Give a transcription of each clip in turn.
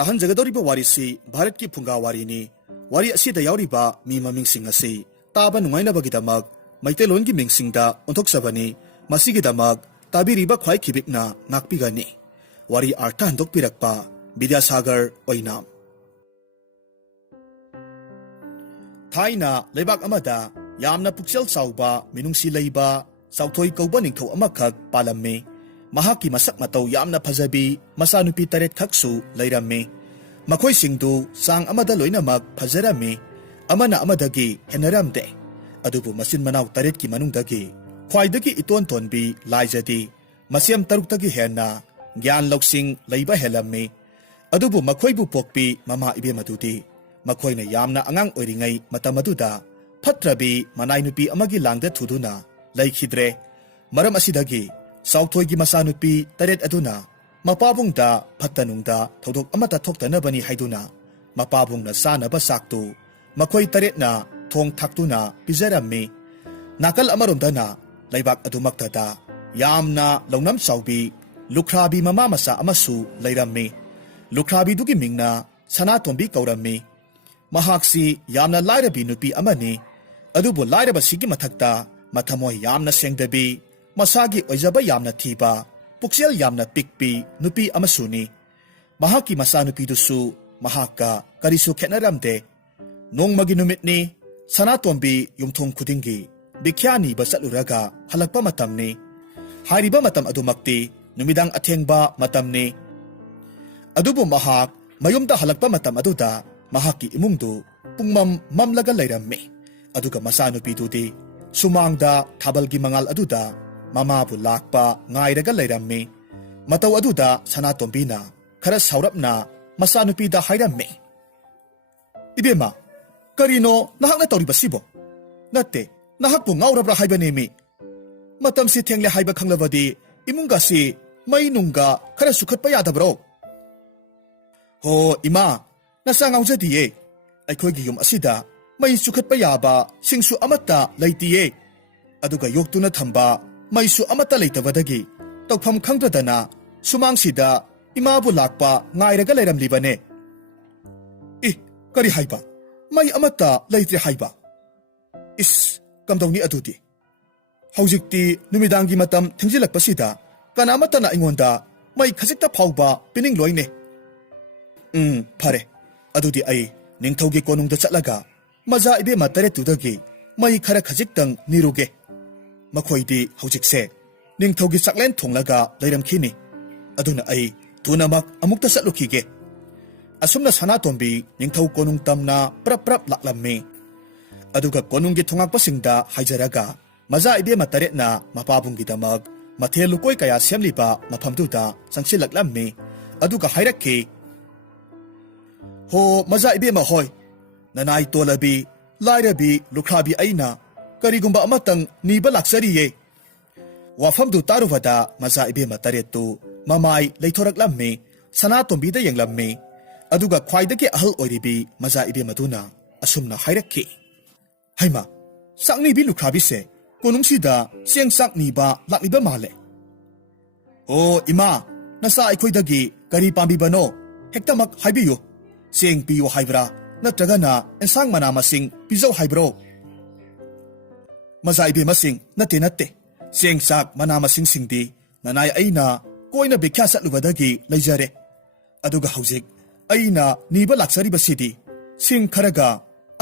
ꯇꯥꯍꯟꯖꯒꯗꯧꯔꯤꯕ ꯋꯥꯔꯤꯁꯤ ꯚꯥꯔꯠꯀꯤ ꯐꯨꯡꯒꯥ ꯋꯥꯔꯤꯅꯤ꯫ ꯋꯥꯔꯤ ꯑꯁꯤꯗ ꯌꯥꯎꯔꯤꯕ ꯃꯤ ꯃꯃꯤꯡꯁꯤꯡ ꯑꯁꯤ ꯇꯥꯕ ꯅꯨꯡꯉꯥꯏꯅꯕꯒꯤꯗꯃꯛ ꯃꯩꯇꯩꯂꯣꯟꯒꯤ ꯃꯤꯡꯁꯤꯡꯗ ꯑꯣꯟꯊꯣꯛꯆꯕꯅꯤ꯫ ꯃꯁꯤꯒꯤꯗꯃꯛ ꯇꯥꯕꯤꯔꯤꯕ ꯈ꯭ꯋꯥꯏ ꯈꯤꯕꯤꯛꯅ ꯉꯥꯛꯄꯤꯒꯅꯤ꯫ ꯋꯥꯔꯤ ꯑꯥꯔꯊ ꯍꯟꯗꯣꯛꯄꯤꯔꯛꯄ ꯕꯤꯗ꯭ꯌꯥꯁꯥꯒꯔ ꯑꯣꯏꯅꯥꯝ꯫ ꯊꯥꯏꯅ ꯂꯩꯕꯥꯛ ꯑꯃꯗ ꯌꯥꯝꯅ ꯄꯨꯛꯆꯦꯜ ꯆꯥꯎꯕ ꯃꯤꯅꯨꯡꯁꯤ ꯂꯩꯕ ꯆꯥꯎꯊꯣꯏ ꯀꯧꯕ ꯅꯤꯡꯊꯧ ꯑꯃꯈꯛ ꯄꯥꯜꯂꯝꯃꯤ꯫ ꯃꯍꯥꯛꯀꯤ ꯃꯁꯛ ꯃꯇꯧ ꯌꯥꯝꯅ ꯐꯖꯕꯤ ꯃꯆꯥꯅꯨꯄꯤ 8 ꯈꯛꯁꯨ ꯂꯩꯔꯝꯃꯤ꯫ ꯃꯈꯣꯏꯁꯤꯡꯗꯨ ꯆꯥꯡ ꯑꯃꯗ ꯂꯣꯏꯅꯃꯛ ꯐꯖꯔꯝꯃꯤ, ꯑꯃꯅ ꯑꯃꯗꯒꯤ ꯍꯦꯟꯅꯔꯝꯗꯦ꯫ ꯑꯗꯨꯕꯨ ꯃꯆꯤꯟ ꯃꯅꯥꯎ 8ꯀꯤ ꯃꯅꯨꯡꯗꯒꯤ ꯈ꯭ꯋꯥꯏꯗꯒꯤ ꯏꯇꯣꯟ ꯇꯣꯟꯕꯤ ꯂꯥꯏꯖꯗꯤ ꯃꯁꯦꯝ 6ꯇꯒꯤ ꯍꯦꯟꯅ ꯒ꯭ꯌꯥꯟ ꯂꯧꯁꯤꯡ ꯂꯩꯕ ꯍꯦꯜꯂꯝꯃꯤ꯫ ꯑꯗꯨꯕꯨ ꯃꯈꯣꯏꯕꯨ ꯄꯣꯛꯄꯤ ꯃꯃꯥ ꯏꯕꯦꯝꯃꯗꯨꯗꯤ ꯃꯈꯣꯏꯅ ꯌꯥꯝꯅ ꯑꯉꯥꯡ ꯑꯣꯏꯔꯤꯉꯩ ꯃꯇꯝ ꯑꯗꯨꯗ ꯐꯠꯇ꯭ꯔꯕꯤ ꯃꯅꯥꯏ ꯅꯨꯄꯤ ꯑꯃꯒꯤ ꯂꯥꯡꯗ ꯊꯨꯗꯨꯅ ꯂꯩꯈꯤꯗ꯭ꯔꯦ꯫ ꯃꯔꯝ ꯑꯁꯤꯗꯒꯤ ꯆꯥꯎꯊꯣꯏꯒꯤ ꯃꯆꯥꯅꯨꯄꯤ 8 ꯑꯗꯨꯅ ꯃꯄꯥꯕꯨꯡꯗ ꯐꯠꯇ ꯅꯨꯡꯗ ꯊꯧꯗꯣꯛ ꯑꯃꯠꯇ ꯊꯣꯛꯇꯅꯕꯅꯤ ꯍꯥꯏꯗꯨꯅ ꯃꯄꯥꯕꯨꯡꯅ ꯆꯥꯅꯕ ꯆꯥꯛꯇꯨ ꯃꯈꯣꯏ 8ꯅ ꯊꯣꯡ ꯊꯥꯛꯇꯨꯅ ꯄꯤꯖꯔꯝꯃꯤ꯫ ꯅꯥꯀꯜ ꯑꯃꯔꯣꯝꯗꯅ ꯂꯩꯕꯥꯛ ꯑꯗꯨꯃꯛꯇꯗ ꯌꯥꯝꯅ ꯂꯧꯅꯝ ꯆꯥꯎꯕꯤ ꯂꯨꯈ꯭ꯔꯥꯕꯤ ꯃꯃꯥ ꯃꯆꯥ ꯑꯃꯁꯨ ꯂꯩꯔꯝꯃꯤ꯫ ꯂꯨꯈ꯭ꯔꯥꯕꯤꯗꯨꯒꯤ ꯃꯤꯡꯅ ꯁꯅꯥꯇꯣꯝꯕꯤ ꯀꯧꯔꯝꯃꯤ꯫ ꯃꯍꯥꯛꯁꯤ ꯌꯥꯝꯅ ꯂꯥꯏꯔꯕꯤ ꯅꯨꯄꯤ ꯑꯃꯅꯤ꯫ ꯑꯗꯨꯕꯨ ꯂꯥꯏꯔꯕꯁꯤꯒꯤ ꯃꯊꯛꯇ ꯃꯊꯃꯣꯏ ꯌꯥꯝꯅ ꯁꯦꯡꯗꯕꯤ, ꯃꯁꯥꯒꯤ ꯑꯣꯏꯖꯕ ꯌꯥꯝꯅ ꯊꯤꯕ, ꯄꯨꯛꯆꯦꯜ ꯌꯥꯝꯅ ꯄꯤꯛꯄꯤ ꯅꯨꯄꯤ ꯑꯃꯁꯨꯅꯤ꯫ ꯃꯍꯥꯛꯀꯤ ꯃꯆꯥꯅꯨꯄꯤꯗꯨꯁꯨ ꯃꯍꯥꯛꯀ ꯀꯔꯤꯁꯨ ꯈꯦꯠꯅꯔꯝꯗꯦ꯫ ꯅꯣꯡꯃꯒꯤ ꯅꯨꯃꯤꯠꯅꯤ꯫ ꯁꯅꯥꯇꯣꯝꯕꯤ ꯌꯨꯝꯊꯣꯡ ꯈꯨꯗꯤꯡꯒꯤ ꯚꯤꯈ꯭ꯌꯥ ꯅꯤꯕ ꯆꯠꯂꯨꯔꯒ ꯍꯜꯂꯛꯄ ꯃꯇꯝꯅꯤ꯫ ꯍꯥꯏꯔꯤꯕ ꯃꯇꯝ ꯑꯗꯨꯃꯛꯇꯤ ꯅꯨꯃꯤꯗꯥꯡ ꯑꯊꯦꯡꯕ ꯃꯇꯝꯅꯤ꯫ ꯑꯗꯨꯕꯨ ꯃꯍꯥꯛ ꯃꯌꯨꯝꯗ ꯍꯜꯂꯛꯄ ꯃꯇꯝ ꯑꯗꯨꯗ ꯃꯍꯥꯛꯀꯤ ꯏꯃꯨꯡꯗꯨ ꯄꯨꯡꯃꯝ ꯃꯝꯂꯒ ꯂꯩꯔꯝꯃꯤ꯫ ꯑꯗꯨꯒ ꯃꯆꯥꯅꯨꯄꯤꯗꯨꯗꯤ ꯁꯨꯃꯥꯡꯗ ꯊꯥꯕꯜꯒꯤ ꯃꯉꯥꯜ ꯑꯗꯨꯗ ꯃꯃꯥꯕꯨ ꯂꯥꯛꯄ ꯉꯥꯏꯔꯒ ꯂꯩꯔꯝꯃꯤ꯫ ꯃꯇꯧ ꯑꯗꯨꯗ ꯁꯅꯥꯇꯣꯝꯕꯤꯅ ꯈꯔ ꯁꯥꯎꯔꯞꯅ ꯃꯆꯥꯅꯨꯄꯤꯗ ꯍꯥꯏꯔꯝꯃꯤ, "ꯏꯕꯦꯝꯃ, ꯀꯔꯤꯅꯣ ꯅꯍꯥꯛꯅ ꯇꯧꯔꯤꯕꯁꯤꯕꯣ? ꯅꯠꯇꯦ, ꯅꯍꯥꯛꯄꯨ ꯉꯥꯎꯔꯕ꯭ꯔꯥ ꯍꯥꯏꯕꯅꯦꯃꯤ꯫ ꯃꯇꯝꯁꯤ ꯊꯦꯡꯂꯦ ꯍꯥꯏꯕ ꯈꯪꯂꯕꯗꯤ ꯏꯃꯨꯡꯒꯁꯤ ꯃꯩ ꯅꯨꯡꯒ ꯈꯔ ꯁꯨꯈꯠꯄ ꯌꯥꯗꯕ꯭ꯔꯣ?" "ꯍꯣ ꯏꯃꯥ, ꯅꯆꯥ ꯉꯥꯎꯖꯗꯤꯌꯦ꯫ ꯑꯩꯈꯣꯏꯒꯤ ꯌꯨꯝ ꯑꯁꯤꯗ ꯃꯩ ꯆꯨꯈꯠꯄ ꯌꯥꯕ ꯁꯤꯡꯁꯨ ꯑꯃꯠꯇ ꯂꯩꯇꯤꯌꯦ꯫ ꯑꯗꯨꯒ ꯌꯣꯛꯇꯨꯅ ꯊꯝꯕ ꯃꯩꯁꯨ ꯑꯃꯠꯇ ꯂꯩꯇꯕꯗꯒꯤ ꯇꯧꯐꯝ ꯈꯪꯗꯗꯅ ꯁꯨꯃꯥꯡꯁꯤꯗ ꯏꯃꯥꯕꯨ ꯂꯥꯛꯄ ꯉꯥꯏꯔꯒ ꯂꯩꯔꯝꯂꯤꯕꯅꯦ." "ꯏ, ꯀꯔꯤ ꯍꯥꯏꯕ? ꯃꯩ ꯑꯃꯠꯇ ꯂꯩꯇ꯭ꯔꯦ ꯍꯥꯏꯕ? ꯏꯁ, ꯀꯝꯗꯧꯅꯤ ꯑꯗꯨꯗꯤ? ꯍꯧꯖꯤꯛꯇꯤ ꯅꯨꯃꯤꯗꯥꯡꯒꯤ ꯃꯇꯝ ꯊꯦꯡꯖꯤꯜꯂꯛꯄꯁꯤꯗ ꯀꯅꯥꯃꯠꯇꯅ ꯑꯩꯉꯣꯟꯗ ꯃꯩ ꯈꯖꯤꯛꯇ ꯐꯥꯎꯕ ꯄꯤꯅꯤꯡꯂꯣꯏꯅꯦ꯫ ꯐꯔꯦ, ꯑꯗꯨꯗꯤ ꯑꯩ ꯅꯤꯡꯊꯧꯒꯤ ꯀꯣꯅꯨꯡꯗ ꯆꯠꯂꯒ ꯃꯆꯥ ꯏꯕꯦꯝꯃ 8ꯇꯨꯗꯒꯤ ꯃꯩ ꯈꯔ ꯈꯖꯤꯛꯇꯪ ꯅꯤꯔꯨꯒꯦ꯫ ꯃꯈꯣꯏꯗꯤ ꯍꯧꯖꯤꯛꯁꯦ ꯅꯤꯡꯊꯧꯒꯤ ꯆꯥꯛꯂꯦꯟ ꯊꯣꯡꯂꯒ ꯂꯩꯔꯝꯈꯤꯅꯤ꯫ ꯑꯗꯨꯅ ꯑꯩ ꯊꯨꯅꯃꯛ ꯑꯃꯨꯛꯇ ꯆꯠꯂꯨꯈꯤꯒꯦ." ꯑꯁꯨꯝꯅ ꯁꯅꯥꯇꯣꯝꯕꯤ ꯅꯤꯡꯊꯧ ꯀꯣꯅꯨꯡ ꯇꯝꯅ ꯄ꯭ꯔꯞ ꯄ꯭ꯔꯞ ꯂꯥꯛꯂꯝꯃꯤ꯫ ꯑꯗꯨꯒ ꯀꯣꯅꯨꯡꯒꯤ ꯊꯣꯉꯛꯄꯁꯤꯡꯗ ꯍꯥꯏꯖꯔꯒ ꯃꯆꯥ ꯏꯕꯦꯝꯃ 8ꯅ ꯃꯄꯥꯕꯨꯡꯒꯤꯗꯃꯛ ꯃꯊꯦꯜ ꯂꯨꯀꯣꯏ ꯀꯌꯥ ꯁꯦꯝꯂꯤꯕ ꯃꯐꯝꯗꯨꯗ ꯆꯪꯁꯤꯜꯂꯛꯂꯝꯃꯤ꯫ ꯑꯗꯨꯒ ꯍꯥꯏꯔꯛꯈꯤ, "ꯍꯣ ꯃꯆꯥ ꯏꯕꯦꯝꯃ ꯍꯣꯏ, ꯅꯅꯥꯏ ꯇꯣꯜꯂꯕꯤ ꯂꯥꯏꯔꯕꯤ ꯂꯨꯈ꯭ꯔꯥꯕꯤ ꯑꯩꯅ ꯀꯔꯤꯒꯨꯝꯕ ꯑꯃꯇꯪ ꯅꯤꯕ ꯂꯥꯛꯆꯔꯤꯌꯦ." ꯋꯥꯐꯝꯗꯨ ꯇꯥꯔꯨꯕꯗ ꯃꯆꯥ ꯏꯕꯦꯝꯃ 8ꯇꯨ ꯃꯃꯥꯏ ꯂꯩꯊꯣꯔꯛꯂꯝꯃꯤ, ꯁꯅꯥꯇꯣꯝꯕꯤꯗ ꯌꯦꯡꯂꯝꯃꯤ꯫ ꯑꯗꯨꯒ ꯈ꯭ꯋꯥꯏꯗꯒꯤ ꯑꯍꯜ ꯑꯣꯏꯔꯤꯕꯤ ꯃꯆꯥ ꯏꯕꯦꯝꯃꯗꯨꯅ ꯑꯁꯨꯝꯅ ꯍꯥꯏꯔꯛꯈꯤ, "ꯍꯩꯃꯥ, ꯆꯥꯛꯅꯤꯕꯤ ꯂꯨꯈ꯭ꯔꯥꯕꯤꯁꯦ ꯀꯣꯅꯨꯡꯁꯤꯗ ꯆꯦꯡ ꯆꯥꯛ ꯅꯤꯕ ꯂꯥꯛꯂꯤꯕ ꯃꯥꯜꯂꯦ꯫ ꯑꯣ ꯏꯃꯥ, ꯅꯆꯥ ꯑꯩꯈꯣꯏꯗꯒꯤ ꯀꯔꯤ ꯄꯥꯝꯕꯤꯕꯅꯣ? ꯍꯦꯛꯇꯃꯛ ꯍꯥꯏꯕꯤꯌꯨ꯫ ꯆꯦꯡ ꯄꯤꯌꯨ ꯍꯥꯏꯕ꯭ꯔꯥ ꯅꯠꯇ꯭ꯔꯒꯅ ꯑꯦꯟꯁꯥꯡ ꯃꯅꯥ ꯃꯁꯤꯡ ꯄꯤꯖꯧ ꯍꯥꯏꯕ꯭ꯔꯣ?" "ꯃꯆꯥ ꯏꯕꯦꯝꯃꯁꯤꯡ, ꯅꯠꯇꯦ, ꯆꯦꯡ ꯆꯥꯛ ꯃꯅꯥ ꯃꯁꯤꯡꯁꯤꯡꯗꯤ ꯅꯅꯥꯏ ꯑꯩꯅ ꯀꯣꯏꯅ ꯚꯤꯈ꯭ꯌꯥ ꯆꯠꯂꯨꯕꯗꯒꯤ ꯂꯩꯖꯔꯦ꯫ ꯑꯗꯨꯒ ꯍꯧꯖꯤꯛ ꯑꯩꯅ ꯅꯤꯕ ꯂꯥꯛꯆꯔꯤꯕꯁꯤꯗꯤ ꯁꯤꯡ ꯈꯔꯒ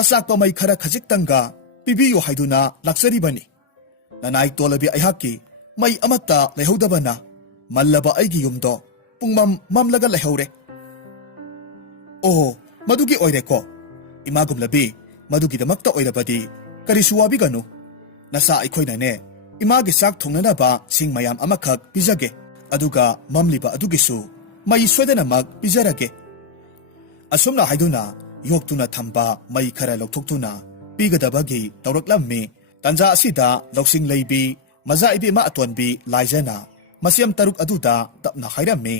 ꯑꯆꯥꯛꯄ ꯃꯩ ꯈꯔ ꯈꯖꯤꯛꯇꯪꯒ ꯄꯤꯕꯤꯌꯨ ꯍꯥꯏꯗꯨꯅ ꯂꯥꯛꯆꯔꯤꯕꯅꯤ꯫ ꯅꯅꯥꯏ ꯇꯣꯜꯂꯕꯤ ꯑꯩꯍꯥꯛꯀꯤ ꯃꯩ ꯑꯃꯠꯇ ꯂꯩꯍꯧꯗꯕꯅ ꯃꯜꯂꯕ ꯑꯩꯒꯤ ꯌꯨꯝꯗꯣ ꯄꯨꯡꯃꯝ ꯃꯝꯂꯒ ꯂꯩꯍꯧꯔꯦ." "ꯑꯣ, ꯃꯗꯨꯒꯤ ꯑꯣꯏꯔꯦꯀꯣ꯫ ꯏꯃꯥꯒꯨꯝꯂꯕꯤ, ꯃꯗꯨꯒꯤꯗꯃꯛꯇ ꯑꯣꯏꯔꯕꯗꯤ ꯀꯔꯤꯁꯨ ꯋꯥꯕꯤꯒꯅꯨ꯫ ꯅꯆꯥ ꯑꯩꯈꯣꯏꯅꯅꯦ ꯏꯃꯥꯒꯤ ꯆꯥꯛ ꯊꯣꯡꯅꯅꯕ ꯁꯤꯡ ꯃꯌꯥꯝ ꯑꯃꯈꯛ ꯄꯤꯖꯒꯦ꯫ ꯑꯗꯨꯒ ꯃꯝꯂꯤꯕ ꯑꯗꯨꯒꯤꯁꯨ ꯃꯩ ꯁꯣꯏꯗꯅꯃꯛ ꯄꯤꯖꯔꯒꯦ." ꯑꯁꯨꯝꯅ ꯍꯥꯏꯗꯨꯅ ꯌꯣꯛꯇꯨꯅ ꯊꯝꯕ ꯃꯩ ꯈꯔ ꯂꯧꯊꯣꯛꯇꯨꯅ ꯄꯤꯒꯗꯕꯒꯤ ꯇꯧꯔꯛꯂꯝꯃꯤ꯫ ꯇꯟꯖꯥ ꯑꯁꯤꯗ ꯂꯧꯁꯤꯡ ꯂꯩꯕꯤ ꯃꯆꯥ ꯏꯕꯦꯝꯃ ꯑꯇꯣꯟꯕꯤ ꯂꯥꯏꯖꯅ ꯃꯁꯦꯝ 8 ꯑꯗꯨꯗ ꯇꯞꯅ ꯍꯥꯏꯔꯝꯃꯤ,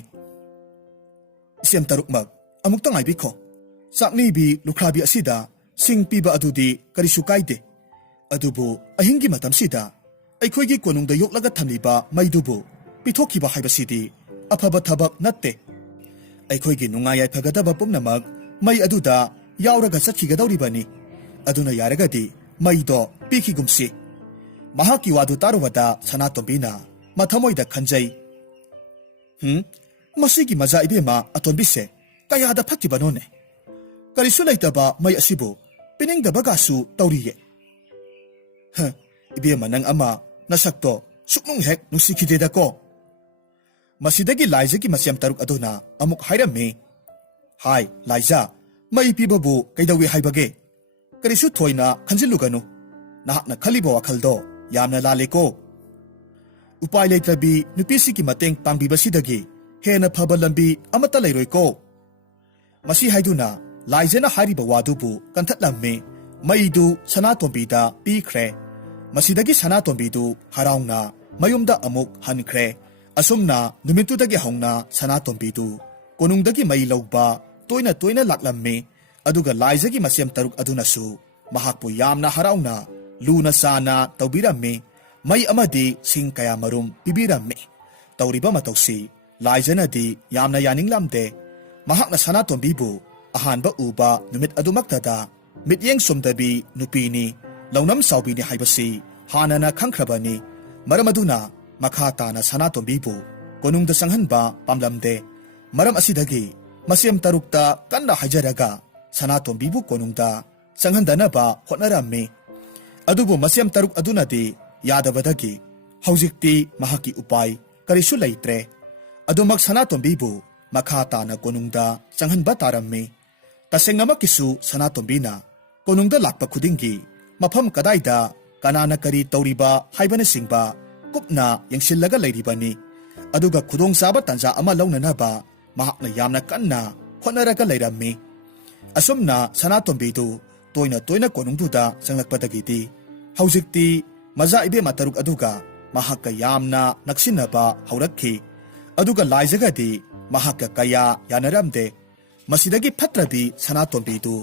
"ꯏꯁꯦꯝ 8ꯃꯛ, ꯑꯃꯨꯛꯇ ꯉꯥꯏꯕꯤꯈꯣ꯫ ꯆꯥꯛꯅꯤꯕꯤ ꯂꯨꯈ꯭ꯔꯥꯕꯤ ꯑꯁꯤꯗ ꯁꯤꯡ ꯄꯤꯕ ꯑꯗꯨꯗꯤ ꯀꯔꯤꯁꯨ ꯀꯥꯏꯗꯦ꯫ ꯑꯗꯨꯕꯨ ꯑꯍꯤꯡꯒꯤ ꯃꯇꯝꯁꯤꯗ ꯑꯩꯈꯣꯏꯒꯤ ꯀꯣꯅꯨꯡꯗ ꯌꯣꯛꯂꯒ ꯊꯝꯂꯤꯕ ꯃꯩꯗꯨꯕꯨ ꯄꯤꯊꯣꯛꯈꯤꯕ ꯍꯥꯏꯕꯁꯤꯗꯤ ꯑꯐꯕ ꯊꯕꯛ ꯅꯠꯇꯦ꯫ ꯑꯩꯈꯣꯏꯒꯤ ꯅꯨꯡꯉꯥꯏ ꯌꯥꯏꯐꯒꯗꯕ ꯄꯨꯝꯅꯃꯛ ꯃꯩ ꯑꯗꯨꯗ ꯌꯥꯎꯔꯒ ꯆꯠꯈꯤꯒꯗꯧꯔꯤꯕꯅꯤ ꯑꯗꯨꯅ ꯌꯥꯔꯒꯗꯤ ꯃꯩꯗꯣ ꯄꯤꯈꯤꯒꯨꯝꯁꯤ ꯃꯍꯥꯛꯀꯤ ꯋꯥꯗꯨ ꯇꯥꯔꯨꯕꯗ ꯁꯅꯥꯇꯣꯝꯕꯤꯅ ꯃꯊꯃꯣꯏꯗ ꯈꯟꯖꯩ ꯃꯁꯤꯒꯤ ꯃꯖꯥ ꯏꯕꯦꯝꯃ ꯑꯇꯣꯟꯕꯤꯁꯦ ꯀꯌꯥꯗ ꯐꯠꯇꯤꯕꯅꯣꯅꯦ ꯀꯔꯤꯁꯨ ꯂꯩꯇꯕ ꯃꯩ ꯑꯁꯤꯕꯨ ꯄꯤꯅꯤꯡꯗꯕꯒꯁꯨ ꯇꯧꯔꯤꯌꯦ ꯏꯕꯦꯝꯃ ꯅꯪ ꯑꯃ ꯅꯁꯛꯇꯣ ꯁꯨꯛꯅꯨꯡ ꯍꯦꯛ ꯅꯨꯡꯁꯤꯈꯤꯗꯦꯗꯀꯣ ꯃꯁꯤꯗꯒꯤ ꯂꯥꯏꯖꯒꯤ ꯃꯆꯦꯝ ꯇꯔꯨꯛ ꯑꯗꯨꯅ ꯑꯃꯨꯛ ꯍꯥꯏꯔꯝꯃꯤ ꯍꯥꯏ ꯂꯥꯏꯖ ꯃꯩ ꯄꯤꯕꯕꯨ ꯀꯩꯗꯧꯏ ꯍꯥꯏꯕꯒꯦ ꯀꯔꯤꯁꯨ ꯊꯣꯏꯅ ꯈꯟꯖꯤꯜꯂꯨꯒꯅꯨ ꯅꯍꯥꯛꯅ ꯈꯜꯂꯤꯕ ꯋꯥꯈꯜꯗꯣ ꯌꯥꯝꯅ ꯂꯥꯜꯂꯦꯀꯣ ꯎꯄꯥꯏ ꯂꯩꯇ꯭ꯔꯕꯤ ꯅꯨꯄꯤꯁꯤꯒꯤ ꯃꯇꯦꯡ ꯄꯥꯡꯕꯤꯕꯁꯤꯗꯒꯤ ꯍꯦꯟꯅ ꯐꯕ ꯂꯝꯕꯤ ꯑꯃꯠꯇ ꯂꯩꯔꯣꯏꯀꯣ ꯃꯁꯤ ꯍꯥꯏꯗꯨꯅ ꯂꯥꯏꯖꯅ ꯍꯥꯏꯔꯤꯕ ꯋꯥꯗꯨꯕꯨ ꯀꯟꯊꯠꯂꯝꯃꯤ ꯃꯩꯗꯨ ꯁꯅꯥꯇꯣꯝꯕꯤꯗ ꯄꯤꯈ꯭ꯔꯦ ꯃꯁꯤꯗꯒꯤ ꯁꯅꯥꯇꯣꯝꯕꯤꯗꯨ ꯍꯔꯥꯎꯅ ꯃꯌꯨꯝꯗ ꯑꯃꯨꯛ ꯍꯟꯈ꯭ꯔꯦ ꯑꯁꯨꯝꯅ ꯅꯨꯃꯤꯠꯇꯨꯗꯒꯤ ꯍꯧꯅ ꯁꯅꯥꯇꯣꯝꯕꯤꯗꯨ ꯀꯣꯅꯨꯡꯗꯒꯤ ꯃꯩ ꯂꯧꯕ ꯇꯣꯏꯅ ꯇꯣꯏꯅ ꯂꯥꯛꯂꯝꯃꯤ ꯑꯗꯨꯒ ꯂꯥꯏꯖꯒꯤ ꯃꯆꯦꯝ ꯇꯔꯨꯛ ꯑꯗꯨꯅꯁꯨ ꯃꯍꯥꯛꯄꯨ ꯌꯥꯝꯅ ꯍꯔꯥꯎꯅ ꯂꯨꯅ ꯆꯥꯅ ꯇꯧꯕꯤꯔꯝꯃꯤ ꯃꯩ ꯑꯃꯗꯤ ꯁꯤꯡ ꯀꯌꯥꯃꯔꯨꯝ ꯄꯤꯕꯤꯔꯝꯃꯤ ꯇꯧꯔꯤꯕ ꯃꯇꯧꯁꯤ ꯂꯥꯏꯖꯅꯗꯤ ꯌꯥꯝꯅ ꯌꯥꯅꯤꯡꯂꯝꯗꯦ ꯃꯍꯥꯛꯅ ꯁꯅꯥꯇꯣꯝꯕꯤꯕꯨ ꯑꯍꯥꯟꯕ ꯎꯕ ꯅꯨꯃꯤꯠ ꯑꯗꯨꯃꯛꯇꯗ ꯃꯤꯠꯌꯦꯡ ꯆꯨꯝꯗꯕꯤ ꯅꯨꯄꯤꯅꯤ ꯂꯧꯅꯝ ꯆꯥꯎꯕꯤꯅꯤ ꯍꯥꯏꯕꯁꯤ ꯍꯥꯟꯅꯅ ꯈꯪꯈ꯭ꯔꯕꯅꯤ ꯃꯔꯝ ꯑꯗꯨꯅ ꯃꯈꯥ ꯇꯥꯅ ꯁꯅꯥꯇꯣꯝꯕꯤꯕꯨ ꯀꯣꯅꯨꯡꯗ ꯆꯪꯍꯟꯕ ꯄꯥꯝꯂꯝꯗꯦ ꯃꯔꯝ ꯑꯁꯤꯗꯒꯤ ꯃꯆꯦꯝ ꯇꯔꯨꯛꯇ ꯀꯟꯅ ꯍꯥꯏꯖꯔꯒ ꯁꯅꯥꯇꯣꯝꯕꯤꯕꯨ ꯀꯣꯅꯨꯡꯗ ꯆꯪꯍꯟꯗꯅꯕ ꯍꯣꯠꯅꯔꯝꯃꯤ ꯑꯗꯨꯕꯨ ꯃꯆꯦꯝ ꯇꯔꯨꯛ ꯑꯗꯨꯅꯗꯤ ꯌꯥꯗꯕꯗꯒꯤ ꯍꯧꯖꯤꯛꯇꯤ ꯃꯍꯥꯛꯀꯤ ꯎꯄꯥꯏ ꯀꯔꯤꯁꯨ ꯂꯩꯇ꯭ꯔꯦ ꯑꯗꯨꯃꯛ ꯁꯅꯥꯇꯣꯝꯕꯤꯕꯨ ꯃꯈꯥ ꯇꯥꯅ ꯀꯣꯅꯨꯡꯗ ꯆꯪꯍꯟꯕ ꯇꯥꯔꯝꯃꯤ ꯇꯁꯦꯡꯅꯃꯛꯀꯤꯁꯨ ꯁꯅꯥꯇꯣꯝꯕꯤꯅ ꯀꯣꯅꯨꯡꯗ ꯂꯥꯛꯄ ꯈꯨꯗꯤꯡꯒꯤ ꯃꯐꯝ ꯀꯗꯥꯏꯗ ꯀꯅꯥꯅ ꯀꯔꯤ ꯇꯧꯔꯤꯕ ꯍꯥꯏꯕꯅꯆꯤꯡꯕ ꯀꯨꯞꯅ ꯌꯦꯡꯁꯤꯜꯂꯒ ꯂꯩꯔꯤꯕꯅꯤ ꯑꯗꯨꯒ ꯈꯨꯗꯣꯡꯆꯥꯕ ꯇꯥꯟꯖꯥ ꯑꯃ ꯂꯧꯅꯅꯕ ꯃꯍꯥꯛꯅ ꯌꯥꯝꯅ ꯀꯟꯅ ꯍꯣꯠꯅꯔꯒ ꯂꯩꯔꯝꯃꯤ ꯑꯁꯨꯝꯅ ꯁꯅꯥꯇꯣꯝꯕꯤꯗꯨ ꯇꯣꯏꯅ ꯇꯣꯏꯅ ꯀꯣꯅꯨꯡꯗꯨꯗ ꯆꯪꯂꯛꯄꯗꯒꯤꯗꯤ ꯍꯧꯖꯤꯛꯇꯤ ꯃꯖꯥ ꯏꯕꯦꯝꯃ ꯇꯔꯨꯛ ꯑꯗꯨꯒ ꯃꯍꯥꯛꯀ ꯌꯥꯝꯅ ꯅꯛꯁꯤꯟꯅꯕ ꯍꯧꯔꯛꯈꯤ ꯑꯗꯨꯒ ꯂꯥꯏꯖꯒꯗꯤ ꯃꯍꯥꯛꯀ ꯀꯌꯥ ꯌꯥꯅꯔꯝꯗꯦ ꯃꯁꯤꯗꯒꯤ ꯐꯠꯇ꯭ꯔꯕꯤ ꯁꯅꯥꯇꯣꯝꯕꯤꯗꯨ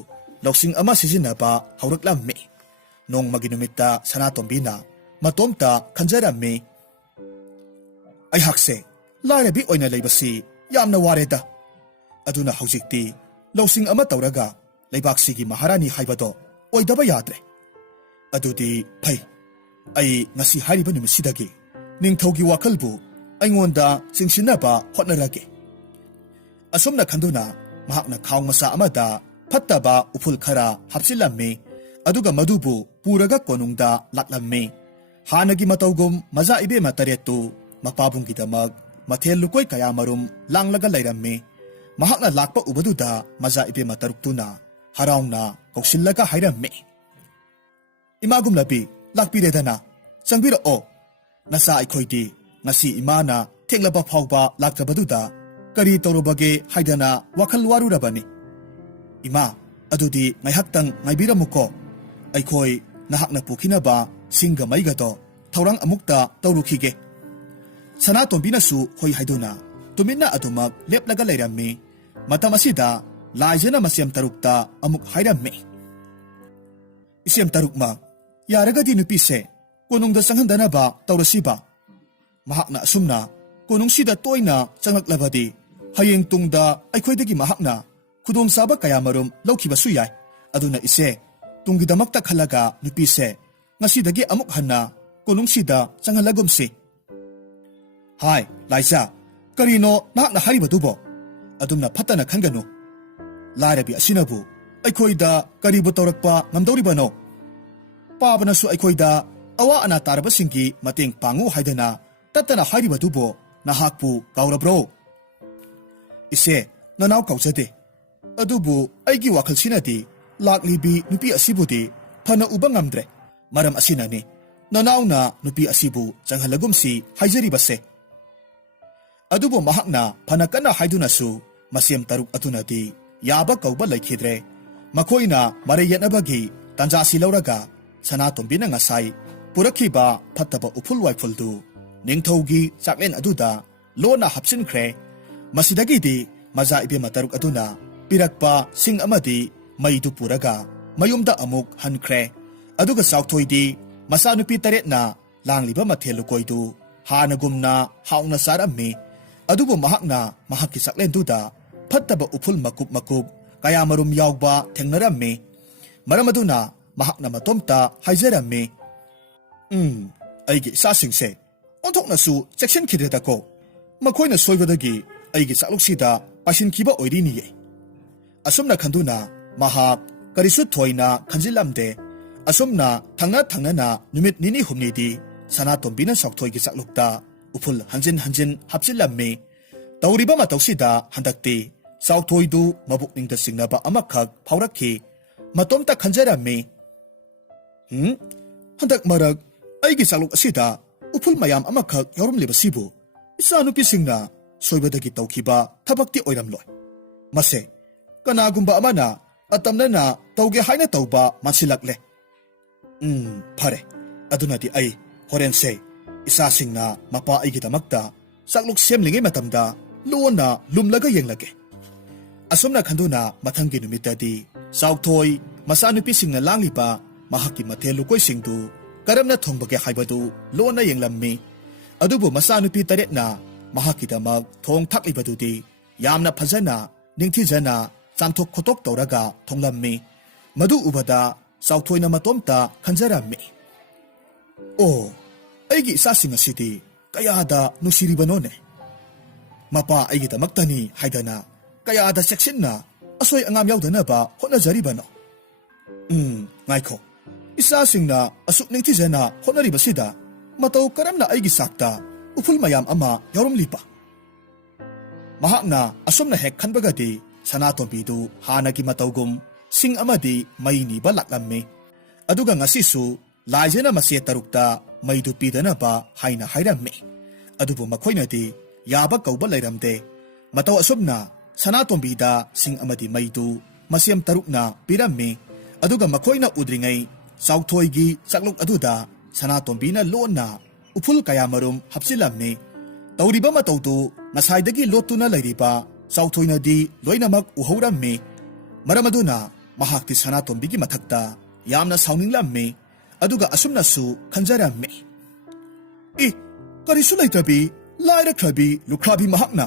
ꯂꯧꯁꯤꯡ ꯑꯃ ꯁꯤꯖꯤꯟꯅꯕ ꯍꯧꯔꯛꯂꯝꯃꯤ ꯅꯣꯡꯃꯒꯤ ꯅꯨꯃꯤꯠꯇ ꯁꯅꯥꯇꯣꯝꯕꯤꯅ ꯃꯇꯣꯝꯇ ꯈꯟꯖꯔꯝꯃꯤ ꯑꯩꯍꯥꯛꯁꯦ ꯂꯥꯏꯔꯕꯤ ꯑꯣꯏꯅ ꯂꯩꯕꯁꯤ ꯌꯥꯝꯅ ꯋꯥꯔꯦꯗ ꯑꯗꯨꯅ ꯍꯧꯖꯤꯛꯇꯤ ꯂꯧꯁꯤꯡ ꯑꯃ ꯇꯧꯔꯒ ꯂꯩꯕꯥꯛꯁꯤꯒꯤ ꯃꯍꯥꯔꯥꯅꯤ ꯍꯥꯏꯕꯗꯣ ꯑꯣꯏꯗꯕ ꯌꯥꯗ꯭ꯔꯦ ꯑꯗꯨꯗꯤ ꯐꯩ ꯑꯩ ꯉꯁꯤ ꯍꯥꯏꯔꯤꯕ ꯅꯨꯃꯤꯠꯁꯤꯗꯒꯤ ꯅꯤꯡꯊꯧꯒꯤ ꯋꯥꯈꯜꯕꯨ ꯑꯩꯉꯣꯟꯗ ꯆꯤꯡꯁꯤꯟꯅꯕ ꯍꯣꯠꯅꯔꯒꯦ ꯑꯁꯨꯝꯅ ꯈꯟꯗꯨꯅ ꯃꯍꯥꯛꯅ ꯈꯥꯎ ꯃꯆꯥ ꯑꯃꯗ ꯐꯠꯇꯕ ꯎꯐꯨꯜ ꯈꯔ ꯍꯥꯞꯆꯤꯜꯂꯝꯃꯤ ꯑꯗꯨꯒ ꯃꯗꯨꯕꯨ ꯄꯨꯔꯒ ꯀꯣꯅꯨꯡꯗ ꯂꯥꯛꯂꯝꯃꯤ ꯍꯥꯟꯅꯒꯤ ꯃꯇꯧꯒꯨꯝ ꯃꯖꯥ ꯏꯕꯦꯝꯃ ꯇꯔꯦꯠꯇꯨ ꯃꯄꯥꯕꯨꯡꯒꯤꯗꯃꯛ ꯃꯊꯦꯜ ꯂꯨꯀꯣꯏ ꯀꯌꯥꯃꯔꯨꯝ ꯂꯥꯡꯂꯒ ꯂꯩꯔꯝꯃꯤ ꯃꯍꯥꯛꯅ ꯂꯥꯛꯄ ꯎꯕꯗꯨꯗ ꯃꯖꯥ ꯏꯕꯦꯝꯃ ꯇꯔꯨꯛꯇꯨꯅ ꯍꯔꯥꯎꯅ ꯀꯧꯁꯤꯜꯂꯒ ꯍꯥꯏꯔꯝꯃꯤ ꯏꯃꯥꯒꯨꯝꯂꯕꯤ ꯂꯥꯛꯄꯤꯔꯦꯗꯅ ꯆꯪꯕꯤꯔꯛꯑꯣ ꯅꯆꯥ ꯑꯩꯈꯣꯏꯗꯤ ꯉꯁꯤ ꯏꯃꯥꯅ ꯊꯦꯡꯂꯕ ꯐꯥꯎꯕ ꯂꯥꯛꯇꯕꯗꯨꯗ ꯀꯔꯤ ꯇꯧꯔꯨꯕꯒꯦ ꯍꯥꯏꯗꯅ ꯋꯥꯈꯜ ꯋꯥꯔꯨꯔꯕꯅꯤ ꯏꯃꯥ ꯑꯗꯨꯗꯤ ꯉꯥꯏꯍꯥꯛꯇꯪ ꯉꯥꯏꯕꯤꯔꯝꯃꯨꯀꯣ ꯑꯩꯈꯣꯏ ꯅꯍꯥꯛꯅ ꯄꯨꯈꯤꯅꯕ ꯁꯤꯡꯒ ꯃꯩꯒꯗꯣ ꯊꯧꯔꯥꯡ ꯑꯃꯨꯛꯇ ꯇꯧꯔꯨꯈꯤꯒꯦ ꯁꯅꯥꯇꯣꯝꯕꯤꯅꯁꯨ ꯍꯣꯏ ꯍꯥꯏꯗꯨꯅ ꯇꯨꯃꯤꯟꯅ ꯑꯗꯨꯃꯛ ꯂꯦꯞꯂꯒ ꯂꯩꯔꯝꯃꯤ ꯃꯇꯝ ꯑꯁꯤꯗ ꯂꯥꯏꯖꯅ ꯃꯆꯦꯝ ꯇꯔꯨꯛꯇ ꯑꯃꯨꯛ ꯍꯥꯏꯔꯝꯃꯤ ꯏꯆꯦꯝ ꯇꯔꯨꯛꯃꯛ ꯌꯥꯔꯒꯗꯤ ꯅꯨꯄꯤꯁꯦ ꯀꯣꯅꯨꯡꯗ ꯆꯪꯍꯟꯗꯅꯕ ꯇꯧꯔꯁꯤꯕ ꯃꯍꯥꯛꯅ ꯑꯁꯨꯝꯅ ꯀꯣꯅꯨꯡꯁꯤꯗ ꯇꯣꯏꯅ ꯆꯪꯂꯛꯂꯕꯗꯤ ꯍꯌꯦꯡ ꯇꯨꯡꯗ ꯑꯩꯈꯣꯏꯗꯒꯤ ꯃꯍꯥꯛꯅ ꯈꯨꯗꯣꯡꯆꯥꯕ ꯀꯌꯥꯃꯔꯨꯝ ꯂꯧꯈꯤꯕꯁꯨ ꯌꯥꯏ ꯑꯗꯨꯅ ꯏꯆꯦ ꯇꯨꯡꯒꯤꯗꯃꯛꯇ ꯈꯜꯂꯒ ꯅꯨꯄꯤꯁꯦ ꯉꯁꯤꯗꯒꯤ ꯑꯃꯨꯛ ꯍꯟꯅ ꯀꯣꯅꯨꯡꯁꯤꯗ ꯆꯪꯍꯜꯂꯒꯨꯝꯁꯤ ꯍꯥꯏ ꯂꯥꯏꯖꯥ ꯀꯔꯤꯅꯣ ꯅꯍꯥꯛꯅ ꯍꯥꯏꯔꯤꯕꯗꯨꯕꯣ ꯑꯗꯨꯝꯅ ꯐꯠꯇꯅ ꯈꯟꯒꯅꯨ ꯂꯥꯏꯔꯕꯤ ꯑꯁꯤꯅꯕꯨ ꯑꯩꯈꯣꯏꯗ ꯀꯔꯤꯕꯨ ꯇꯧꯔꯛꯄ ꯉꯝꯗꯧꯔꯤꯕꯅꯣ ꯄꯥꯕꯅꯁꯨ ꯑꯩꯈꯣꯏꯗ ꯑꯋꯥ ꯑꯅꯥ ꯇꯥꯔꯕꯁꯤꯡꯒꯤ ꯃꯇꯦꯡ ꯄꯥꯡꯉꯨ ꯍꯥꯏꯗꯅ ꯇꯠꯇꯅ ꯍꯥꯏꯔꯤꯕꯗꯨꯕꯨ ꯅꯍꯥꯛꯄꯨ ꯀꯥꯎꯔꯕ꯭ꯔꯣ ꯏꯆꯦ ꯅꯅꯥꯎ ꯀꯥꯎꯖꯗꯦ ꯑꯗꯨꯕꯨ ꯑꯩꯒꯤ ꯋꯥꯈꯜꯁꯤꯅꯗꯤ ꯂꯥꯛꯂꯤꯕꯤ ꯅꯨꯄꯤ ꯑꯁꯤꯕꯨꯗꯤ ꯐꯅ ꯎꯕ ꯉꯝꯗ꯭ꯔꯦ ꯃꯔꯝ ꯑꯁꯤꯅꯅꯤ ꯅꯅꯥꯎꯅ ꯅꯨꯄꯤ ꯑꯁꯤꯕꯨ ꯆꯪꯍꯜꯂꯒꯨꯝꯁꯤ ꯍꯥꯏꯖꯔꯤꯕꯁꯦ ꯑꯗꯨꯕꯨ ꯃꯍꯥꯛꯅ ꯐꯅ ꯀꯟꯅ ꯍꯥꯏꯗꯨꯅꯁꯨ ꯃꯆꯦꯝ ꯇꯔꯨꯛ ꯑꯗꯨꯅꯗꯤ ꯌꯥꯕ ꯀꯧꯕ ꯂꯩꯈꯤꯗ꯭ꯔꯦ ꯃꯈꯣꯏꯅ ꯃꯔꯩ ꯌꯦꯠꯅꯕꯒꯤ ꯇꯥꯟꯖꯥꯁꯤ ꯂꯧꯔꯒ ꯁꯅꯥꯇꯣꯝꯕꯤꯅ ꯉꯁꯥꯏ ꯄꯨꯔꯛꯈꯤꯕ ꯐꯠꯇꯕ ꯎꯐꯨꯜ ꯋꯥꯏꯐꯨꯜꯗꯨ ꯅꯤꯡꯊꯧꯒꯤ ꯆꯥꯛꯂꯦꯟ ꯑꯗꯨꯗ ꯂꯣꯟꯅ ꯍꯥꯞꯆꯤꯟꯈ꯭ꯔꯦ ꯃꯁꯤꯗꯒꯤꯗꯤ ꯃꯖꯥ ꯏꯕꯦꯝꯃ ꯇꯔꯨꯛ ꯑꯗꯨꯅ ꯄꯤꯔꯛꯄ ꯁꯤꯡ ꯑꯃꯗꯤ ꯃꯩꯗꯨ ꯄꯨꯔꯒ ꯃꯌꯨꯝꯗ ꯑꯃꯨꯛ ꯍꯟꯈ꯭ꯔꯦ ꯑꯗꯨꯒ ꯆꯥꯎꯊꯣꯏꯗꯤ ꯃꯆꯥꯅꯨꯄꯤ ꯇꯔꯦꯠꯅ ꯂꯥꯡꯂꯤꯕ ꯃꯊꯦꯜ ꯂꯨꯀꯣꯏꯗꯨ ꯍꯥꯟꯅꯒꯨꯝꯅ ꯍꯥꯎꯅ ꯆꯥꯔꯝꯃꯤ ꯑꯗꯨꯕꯨ ꯃꯍꯥꯛꯅ ꯃꯍꯥꯛꯀꯤ ꯆꯥꯛꯂꯦꯟꯗꯨꯗ ꯐꯠꯇꯕ ꯎꯐꯨꯜ ꯃꯀꯨꯞ ꯃꯀꯨꯞ ꯀꯌꯥꯃꯔꯨꯝ ꯌꯥꯎꯕ ꯊꯦꯡꯅꯔꯝꯃꯤ ꯃꯔꯝ ꯑꯗꯨꯅ ꯃꯍꯥꯛꯅ ꯃꯇꯣꯝꯇ ꯍꯥꯏꯖꯔꯝꯃꯤ ꯑꯩꯒꯤ ꯏꯆꯥꯁꯤꯡꯁꯦ ꯑꯣꯟꯊꯣꯛꯅꯁꯨ ꯆꯦꯛꯁꯤꯟꯈꯤꯗ꯭ꯔꯦꯗꯀꯣ ꯃꯈꯣꯏꯅ ꯁꯣꯏꯕꯗꯒꯤ ꯑꯩꯒꯤ ꯆꯥꯛꯂꯨꯛꯁꯤꯗ ꯄꯥꯏꯁꯤꯟꯈꯤꯕ ꯑꯣꯏꯔꯤꯅꯤꯌꯦ ꯑꯁꯨꯝꯅ ꯈꯟꯗꯨꯅ ꯃꯍꯥꯛ ꯀꯔꯤꯁꯨ ꯊꯣꯏꯅ ꯈꯟꯖꯤꯜꯂꯝꯗꯦ ꯑꯁꯨꯝꯅ ꯊꯪꯅ ꯅꯨꯃꯤꯠ ꯅꯤꯅꯤ ꯍꯨꯝꯅꯤꯗꯤ ꯁꯅꯥꯇꯣꯝꯕꯤꯅ ꯆꯥꯎꯊꯣꯏꯒꯤ ꯆꯥꯛꯂꯨꯛꯇ ꯎꯐꯨꯜ ꯍꯟꯖꯤꯟ ꯍꯟꯖꯤꯟ ꯍꯥꯞꯆꯤꯜꯂꯝꯃꯤ ꯇꯧꯔꯤꯕ ꯃꯇꯧꯁꯤꯗ ꯍꯟꯗꯛꯇꯤ ꯆꯥꯎꯊꯣꯏꯗꯨ ꯃꯕꯨꯛꯅꯤꯡꯗ ꯆꯤꯡꯅꯕ ꯑꯃꯈꯛ ꯐꯥꯎꯔꯛꯈꯤ ꯃꯇꯣꯝꯇ ꯈꯟꯖꯔꯝꯃꯤ ꯍꯟꯗꯛ ꯃꯔꯛ ꯑꯩꯒꯤ ꯆꯥꯛꯂꯨꯛ ꯑꯁꯤꯗ ꯎꯐꯨꯜ ꯃꯌꯥꯝ ꯑꯃꯈꯛ ꯌꯥꯎꯔꯝꯂꯤꯕꯁꯤꯕꯨ ꯏꯆꯥꯅꯨꯄꯤꯁꯤꯡꯅ ꯁꯣꯏꯕꯗꯒꯤ ꯇꯧꯈꯤꯕ ꯊꯕꯛꯇꯤ ꯑꯣꯏꯔꯝꯂꯣꯏ ꯃꯁꯦ ꯀꯅꯥꯒꯨꯝꯕ ꯑꯃꯅ ꯑꯇꯝꯅꯅ ꯇꯧꯒꯦ ꯍꯥꯏꯅ ꯇꯧꯕ ꯃꯥꯟꯁꯤꯜꯂꯛꯂꯦ ꯐꯔꯦ ꯑꯗꯨꯅꯗꯤ ꯑꯩ ꯍꯣꯔꯦꯟꯁꯦ ꯏꯆꯥꯁꯤꯡꯅ ꯃꯄꯥ ꯑꯩꯒꯤꯗꯃꯛꯇ ꯆꯥꯛꯂꯨꯛ ꯁꯦꯝꯂꯤꯉꯩ ꯃꯇꯝꯗ ꯂꯣꯟꯅ ꯂꯨꯝꯂꯒ ꯌꯦꯡꯂꯒꯦ ꯑꯁꯨꯝꯅ ꯈꯟꯗꯨꯅ ꯃꯊꯪꯒꯤ ꯅꯨꯃꯤꯠꯇꯗꯤ ꯆꯥꯎꯊꯣꯏ ꯃꯆꯥꯅꯨꯄꯤꯁꯤꯡꯅ ꯂꯥꯡꯂꯤꯕ ꯃꯍꯥꯛꯀꯤ ꯃꯊꯦꯜ ꯂꯨꯀꯣꯏꯁꯤꯡꯗꯨ ꯀꯔꯝꯅ ꯊꯣꯡꯕꯒꯦ ꯍꯥꯏꯕꯗꯨ ꯂꯣꯟꯅ ꯌꯦꯡꯂꯝꯃꯤ ꯑꯗꯨꯕꯨ ꯃꯆꯥꯅꯨꯄꯤ ꯇꯔꯦꯠꯅ ꯃꯍꯥꯛꯀꯤꯗꯃꯛ ꯊꯣꯡ ꯊꯥꯛꯂꯤꯕꯗꯨꯗꯤ ꯌꯥꯝꯅ ꯐꯖꯅ ꯅꯤꯡꯊꯤꯖꯅ ꯆꯥꯝꯊꯣꯛ ꯈꯣꯠꯇꯣꯛ ꯇꯧꯔꯒ ꯊꯣꯡꯂꯝꯃꯤ ꯃꯗꯨ ꯎꯕꯗ ꯆꯥꯎꯊꯣꯏꯅ ꯃꯇꯣꯝꯇ ꯈꯟꯖꯔꯝꯃꯤ ꯑꯣ ꯑꯩꯒꯤ ꯏꯆꯥꯁꯤꯡ ꯑꯁꯤꯗꯤ ꯀꯌꯥꯗ ꯅꯨꯡꯁꯤꯔꯤꯕꯅꯣꯅꯦ ꯃꯄꯥ ꯑꯩꯒꯤꯗꯃꯛꯇꯅꯤ ꯍꯥꯏꯗꯅ ꯀꯌꯥꯗ ꯆꯦꯛꯁꯤꯟꯅ ꯑꯁꯣꯏ ꯑꯉꯥꯝ ꯌꯥꯎꯗꯅꯕ ꯍꯣꯠꯅꯖꯔꯤꯕꯅꯣ ꯉꯥꯏꯈꯣ ꯏꯆꯥꯁꯤꯡꯅ ꯑꯁꯨꯛ ꯅꯤꯡꯊꯤꯖꯅ ꯍꯣꯠꯅꯔꯤꯕꯁꯤꯗ ꯃꯇꯧ ꯀꯔꯝꯅ ꯑꯩꯒꯤ ꯆꯥꯛꯇ ꯎꯐꯨꯜ ꯃꯌꯥꯝ ꯑꯃ ꯌꯥꯎꯔꯝꯂꯤꯕ ꯃꯍꯥꯛꯅ ꯑꯁꯨꯝꯅ ꯍꯦꯛ ꯈꯟꯕꯒꯗꯤ ꯁꯅꯥꯇꯣꯝꯕꯤꯗꯨ ꯍꯥꯟꯅꯒꯤ ꯃꯇꯧꯒꯨꯝ ꯁꯤꯡ ꯑꯃꯗꯤ ꯃꯩ ꯅꯤꯕ ꯂꯥꯛꯂꯝꯃꯤ ꯑꯗꯨꯒ ꯉꯁꯤꯁꯨ ꯂꯥꯏꯖꯅ ꯃꯆꯦ ꯇꯔꯨꯛꯇ ꯃꯩꯗꯨ ꯄꯤꯗꯅꯕ ꯍꯥꯏꯅ ꯍꯥꯏꯔꯝꯃꯤ ꯑꯗꯨꯕꯨ ꯃꯈꯣꯏꯅꯗꯤ ꯌꯥꯕ ꯀꯧꯕ ꯂꯩꯔꯝꯗꯦ ꯃꯇꯧ ꯑꯁꯨꯝꯅ ꯁꯅꯥꯇꯣꯝꯕꯤꯗ ꯁꯤꯡ ꯑꯃꯗꯤ ꯃꯩꯗꯨ ꯃꯁꯦꯝ ꯇꯔꯨꯛꯅ ꯄꯤꯔꯝꯃꯤ ꯑꯗꯨꯒ ꯃꯈꯣꯏꯅ ꯎꯗ꯭ꯔꯤꯉꯩ ꯆꯥꯎꯊꯣꯏꯒꯤ ꯆꯥꯛꯂꯨꯛ ꯑꯗꯨꯗ ꯁꯅꯥꯇꯣꯝꯕꯤꯅ ꯂꯣꯟꯅ ꯎꯐꯨꯜ ꯀꯌꯥꯃꯔꯨꯝ ꯍꯥꯞꯆꯤꯜꯂꯝꯃꯤ ꯇꯧꯔꯤꯕ ꯃꯇꯧꯗꯨ ꯉꯁꯥꯏꯗꯒꯤ ꯂꯣꯠꯇꯨꯅ ꯂꯩꯔꯤꯕ ꯆꯥꯎꯊꯣꯏꯅꯗꯤ ꯂꯣꯏꯅꯃꯛ ꯎꯍꯧꯔꯝꯃꯤ ꯃꯔꯝ ꯑꯗꯨꯅ ꯃꯍꯥꯛꯇꯤ ꯁꯅꯥꯇꯣꯝꯕꯤꯒꯤ ꯃꯊꯛꯇ ꯌꯥꯝꯅ ꯁꯥꯎꯅꯤꯡꯂꯝꯃꯤ ꯑꯗꯨꯒ ꯑꯁꯨꯝꯅꯁꯨ ꯈꯟꯖꯔꯝꯃꯤ ꯀꯔꯤꯁꯨ ꯂꯩꯇ꯭ꯔꯕꯤ ꯂꯥꯏꯔꯈ꯭ꯔꯕꯤ ꯂꯨꯈ꯭ꯔꯥꯕꯤ ꯃꯍꯥꯛꯅ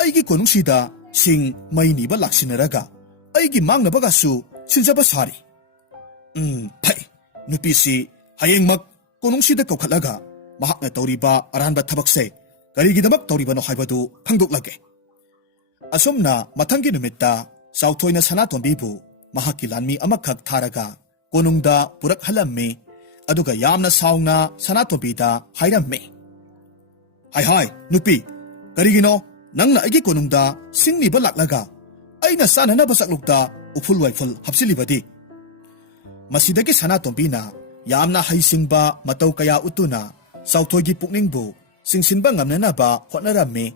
ꯑꯩꯒꯤ ꯀꯣꯅꯨꯡꯁꯤꯗ ꯁꯤꯡ ꯃꯩ ꯅꯤꯕ ꯂꯥꯛꯁꯤꯟꯅꯔꯒ ꯑꯩꯒꯤ ꯃꯥꯡꯅꯕꯒꯁꯨ ꯁꯤꯟꯖꯕ ꯁꯥꯔꯤ ꯐꯩ ꯅꯨꯄꯤꯁꯤ ꯍꯌꯦꯡꯃꯛ ꯀꯣꯅꯨꯡꯁꯤꯗ ꯀꯧꯈꯠꯂꯒ ꯃꯍꯥꯛꯅ ꯇꯧꯔꯤꯕ ꯑꯔꯥꯟꯕ ꯊꯕꯛꯁꯦ ꯀꯔꯤꯒꯤꯗꯃꯛ ꯇꯧꯔꯤꯕꯅꯣ ꯍꯥꯏꯕꯗꯨ ꯈꯪꯗꯣꯛꯂꯒꯦ ꯑꯁꯨꯝꯅ ꯃꯊꯪꯒꯤ ꯅꯨꯃꯤꯠꯇ ꯆꯥꯎꯊꯣꯏꯅ ꯁꯅꯥꯇꯣꯝꯕꯤꯕꯨ ꯃꯍꯥꯛꯀꯤ ꯂꯥꯟꯃꯤ ꯑꯃꯈꯛ ꯊꯥꯔꯒ ꯀꯣꯅꯨꯡꯗ ꯄꯨꯔꯛꯍꯜꯂꯝꯃꯤ ꯑꯗꯨꯒ ꯌꯥꯝꯅ ꯁꯥꯎꯅ ꯁꯅꯥꯇꯣꯝꯕꯤꯗ ꯍꯥꯏꯔꯝꯃꯤ ꯍꯥꯏ ꯅꯨꯄꯤ ꯀꯔꯤꯒꯤꯅꯣ ꯅꯪꯅ ꯑꯩꯒꯤ ꯀꯣꯅꯨꯡꯗ ꯁꯤꯡꯅꯤꯕ ꯂꯥꯛꯂꯒ ꯑꯩꯅ ꯆꯥꯅꯅꯕ ꯆꯥꯛꯂꯨꯛꯇ ꯎꯐꯨꯜ ꯋꯥꯏꯐꯨꯜ ꯍꯥꯞꯆꯤꯜꯂꯤꯕꯗꯤ ꯃꯁꯤꯗꯒꯤ ꯁꯅꯥꯇꯣꯝꯕꯤꯅ ꯌꯥꯝꯅ ꯍꯩꯁꯤꯡꯕ ꯃꯇꯧ ꯀꯌꯥ ꯎꯠꯇꯨꯅ ꯆꯥꯎꯊꯣꯏꯒꯤ ꯄꯨꯛꯅꯤꯡꯕꯨ ꯆꯤꯡꯁꯤꯟꯕ ꯉꯝꯅꯅꯕ ꯍꯣꯠꯅꯔꯝꯃꯤ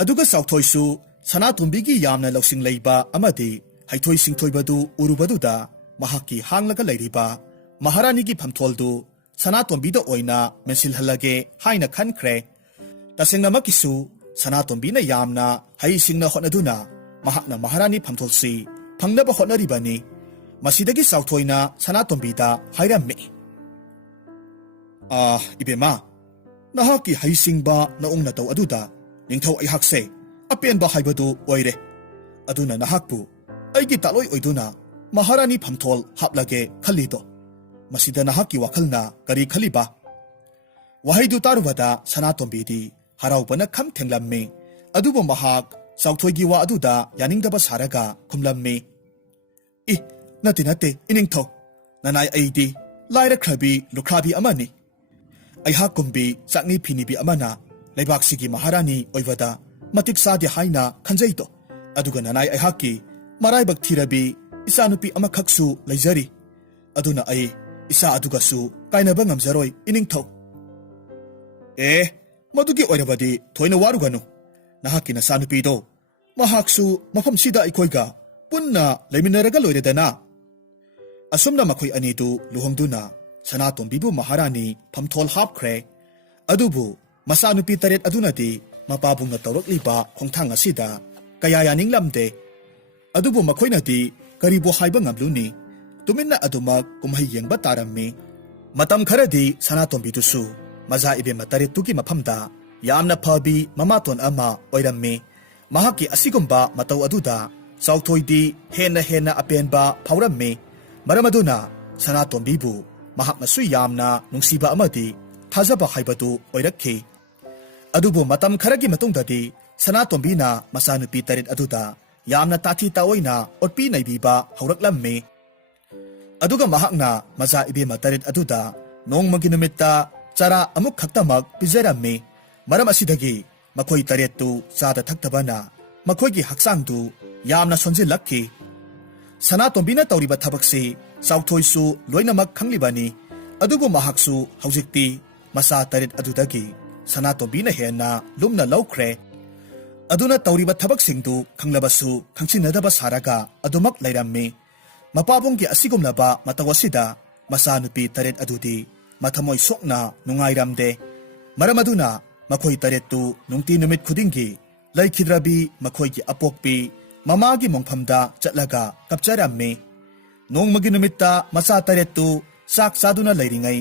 ꯑꯗꯨꯒ ꯆꯥꯎꯊꯣꯏꯁꯨ ꯁꯅꯥꯇꯣꯝꯕꯤꯒꯤ ꯌꯥꯝꯅ ꯂꯧꯁꯤꯡ ꯂꯩꯕ ꯑꯃꯗꯤ ꯍꯩꯊꯣꯏ ꯁꯤꯡꯊꯣꯏꯕꯗꯨ ꯎꯔꯨꯕꯗꯨꯗ ꯃꯍꯥꯛꯀꯤ ꯍꯥꯡꯂꯒ ꯂꯩꯔꯤꯕ ꯃꯍꯥꯔꯥꯅꯤꯒꯤ ꯐꯝꯊꯣꯜꯗꯨ ꯁꯅꯥꯇꯣꯝꯕꯤꯗ ꯑꯣꯏꯅ ꯃꯦꯟꯁꯤꯜꯍꯜꯂꯒꯦ ꯍꯥꯏꯅ ꯈꯟꯈ꯭ꯔꯦ ꯇꯁꯦꯡꯅꯃꯛꯀꯤꯁꯨ ꯁꯅꯥꯇꯣꯝꯕꯤꯅ ꯌꯥꯝꯅ ꯍꯩꯁꯤꯡꯅ ꯍꯣꯠꯅꯗꯨꯅ ꯃꯍꯥꯛꯅ ꯃꯍꯥꯔꯥꯅꯤ ꯐꯝꯊꯣꯜꯁꯤ ꯐꯪꯅꯕ ꯍꯣꯠꯅꯔꯤꯕꯅꯤ ꯃꯁꯤꯗꯒꯤ ꯆꯥꯎꯊꯣꯏꯅ ꯁꯅꯥꯇꯣꯝꯕꯤꯗ ꯍꯥꯏꯔꯝꯃꯤ ꯏꯕꯦꯝꯃ ꯅꯍꯥꯛꯀꯤ ꯍꯩꯁꯤꯡꯕ ꯅꯑꯣꯡ ꯅꯇꯧ ꯑꯗꯨꯗ ꯅꯤꯡꯊꯧ ꯑꯩꯍꯥꯛꯁꯦ ꯑꯄꯦꯟꯕ ꯍꯥꯏꯕꯗꯨ ꯑꯣꯏꯔꯦ ꯑꯗꯨꯅ ꯅꯍꯥꯛꯄꯨ ꯑꯩꯒꯤ ꯇꯥꯂꯣꯏ ꯑꯣꯏꯗꯨꯅ ꯃꯍꯥꯔꯥꯅꯤ ꯐꯝꯊꯣꯜ ꯍꯥꯞꯂꯒꯦ ꯈꯜꯂꯤꯗꯣ ꯃꯁꯤꯗ ꯅꯍꯥꯛꯀꯤ ꯋꯥꯈꯜꯅ ꯀꯔꯤ ꯈꯜꯂꯤꯕ ꯋꯥꯍꯩꯗꯨ ꯇꯥꯔꯨꯕꯗ ꯁꯅꯥꯇꯣꯝꯕꯤꯗꯤ ꯍꯔꯥꯎꯕꯅ ꯈꯝ ꯊꯦꯡꯂꯝꯃꯤ ꯑꯗꯨꯕꯨ ꯃꯍꯥꯛ ꯆꯥꯎꯊꯣꯏꯒꯤ ꯋꯥ ꯑꯗꯨꯗ ꯌꯥꯅꯤꯡꯗꯕ ꯁꯥꯔꯒ ꯈꯨꯝꯂꯝꯃꯤ ꯅꯠꯇꯦ ꯏꯅꯤꯡꯊꯧ ꯅꯅꯥꯏ ꯑꯩꯗꯤ ꯂꯥꯏꯔꯈ꯭ꯔꯕꯤ ꯂꯨꯈ꯭ꯔꯥꯕꯤ ꯑꯃꯅꯤ ꯑꯩꯍꯥꯛꯀꯨꯝꯕꯤ ꯆꯥꯛꯅꯤ ꯐꯤꯅꯤꯕꯤ ꯑꯃꯅ ꯂꯩꯕꯥꯛꯁꯤꯒꯤ ꯃꯍꯥꯔꯥꯅꯤ ꯑꯣꯏꯕꯗ ꯃꯇꯤꯛ ꯆꯥꯗꯦ ꯍꯥꯏꯅ ꯈꯟꯖꯩꯗꯣ ꯑꯗꯨꯒ ꯅꯅꯥꯏ ꯑꯩꯍꯥꯛꯀꯤ ꯃꯔꯥꯏꯕꯛ ꯊꯤꯔꯕꯤ ꯏꯆꯥꯅꯨꯄꯤ ꯑꯃꯈꯛꯁꯨ ꯂꯩꯖꯔꯤ ꯑꯗꯨꯅ ꯑꯩ ꯏꯆꯥ ꯑꯗꯨꯒꯁꯨ ꯀꯥꯏꯅꯕ ꯉꯝꯖꯔꯣꯏ ꯏꯅꯤꯡꯊꯧ ꯃꯗꯨꯒꯤ ꯑꯣꯏꯔꯕꯗꯤ ꯊꯣꯏꯅ ꯋꯥꯔꯨꯒꯅꯨ ꯅꯍꯥꯛꯀꯤ ꯅꯆꯥꯅꯨꯄꯤꯗꯣ ꯃꯍꯥꯛꯁꯨ ꯃꯐꯝꯁꯤꯗ ꯑꯩꯈꯣꯏꯒ ꯄꯨꯟꯅ ꯂꯩꯃꯤꯟꯅꯔꯒ ꯂꯣꯏꯔꯦꯗꯅ ꯑꯁꯨꯝꯅ ꯃꯈꯣꯏ ꯑꯅꯤꯗꯨ ꯂꯨꯍꯣꯡꯗꯨꯅ ꯁꯅꯥꯇꯣꯝꯕꯤꯕꯨ ꯃꯍꯥꯔꯥꯅꯤ ꯐꯝꯊꯣꯜ ꯍꯥꯞꯈ꯭ꯔꯦ ꯑꯗꯨꯕꯨ ꯃꯆꯥꯅꯨꯄꯤ ꯇꯔꯦꯠ ꯑꯗꯨꯅꯗꯤ ꯃꯄꯥꯕꯨꯡꯅ ꯇꯧꯔꯛꯂꯤꯕ ꯈꯣꯡꯊꯥꯡ ꯑꯁꯤꯗ ꯀꯌꯥ ꯌꯥꯅꯤꯡꯂꯝꯗꯦ ꯑꯗꯨꯕꯨ ꯃꯈꯣꯏꯅꯗꯤ ꯀꯔꯤꯕꯨ ꯍꯥꯏꯕ ꯉꯝꯂꯨꯅꯤ ꯇꯨꯃꯤꯟꯅ ꯑꯗꯨꯃꯛ ꯀꯨꯝꯍꯩ ꯌꯦꯡꯕ ꯇꯥꯔꯝꯃꯤ ꯃꯇꯝ ꯈꯔꯗꯤ ꯁꯅꯥꯇꯣꯝꯕꯤꯗꯨꯁꯨ ꯃꯖꯥ ꯏꯕꯦꯝꯃ ꯇꯔꯦꯠꯇꯨꯒꯤ ꯃꯐꯝꯗ ꯌꯥꯝꯅ ꯐꯕꯤ ꯃꯃꯥꯇꯣꯟ ꯑꯃ ꯑꯣꯏꯔꯝꯃꯤ Mahaki asigumba matau aduda Sauthoidi hena apenba phaurammi maramaduna Sanatombibu mahakna suyamna nungsiba amadi thajaba haibadu oirakhi adubu matam kharagi matungdadi Sanatombina masanupi tarit aduda yamna tathi taoina otpi naibiba hauraklammi aduga mahakna maza ibema tarit aduda nongmagi numitta chara amuk khaktamak pijarammi maram asidagi makhoi tarettu chada thaktabana makhoi gi haksangdu yamna sonjilakhi Sanatombina tawriba thabakse Sauthoisu loinamak khanglibani adubu mahaksu haujikti masa tarit adudagi Sanatombina hena lumna laukhre aduna tawriba thabak singdu khanglabasu khangchinadaba saraga adumak lairammi mapabonggi asigumlaba matawasida masa nupi taret adudi mathamoi sokna nungairamde maramaduna makhoi tarettu nungti numit khudingi laikhidrabi makhoigi apokpi mamagi mongphamda chatlaga kapcharammi nongmagi numitta masa tarettu sak saduna lairingai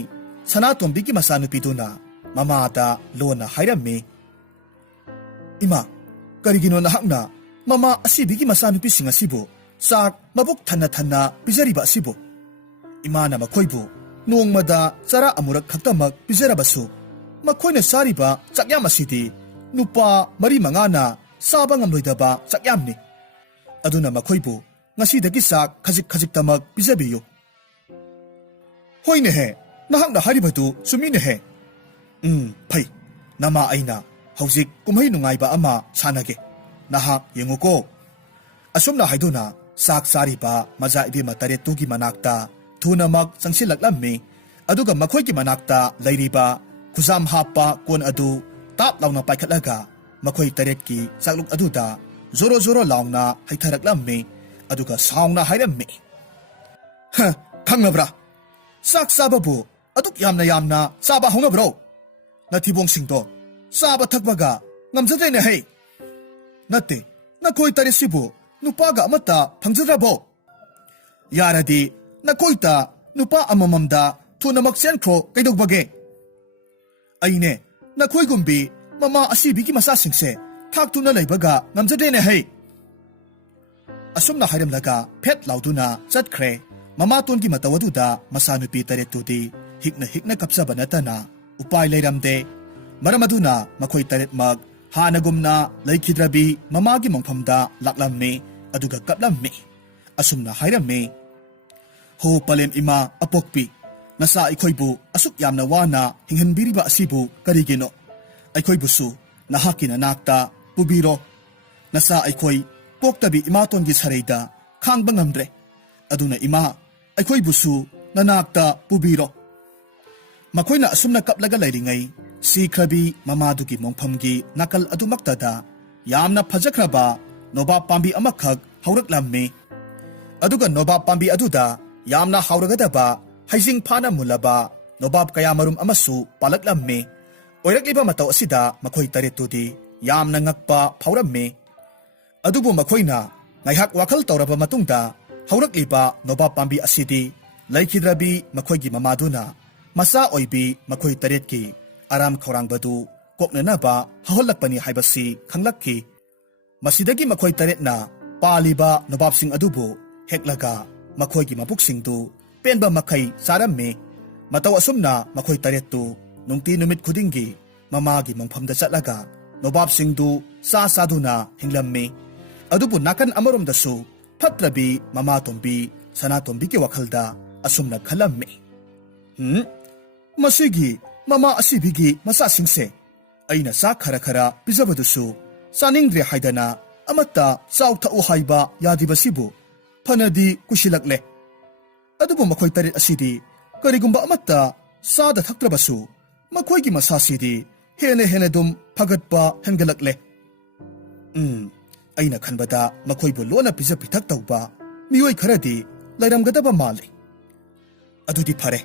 Sanatombigi masa nupiduna mamada lona hairammi ima karigino nahakna mama asibigi masa nupi singasibu sak mabuk thanna pijariba asibu imana makhoibu nongmada chara amurak khaktamak pijarabasu makhoina sariba chakyam asidi nupa mari mangana saba ngamloidaba chakyamni aduna makhoibu ngasidagi sak khajik tamak pijabiyu hoine he nahakna haribadu sumine he phai nama aina haujik kumhai nungaiba ama sanage nahak yenguko asumna haiduna sak sariba maja ibema taretugi manakta thunamak changsilaklammi aduga makhoigi manakta lairiba khuzam happa kon adu tap launa paikhatlaga makhoi taretki sakluk aduda zoro launa haitharaklammi aduga saungna hairammi ha khangnabra sak sababu aduk yamna saba hongnabro nathibong singdo saba thakbaga ngamjadrene hei natte nakhoi taresibu nupaga amata phangjadrabo yaradi nakoita nupa amamamda thunamak senkro kaidogbage aine nakhoi gumbi mama asibigi masa singse thaktuna leibaga ngamjadrene hei asumna hairamlaga phet lauduna chatkre mama tongi matawaduda masanupi taretudi hikna kapsaba natana upai leiramde maramaduna makhoi taret mag hanagumna laikhidrabi mamagi mongphamda laklammi aduga kaplammi asumna hairammi ho palem ima apokpi nasa ikhoibu asuk yamna wana hinghanbiriba asibu karigino aikhoibusu nahakina nakta pubiro nasa aikhoi poktabi imatongi sareida khangba ngamdre aduna ima aikhoibusu nanakta pubiro makhoina asumna kaplaga lairingai sikhrabi mamadugi mongphamgi nakal adumaktada yamna phajakraba noba pambi amakhak hauraklammi aduga noba pambi aduda yamna hauragadaba haijing phana mulaba nobab kayamarum amasu palaklammi oirakliba matau asida makhoi taretudi yamna ngakpa phaurammi adubu makhoina ngaihak wakhal tawraba matungda haurakliba nobab pambi asidi laikhidrabi makhoigi mamaduna masa oibi makhoi taretki aram khaurangbadu koknanaba haholakpani haibasi khanglakki masidagi makhoi taretna paliba nobabsing adubu heklaga makhoigi mapuksingdu penba makhai sarammi mataw asumna makhoi tarettu nungti numit khudingi mamagi mongphamda chatlaga nobabsingdu sa saduna hinglammi adubu nakan amaromdasu phatrabi mama tombi Sanatombi ki wakhalda asumna khalammi masigi mama asibigi masa singse aina sa khara pijabadusu saningdre haidana amata sautha u haiba yadibasibu phanadi kushilakle adubu makhoi tarit asidi karigumba amata sada thaktrabasu makhoigi masasidi hene dum phagatpa hengalakle aina khanbada makhoibu lona pija pithak tawba mioi kharadi lairamgadaba mali adudi phare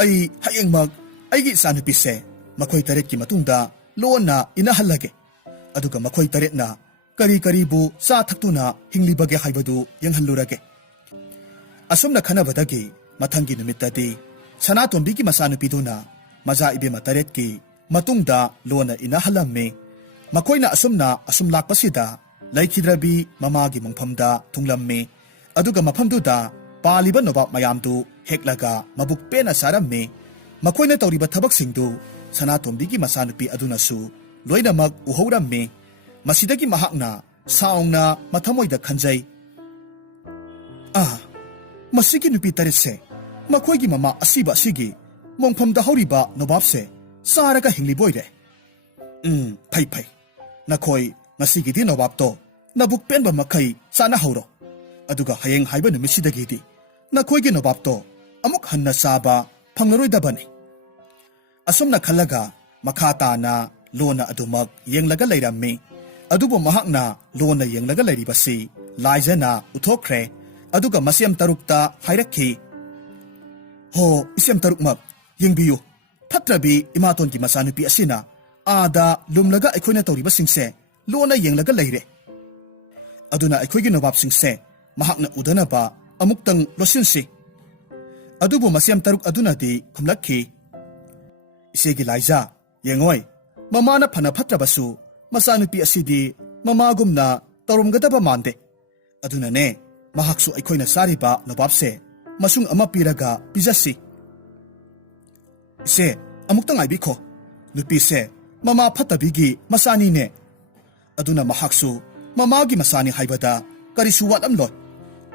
ai hayengmak aigi sanupise makhoi taret ki matungda lona inahallage aduga makhoi taret na karibu sa thaktuna hinglibage haibadu yanghallurage asumna khanabadagi mathangi numittadi Sanatombi ki masanupiduna maja ibema taret ki matungda lona inahalamme makoina asumlakpasida ꯂꯩꯈꯤꯗ꯭ꯔꯕꯤ ꯃꯃꯥꯒꯤ ꯃꯪꯐꯝꯗ ꯊꯨꯡꯂꯝꯃꯤ ꯑꯗꯨꯒ ꯃꯐꯝꯗꯨꯗ ꯄꯥꯜꯂꯤꯕ ꯅꯣꯕꯥꯞ ꯃꯌꯥꯝꯗꯨ ꯍꯦꯛꯂꯒ ꯃꯕꯨꯛ ꯄꯦꯟꯅ ꯆꯥꯔꯝꯃꯤ ꯃꯈꯣꯏꯅ ꯇꯧꯔꯤꯕ ꯊꯕꯛꯁꯤꯡꯗꯨ ꯁꯅꯥꯇꯣꯝꯕꯤꯒꯤ ꯃꯆꯥꯅꯨꯄꯤ ꯑꯗꯨꯅꯁꯨ ꯂꯣꯏꯅꯃꯛ ꯎꯍꯧꯔꯝꯃꯤ ꯃꯁꯤꯗꯒꯤ ꯃꯍꯥꯛꯅ ꯁꯥꯎꯅ ꯃꯊꯃꯣꯏꯗ ꯈꯟꯖꯩ ꯃꯁꯤꯒꯤ ꯅꯨꯄꯤ ꯇꯔꯦꯠꯁꯦ ꯃꯈꯣꯏꯒꯤ ꯃꯃꯥ ꯑꯁꯤꯕ ꯑꯁꯤꯒꯤ ꯃꯣꯡꯐꯝꯗ ꯍꯧꯔꯤꯕ ꯅꯣꯕꯥꯞꯁꯦ ꯆꯥꯔꯒ ꯍꯤꯡꯂꯤꯕꯣꯏꯔꯦ ꯐꯩ ꯅꯈꯣꯏ ꯉꯁꯤꯒꯤꯗꯤ ꯅꯣꯕꯥꯞꯇꯣ ꯅꯕꯨꯛ ꯄꯦꯟꯕ ꯃꯈꯩ ꯆꯥꯅꯍꯧꯔꯣ ꯑꯗꯨꯒ ꯍꯌꯦꯡ ꯍꯥꯏꯕ ꯅꯨꯃꯤꯠꯁꯤꯗꯒꯤꯗꯤ ꯅꯈꯣꯏꯒꯤ ꯅꯣꯕꯥꯞꯇꯣ ꯑꯃꯨꯛ ꯍꯟꯅ ꯆꯥꯕ ꯐꯪꯂꯔꯣꯏꯗꯕꯅꯤ ꯑꯁꯨꯝꯅ ꯈꯜꯂꯒ ꯃꯈꯥ ꯇꯥꯅ ꯂꯣꯟꯅ ꯑꯗꯨꯃꯛ ꯌꯦꯡꯂꯒ ꯂꯩꯔꯝꯃꯤ ꯑꯗꯨꯕꯨ ꯃꯍꯥꯛꯅ ꯂꯣꯟꯅ ꯌꯦꯡꯂꯒ ꯂꯩꯔꯤꯕꯁꯤ ꯂꯥꯏꯖꯅ ꯎꯊꯣꯛꯈ꯭ꯔꯦ ꯑꯗꯨꯒ ꯃꯁꯦꯝ ꯇꯔꯨꯛꯇ ꯍꯥꯏꯔꯛꯈꯤ ꯍꯣ ꯏꯁꯦꯝ ꯇꯔꯨꯛꯃꯛ ꯌꯦꯡꯕꯤꯌꯨ ꯐꯠꯇ꯭ꯔꯕꯤ ꯏꯃꯥꯇꯣꯟꯒꯤ ꯃꯆꯥꯅꯨꯄꯤ ꯑꯁꯤꯅ ꯑꯥꯗ ꯂꯨꯝꯂꯒ ꯑꯩꯈꯣꯏꯅ ꯇꯧꯔꯤꯕꯁꯤꯡꯁꯦ ꯂꯣꯟꯅ ꯌꯦꯡꯂꯒ ꯂꯩꯔꯦ ꯑꯗꯨꯅ ꯑꯩꯈꯣꯏꯒꯤ ꯅꯣꯕꯥꯞꯁꯤꯡꯁꯦ ꯃꯍꯥꯛꯅ ꯎꯗꯅꯕ ꯑꯃꯨꯛꯇꯪ ꯂꯣꯠꯁꯤꯟꯁꯤ ꯑꯗꯨꯕꯨ ꯃꯁꯦꯝ ꯇꯔꯨꯛ ꯑꯗꯨꯅꯗꯤ ꯈꯨꯝꯂꯛꯈꯤ ꯏꯆꯦꯒꯤ ꯂꯥꯏꯖꯥ ꯌꯦꯡꯉꯣꯏ ꯃꯃꯥꯅ ꯐꯅ ꯐꯠꯇ꯭ꯔꯕꯁꯨ ꯃꯆꯥꯅꯨꯄꯤ ꯑꯁꯤꯗꯤ ꯃꯃꯥꯒꯨꯝꯅ ꯇꯧꯔꯝꯒꯗꯕ ꯃꯥꯟꯗꯦ ꯑꯗꯨꯅꯅꯦ ꯃꯍꯥꯛꯁꯨ ꯑꯩꯈꯣꯏꯅ ꯆꯥꯔꯤꯕ ꯅꯣꯕꯥꯞꯁꯦ ꯃꯁꯨꯡ ꯑꯃ ꯄꯤꯔꯒ ꯄꯤꯖꯁꯤ ꯏꯆꯦ ꯑꯃꯨꯛꯇ ꯉꯥꯏꯕꯤꯈꯣ ꯅꯨꯄꯤꯁꯦ ꯃꯃꯥ ꯐꯠꯇꯕꯤꯒꯤ ꯃꯆꯥꯅꯤꯅꯦ ꯑꯗꯨꯅ ꯃꯍꯥꯛꯁꯨ ꯃꯃꯥꯒꯤ ꯃꯆꯥꯅꯤ ꯍꯥꯏꯕꯗ ꯀꯔꯤꯁꯨ ꯋꯥꯠꯂꯝꯂꯣꯏ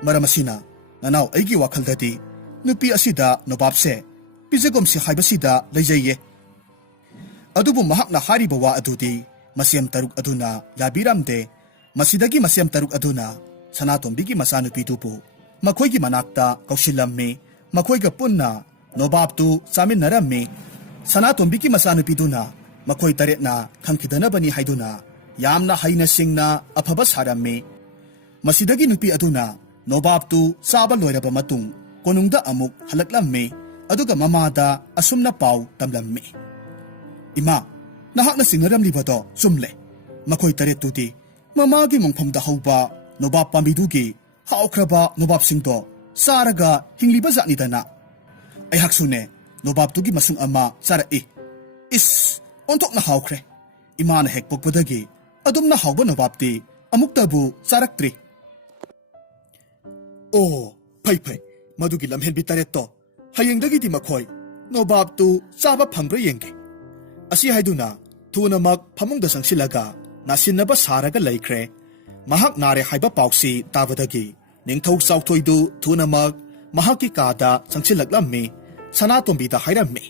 ꯃꯔꯝ ꯑꯁꯤꯅ ꯅꯅꯥꯎ ꯑꯩꯒꯤ ꯋꯥꯈꯜꯗꯗꯤ ꯅꯨꯄꯤ ꯑꯁꯤꯗ ꯅꯣꯕꯥꯞꯁꯦ ꯄꯤꯖꯒꯨꯝꯁꯤ ꯍꯥꯏꯕꯁꯤꯗ ꯂꯩꯖꯩꯌꯦ ꯑꯗꯨꯕꯨ ꯃꯍꯥꯛꯅ ꯍꯥꯏꯔꯤꯕ ꯋꯥ ꯑꯗꯨꯗꯤ ꯃꯁꯦꯝ ꯇꯔꯨꯛ ꯑꯗꯨꯅ ꯌꯥꯕꯤꯔꯝꯗꯦ ꯃꯁꯤꯗꯒꯤ ꯃꯁꯦꯝ ꯇꯔꯨꯛ ꯑꯗꯨꯅ ꯁꯅꯥꯇꯣꯝꯕꯤꯒꯤ ꯃꯆꯥꯅꯨꯄꯤꯗꯨꯕꯨ ꯃꯈꯣꯏꯒꯤ ꯃꯅꯥꯛꯇ ꯀꯧꯁꯤꯜꯂꯝꯃꯤ ꯃꯈꯣꯏꯒ ꯄꯨꯟꯅ ꯅꯣꯕꯥꯞꯇꯨ ꯆꯥꯃꯤꯟꯅꯔꯝꯃꯤ ꯁꯅꯥꯇꯣꯝꯕꯤꯒꯤ ꯃꯆꯥꯅꯨꯄꯤꯗꯨꯅ ꯃꯈꯣꯏ ꯇꯔꯦꯠꯅ ꯈꯪꯈꯤꯗꯅꯕꯅꯤ ꯍꯥꯏꯗꯨꯅ ꯌꯥꯝꯅ ꯍꯩꯅ ꯁꯤꯡꯅ ꯑꯐꯕ ꯁꯥꯔꯝꯃꯤ ꯃꯁꯤꯗꯒꯤ ꯅꯨꯄꯤ ꯑꯗꯨꯅ ꯅꯣꯕꯥꯞꯇꯨ ꯆꯥꯕ ꯂꯣꯏꯔꯕ ꯃꯇꯨꯡ ꯀꯣꯅꯨꯡꯗ ꯑꯃꯨꯛ ꯍꯜꯂꯛꯂꯝꯃꯤ ꯑꯗꯨꯒ ꯃꯃꯥꯗ ꯑꯁꯨꯝꯅ ꯄꯥꯎ ꯇꯝꯂꯝꯃꯤ ꯏꯃꯥ ꯅꯍꯥꯛꯅ ꯆꯤꯡꯅꯔꯝꯂꯤꯕꯗꯣ ꯆꯨꯝꯂꯦ ꯃꯈꯣꯏ ꯇꯔꯦꯠꯇꯨꯗꯤ ꯃꯃꯥꯒꯤ ꯃꯣꯡꯐꯝꯗ ꯍꯧꯕ ꯅꯣꯕꯥꯞ ꯄꯥꯝꯕꯤꯗꯨꯒꯤ ꯍꯥꯎꯈ꯭ꯔꯕ ꯅꯣꯕꯥꯞꯁꯤꯡꯗꯣ ꯆꯥꯔꯒ ꯍꯤꯡꯂꯤꯕ ꯖꯥꯠꯅꯤꯗꯅ ꯑꯩꯍꯥꯛꯁꯨꯅꯦ ꯅꯣꯕꯥꯞꯇꯨꯒꯤ ꯃꯁꯨꯡ ꯑꯃ ꯆꯥꯔꯛꯏ ꯑꯣꯟꯊꯣꯛꯅ ꯍꯥꯎꯈ꯭ꯔꯦ ꯏꯃꯥꯅ ꯍꯦꯛ ꯄꯣꯛꯄꯗꯒꯤ ꯑꯗꯨꯝꯅ ꯍꯥꯎꯕ ꯅꯣꯕꯥꯞꯇꯤ ꯑꯃꯨꯛꯇꯕꯨ ꯆꯥꯔꯛꯇ꯭ꯔꯤ ꯑꯣ ꯐꯩ ꯃꯗꯨꯒꯤ ꯂꯝꯍꯦꯟꯕꯤ ꯇꯔꯦꯠꯇꯣ ꯍꯌꯦꯡꯗꯒꯤꯗꯤ ꯃꯈꯣꯏ ꯅꯣꯕꯥꯞꯇꯨ ꯆꯥꯕ ꯐꯪꯕ꯭ꯔꯥ ꯌꯦꯡꯒꯦ ꯑꯁꯤ ꯍꯥꯏꯗꯨꯅ ꯊꯨꯅꯃꯛ ꯐꯃꯨꯡꯗ ꯆꯪꯁꯤꯜꯂꯒ ꯅꯥꯁꯤꯟꯅꯕ ꯁꯥꯔꯒ ꯂꯩꯈ꯭ꯔꯦ ꯃꯍꯥꯛ ꯅꯥꯔꯦ ꯍꯥꯏꯕ ꯄꯥꯎꯁꯤ ꯇꯥꯕꯗꯒꯤ ꯅꯤꯡꯊꯧ ꯆꯥꯎꯊꯣꯏꯗꯨ ꯊꯨꯅꯃꯛ ꯃꯍꯥꯛꯀꯤ ꯀꯥꯗ ꯆꯪꯁꯤꯜꯂꯛꯂꯝꯃꯤ ꯁꯅꯥꯇꯣꯝꯕꯤꯗ ꯍꯥꯏꯔꯝꯃꯤ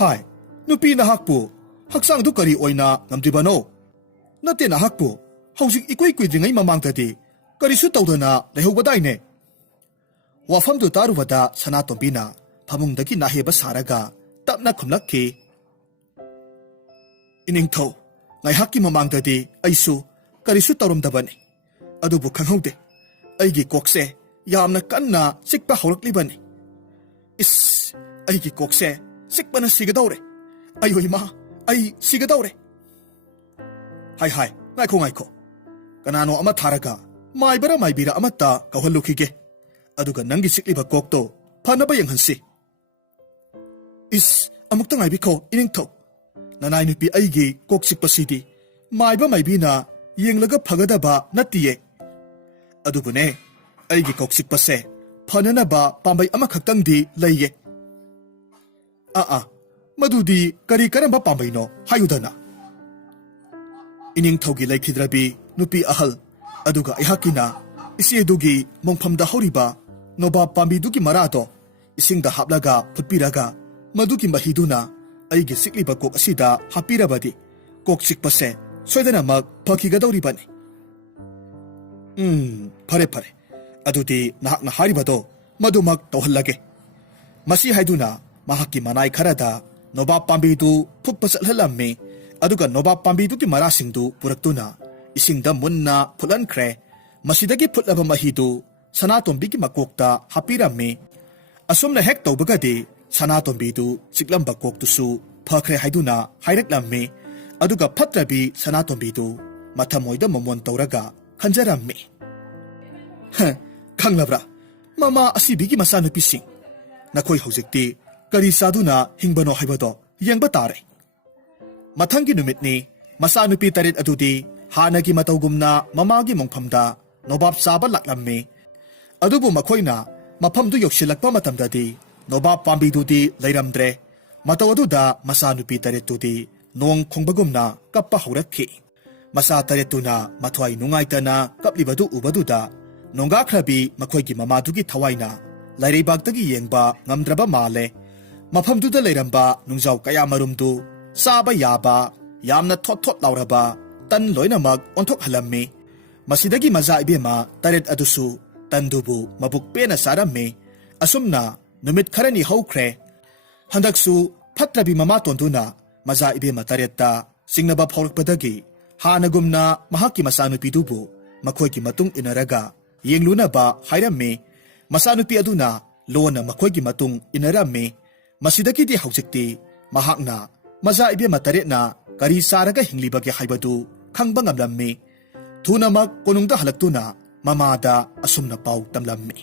ꯍꯥꯏ ꯅꯨꯄꯤ ꯅꯍꯥꯛꯄꯨ ꯍꯛꯆꯥꯡꯗꯨ ꯀꯔꯤ ꯑꯣꯏꯅ ꯉꯝꯗ꯭ꯔꯤꯕꯅꯣ ꯅꯠꯇꯦ ꯅꯍꯥꯛꯄꯨ ꯍꯧꯖꯤꯛ ꯏꯀꯨꯏ ꯀꯨꯏꯗ꯭ꯔꯤꯉꯩ ꯃꯃꯥꯡꯗꯗꯤ ꯀꯔꯤꯁꯨ ꯇꯧꯗꯅ ꯂꯩꯍꯧꯕꯗꯥꯏꯅꯦ ꯋꯥꯐꯝꯗꯨ ꯇꯥꯔꯨꯕꯗ ꯁꯅꯥꯇꯣꯝꯕꯤꯅ ꯐꯃꯨꯡꯗꯒꯤ ꯅꯥꯍꯦꯕ ꯁꯥꯔꯒ ꯇꯞꯅ ꯈꯨꯝꯂꯛꯈꯤ ꯏꯅꯤꯡꯊꯧ ꯉꯥꯏꯍꯥꯛꯀꯤ ꯃꯃꯥꯡꯗꯗꯤ ꯑꯩꯁꯨ ꯀꯔꯤꯁꯨ ꯇꯧꯔꯝꯗꯕꯅꯤ ꯑꯗꯨꯕꯨ ꯈꯪꯍꯧꯗꯦ ꯑꯩꯒꯤ ꯀꯣꯛꯁꯦ ꯌꯥꯝꯅ ꯀꯟꯅ ꯆꯤꯛꯄ ꯍꯧꯔꯛꯂꯤꯕꯅꯤ ꯑꯩꯒꯤ ꯀꯣꯛꯁꯦ ꯆꯤꯛꯄꯅ ꯁꯤꯒꯗꯧꯔꯦ ꯑꯩ ꯏꯃꯥ ꯑꯩ ꯁꯤꯒꯗꯧꯔꯦ ꯍꯥꯏ ꯉꯥꯏꯈꯣ ꯀꯅꯥꯅꯣ ꯑꯃ ꯊꯥꯔꯒ ꯃꯥꯏꯕꯔ ꯃꯥꯏꯕꯤꯔ ꯑꯃꯠꯇ ꯀꯧꯍꯜꯂꯨꯈꯤꯒꯦ ꯑꯗꯨꯒ ꯅꯪꯒꯤ ꯆꯤꯛꯂꯤꯕ ꯀꯣꯛꯇꯣ ꯐꯅꯕ ꯌꯦꯡꯍꯟꯁꯤ ꯑꯃꯨꯛꯇ ꯉꯥꯏꯕꯤꯈꯣ ꯏꯅꯤꯡꯊꯧ ꯅꯅꯥꯏ ꯅꯨꯄꯤ ꯑꯩꯒꯤ ꯀꯣꯛ ꯆꯤꯛꯄꯁꯤꯗꯤ ꯃꯥꯏꯕ ꯃꯥꯏꯕꯤꯅ ꯌꯦꯡꯂꯒ ꯐꯒꯗꯕ ꯅꯠꯇꯤꯌꯦ ꯑꯗꯨꯕꯨꯅꯦ ꯑꯩꯒꯤ ꯀꯣꯛ ꯆꯤꯛꯄꯁꯦ ꯐꯅꯅꯕ ꯄꯥꯝꯕꯩ ꯑꯃꯈꯛꯇꯪꯗꯤ ꯂꯩꯌꯦ ꯃꯗꯨꯗꯤ ꯀꯔꯝꯕ ꯄꯥꯝꯕꯩꯅꯣ ꯍꯥꯏꯌꯨꯗꯅ ꯏꯅꯤꯡꯊꯧꯒꯤ ꯂꯩꯈꯤꯗ꯭ꯔꯕꯤ ꯅꯨꯄꯤ ꯑꯍꯜ ꯑꯗꯨꯒ ꯑꯩꯍꯥꯛꯀꯤꯅ ꯏꯆꯦꯗꯨꯒꯤ ꯃꯣꯡꯐꯝꯗ ꯍꯧꯔꯤꯕ ꯅꯣꯕꯥꯞ ꯄꯥꯝꯕꯤꯗꯨꯒꯤ ꯃꯔꯥꯗꯣ ꯏꯁꯤꯡꯗ ꯍꯥꯞꯂꯒ ꯐꯨꯠꯄꯤꯔꯒ ꯃꯗꯨꯒꯤ ꯃꯍꯤꯗꯨꯅ ꯑꯩꯒꯤ ꯆꯤꯛꯂꯤꯕ ꯀꯣꯛ ꯑꯁꯤꯗ ꯍꯥꯞꯄꯤꯔꯕꯗꯤ ꯀꯣꯛ ꯆꯤꯛꯄꯁꯦ ꯁꯣꯏꯗꯅꯃꯛ ꯐꯈꯤꯒꯗꯧꯔꯤꯕꯅꯤ ꯐꯔꯦ ꯑꯗꯨꯗꯤ ꯅꯍꯥꯛꯅ ꯍꯥꯏꯔꯤꯕꯗꯣ ꯃꯗꯨꯃꯛ ꯇꯧꯍꯜꯂꯒꯦ ꯃꯁꯤ ꯍꯥꯏꯗꯨꯅ ꯃꯍꯥꯛꯀꯤ ꯃꯅꯥꯏ ꯈꯔꯗ ꯅꯣꯕꯥꯞ ꯄꯥꯝꯕꯤꯗꯨ ꯐꯨꯠꯄ ꯆꯠꯍꯜꯂꯝꯃꯤ ꯑꯗꯨꯒ ꯅꯣꯕꯥꯞ ꯄꯥꯝꯕꯤꯗꯨꯒꯤ ꯃꯔꯥꯁꯤꯡꯗꯨ ꯄꯨꯔꯛꯇꯨꯅ ꯏꯁꯤꯡꯗ ꯃꯨꯟꯅ ꯐꯨꯠꯍꯟꯈ꯭ꯔꯦ ꯃꯁꯤꯗꯒꯤ ꯐꯨꯠꯂꯕ ꯃꯍꯤꯗꯨ ꯁꯅꯥꯇꯣꯝꯕꯤꯒꯤ ꯃꯀꯣꯛꯇ ꯍꯥꯞꯄꯤꯔꯝꯃꯤ ꯑꯁꯨꯝꯅ ꯍꯦꯛ ꯇꯧꯕꯒꯗꯤ ꯁꯅꯥꯇꯣꯝꯕꯤꯗꯨ ꯆꯤꯛꯂꯝꯕ ꯀꯣꯛꯇꯨꯁꯨ ꯐꯈ꯭ꯔꯦ ꯍꯥꯏꯗꯨꯅ ꯍꯥꯏꯔꯛꯂꯝꯃꯤ ꯑꯗꯨꯒ ꯐꯠꯇ꯭ꯔꯕꯤ ꯁꯅꯥꯇꯣꯝꯕꯤꯗꯨ ꯃꯊꯃꯣꯏꯗ ꯃꯃꯣꯟ ꯇꯧꯔꯒ ꯈꯟꯖꯔꯝꯃꯤ ꯈꯪꯂꯕ꯭ꯔꯥ ꯃꯃꯥ ꯑꯁꯤꯕꯤꯒꯤ ꯃꯆꯥꯅꯨꯄꯤꯁꯤꯡ ꯅꯈꯣꯏ ꯍꯧꯖꯤꯛꯇꯤ ꯀꯔꯤ ꯆꯥꯗꯨꯅ ꯍꯤꯡꯕꯅꯣ ꯍꯥꯏꯕꯗꯣ ꯌꯦꯡꯕ ꯇꯥꯔꯦ ꯃꯊꯪꯒꯤ ꯅꯨꯃꯤꯠꯅꯤ ꯃꯆꯥꯅꯨꯄꯤ ꯇꯔꯦꯠ ꯑꯗꯨꯗꯤ ꯍꯥꯟꯅꯒꯤ ꯃꯇꯧꯒꯨꯝꯅ ꯃꯃꯥꯒꯤ ꯃꯣꯡꯐꯝꯗ ꯅꯣꯕꯥꯞ ꯆꯥꯕ ꯂꯥꯛꯂꯝꯃꯤ꯫ ꯑꯗꯨꯕꯨ ꯃꯈꯣꯏꯅ ꯃꯐꯝꯗꯨ ꯌꯧꯁꯤꯜꯂꯛꯄ ꯃꯇꯝꯗꯗꯤ ꯅꯣꯕꯥꯞ ꯄꯥꯝꯕꯤꯗꯨꯗꯤ ꯂꯩꯔꯝꯗ꯭ꯔꯦ꯫ ꯃꯇꯧ ꯑꯗꯨꯗ ꯃꯆꯥꯅꯨꯄꯤ ꯇꯔꯦꯠꯇꯨꯗꯤ ꯅꯣꯡ ꯈꯣꯡꯕꯒꯨꯝꯅ ꯀꯞꯄ ꯍꯧꯔꯛꯈꯤ꯫ ꯃꯆꯥ ꯇꯔꯦꯠꯇꯨꯅ ꯃꯊ꯭ꯋꯥꯏ ꯅꯨꯡꯉꯥꯏꯇꯅ ꯀꯞꯂꯤꯕꯗꯨ ꯎꯕꯗꯨꯗ ꯅꯣꯡꯒꯥꯈ꯭ꯔꯕꯤ ꯃꯈꯣꯏꯒꯤ ꯃꯃꯥꯗꯨꯒꯤ ꯊꯋꯥꯏꯅ ꯂꯩꯔꯩꯕꯥꯛꯇꯒꯤ ꯌꯦꯡꯕ ꯉꯝꯗ꯭ꯔꯕ ꯃꯥꯜꯂꯦ꯫ ꯃꯐꯝꯗꯨꯗ ꯂꯩꯔꯝꯕ ꯅꯨꯡꯖꯥꯎ ꯀꯌꯥꯃꯔꯨꯝꯗꯨ ꯆꯥꯕ ꯌꯥꯕ ꯌꯥꯝꯅ ꯊꯣꯠ ꯊꯣꯠ ꯂꯥꯎꯔꯕ ꯇꯟ ꯂꯣꯏꯅꯃꯛ ꯑꯣꯟꯊꯣꯛꯍꯜꯂꯝꯃꯤ꯫ ꯃꯁꯤꯗꯒꯤ ꯃꯆꯥ ꯏꯕꯦꯝꯃ ꯇꯔꯦꯠ ꯑꯗꯨꯁꯨ ꯇꯟꯗꯨꯕꯨ ꯃꯕꯨꯛ ꯄꯦꯟꯅ ꯆꯥꯔꯝꯃꯤ꯫ ꯑꯁꯨꯝꯅ ꯅꯨꯃꯤꯠ ꯈꯔꯅꯤ ꯍꯧꯈ꯭ꯔꯦ꯫ ꯍꯟꯗꯛꯁꯨ ꯐꯠꯇ꯭ꯔꯕꯤ ꯃꯃꯥꯇꯣꯟꯗꯨꯅ ꯃꯆꯥ ꯏꯕꯦꯝꯃ ꯇꯔꯦꯠꯇ ꯆꯤꯡꯅꯕ ꯐꯥꯎꯔꯛꯄꯗꯒꯤ ꯍꯥꯟꯅꯒꯨꯝꯅ ꯃꯍꯥꯛꯀꯤ ꯃꯆꯥꯅꯨꯄꯤꯗꯨꯕꯨ ꯃꯈꯣꯏꯒꯤ ꯃꯇꯨꯡ ꯏꯟꯅꯔꯒ ꯌꯦꯡꯂꯨꯅꯕ ꯍꯥꯏꯔꯝꯃꯤ꯫ ꯃꯆꯥꯅꯨꯄꯤ ꯑꯗꯨꯅ ꯂꯣꯟꯅ ꯃꯈꯣꯏꯒꯤ ꯃꯇꯨꯡ ꯏꯟꯅꯔꯝꯃꯤ꯫ ꯃꯁꯤꯗꯒꯤꯗꯤ ꯍꯧꯖꯤꯛꯇꯤ ꯃꯍꯥꯛꯅ ꯃꯆꯥ ꯏꯕꯦꯝꯃ ꯇꯔꯦꯠꯅ ꯀꯔꯤ ꯆꯥꯔꯒ ꯍꯤꯡꯂꯤꯕꯒꯦ ꯍꯥꯏꯕꯗꯨ ꯈꯪꯕ ꯉꯝꯂꯝꯃꯤ꯫ ꯊꯨꯅꯃꯛ ꯀꯣꯅꯨꯡꯗ ꯍꯜꯂꯛꯇꯨꯅ ꯃꯃꯥꯗ ꯑꯁꯨꯝꯅ ꯄꯥꯎ ꯇꯝꯂꯝꯃꯤ꯫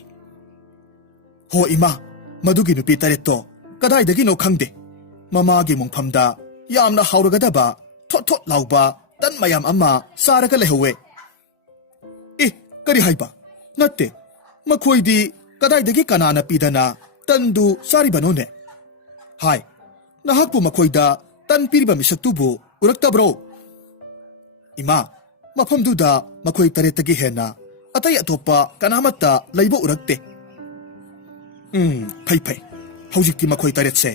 ꯍꯣ ꯏꯃꯥ, ꯃꯗꯨꯒꯤ ꯅꯨꯄꯤ ꯇꯔꯦꯠꯇꯣ ꯀꯗꯥꯏꯗꯒꯤꯅꯣ ꯈꯪꯗꯦ, ꯃꯃꯥꯒꯤ ꯃꯣꯡꯐꯝꯗ ꯌꯥꯝꯅ ꯍꯥꯎꯔꯒꯗꯕ ꯊꯣꯠ ꯊꯣꯠ ꯂꯥꯎꯕ ꯇꯟ ꯃꯌꯥꯝ ꯑꯃ ꯆꯥꯔꯒ ꯂꯩꯍꯧꯋꯦ꯫ ꯑꯦ, ꯀꯔꯤ ꯍꯥꯏꯕ? ꯅꯠꯇꯦ, ꯃꯈꯣꯏꯗꯤ ꯀꯗꯥꯏꯗꯒꯤ ꯀꯅꯥꯅ ꯄꯤꯗꯅ ꯇꯟꯗꯨ ꯆꯥꯔꯤꯕꯅꯣꯅꯦ? ꯍꯥꯏ, ꯅꯍꯥꯛꯄꯨ ꯃꯈꯣꯏꯗ ꯇꯟ ꯄꯤꯔꯤꯕ ꯃꯤꯁꯛꯇꯨꯕꯨ ꯎꯔꯛꯇꯕ꯭ꯔꯣ? ꯏꯃꯥ, ꯃꯐꯝꯗꯨꯗ ꯃꯈꯣꯏ ꯇꯔꯦꯠꯇꯒꯤ ꯍꯦꯟꯅ ꯑꯇꯩ ꯑꯇꯣꯞꯄ ꯀꯅꯥꯃꯠꯇ ꯂꯩꯕ ꯎꯔꯛꯇꯦ꯫ ꯐꯩ ꯐꯩ, ꯍꯧꯖꯤꯛꯇꯤ ꯃꯈꯣꯏ ꯇꯔꯦꯠꯁꯦ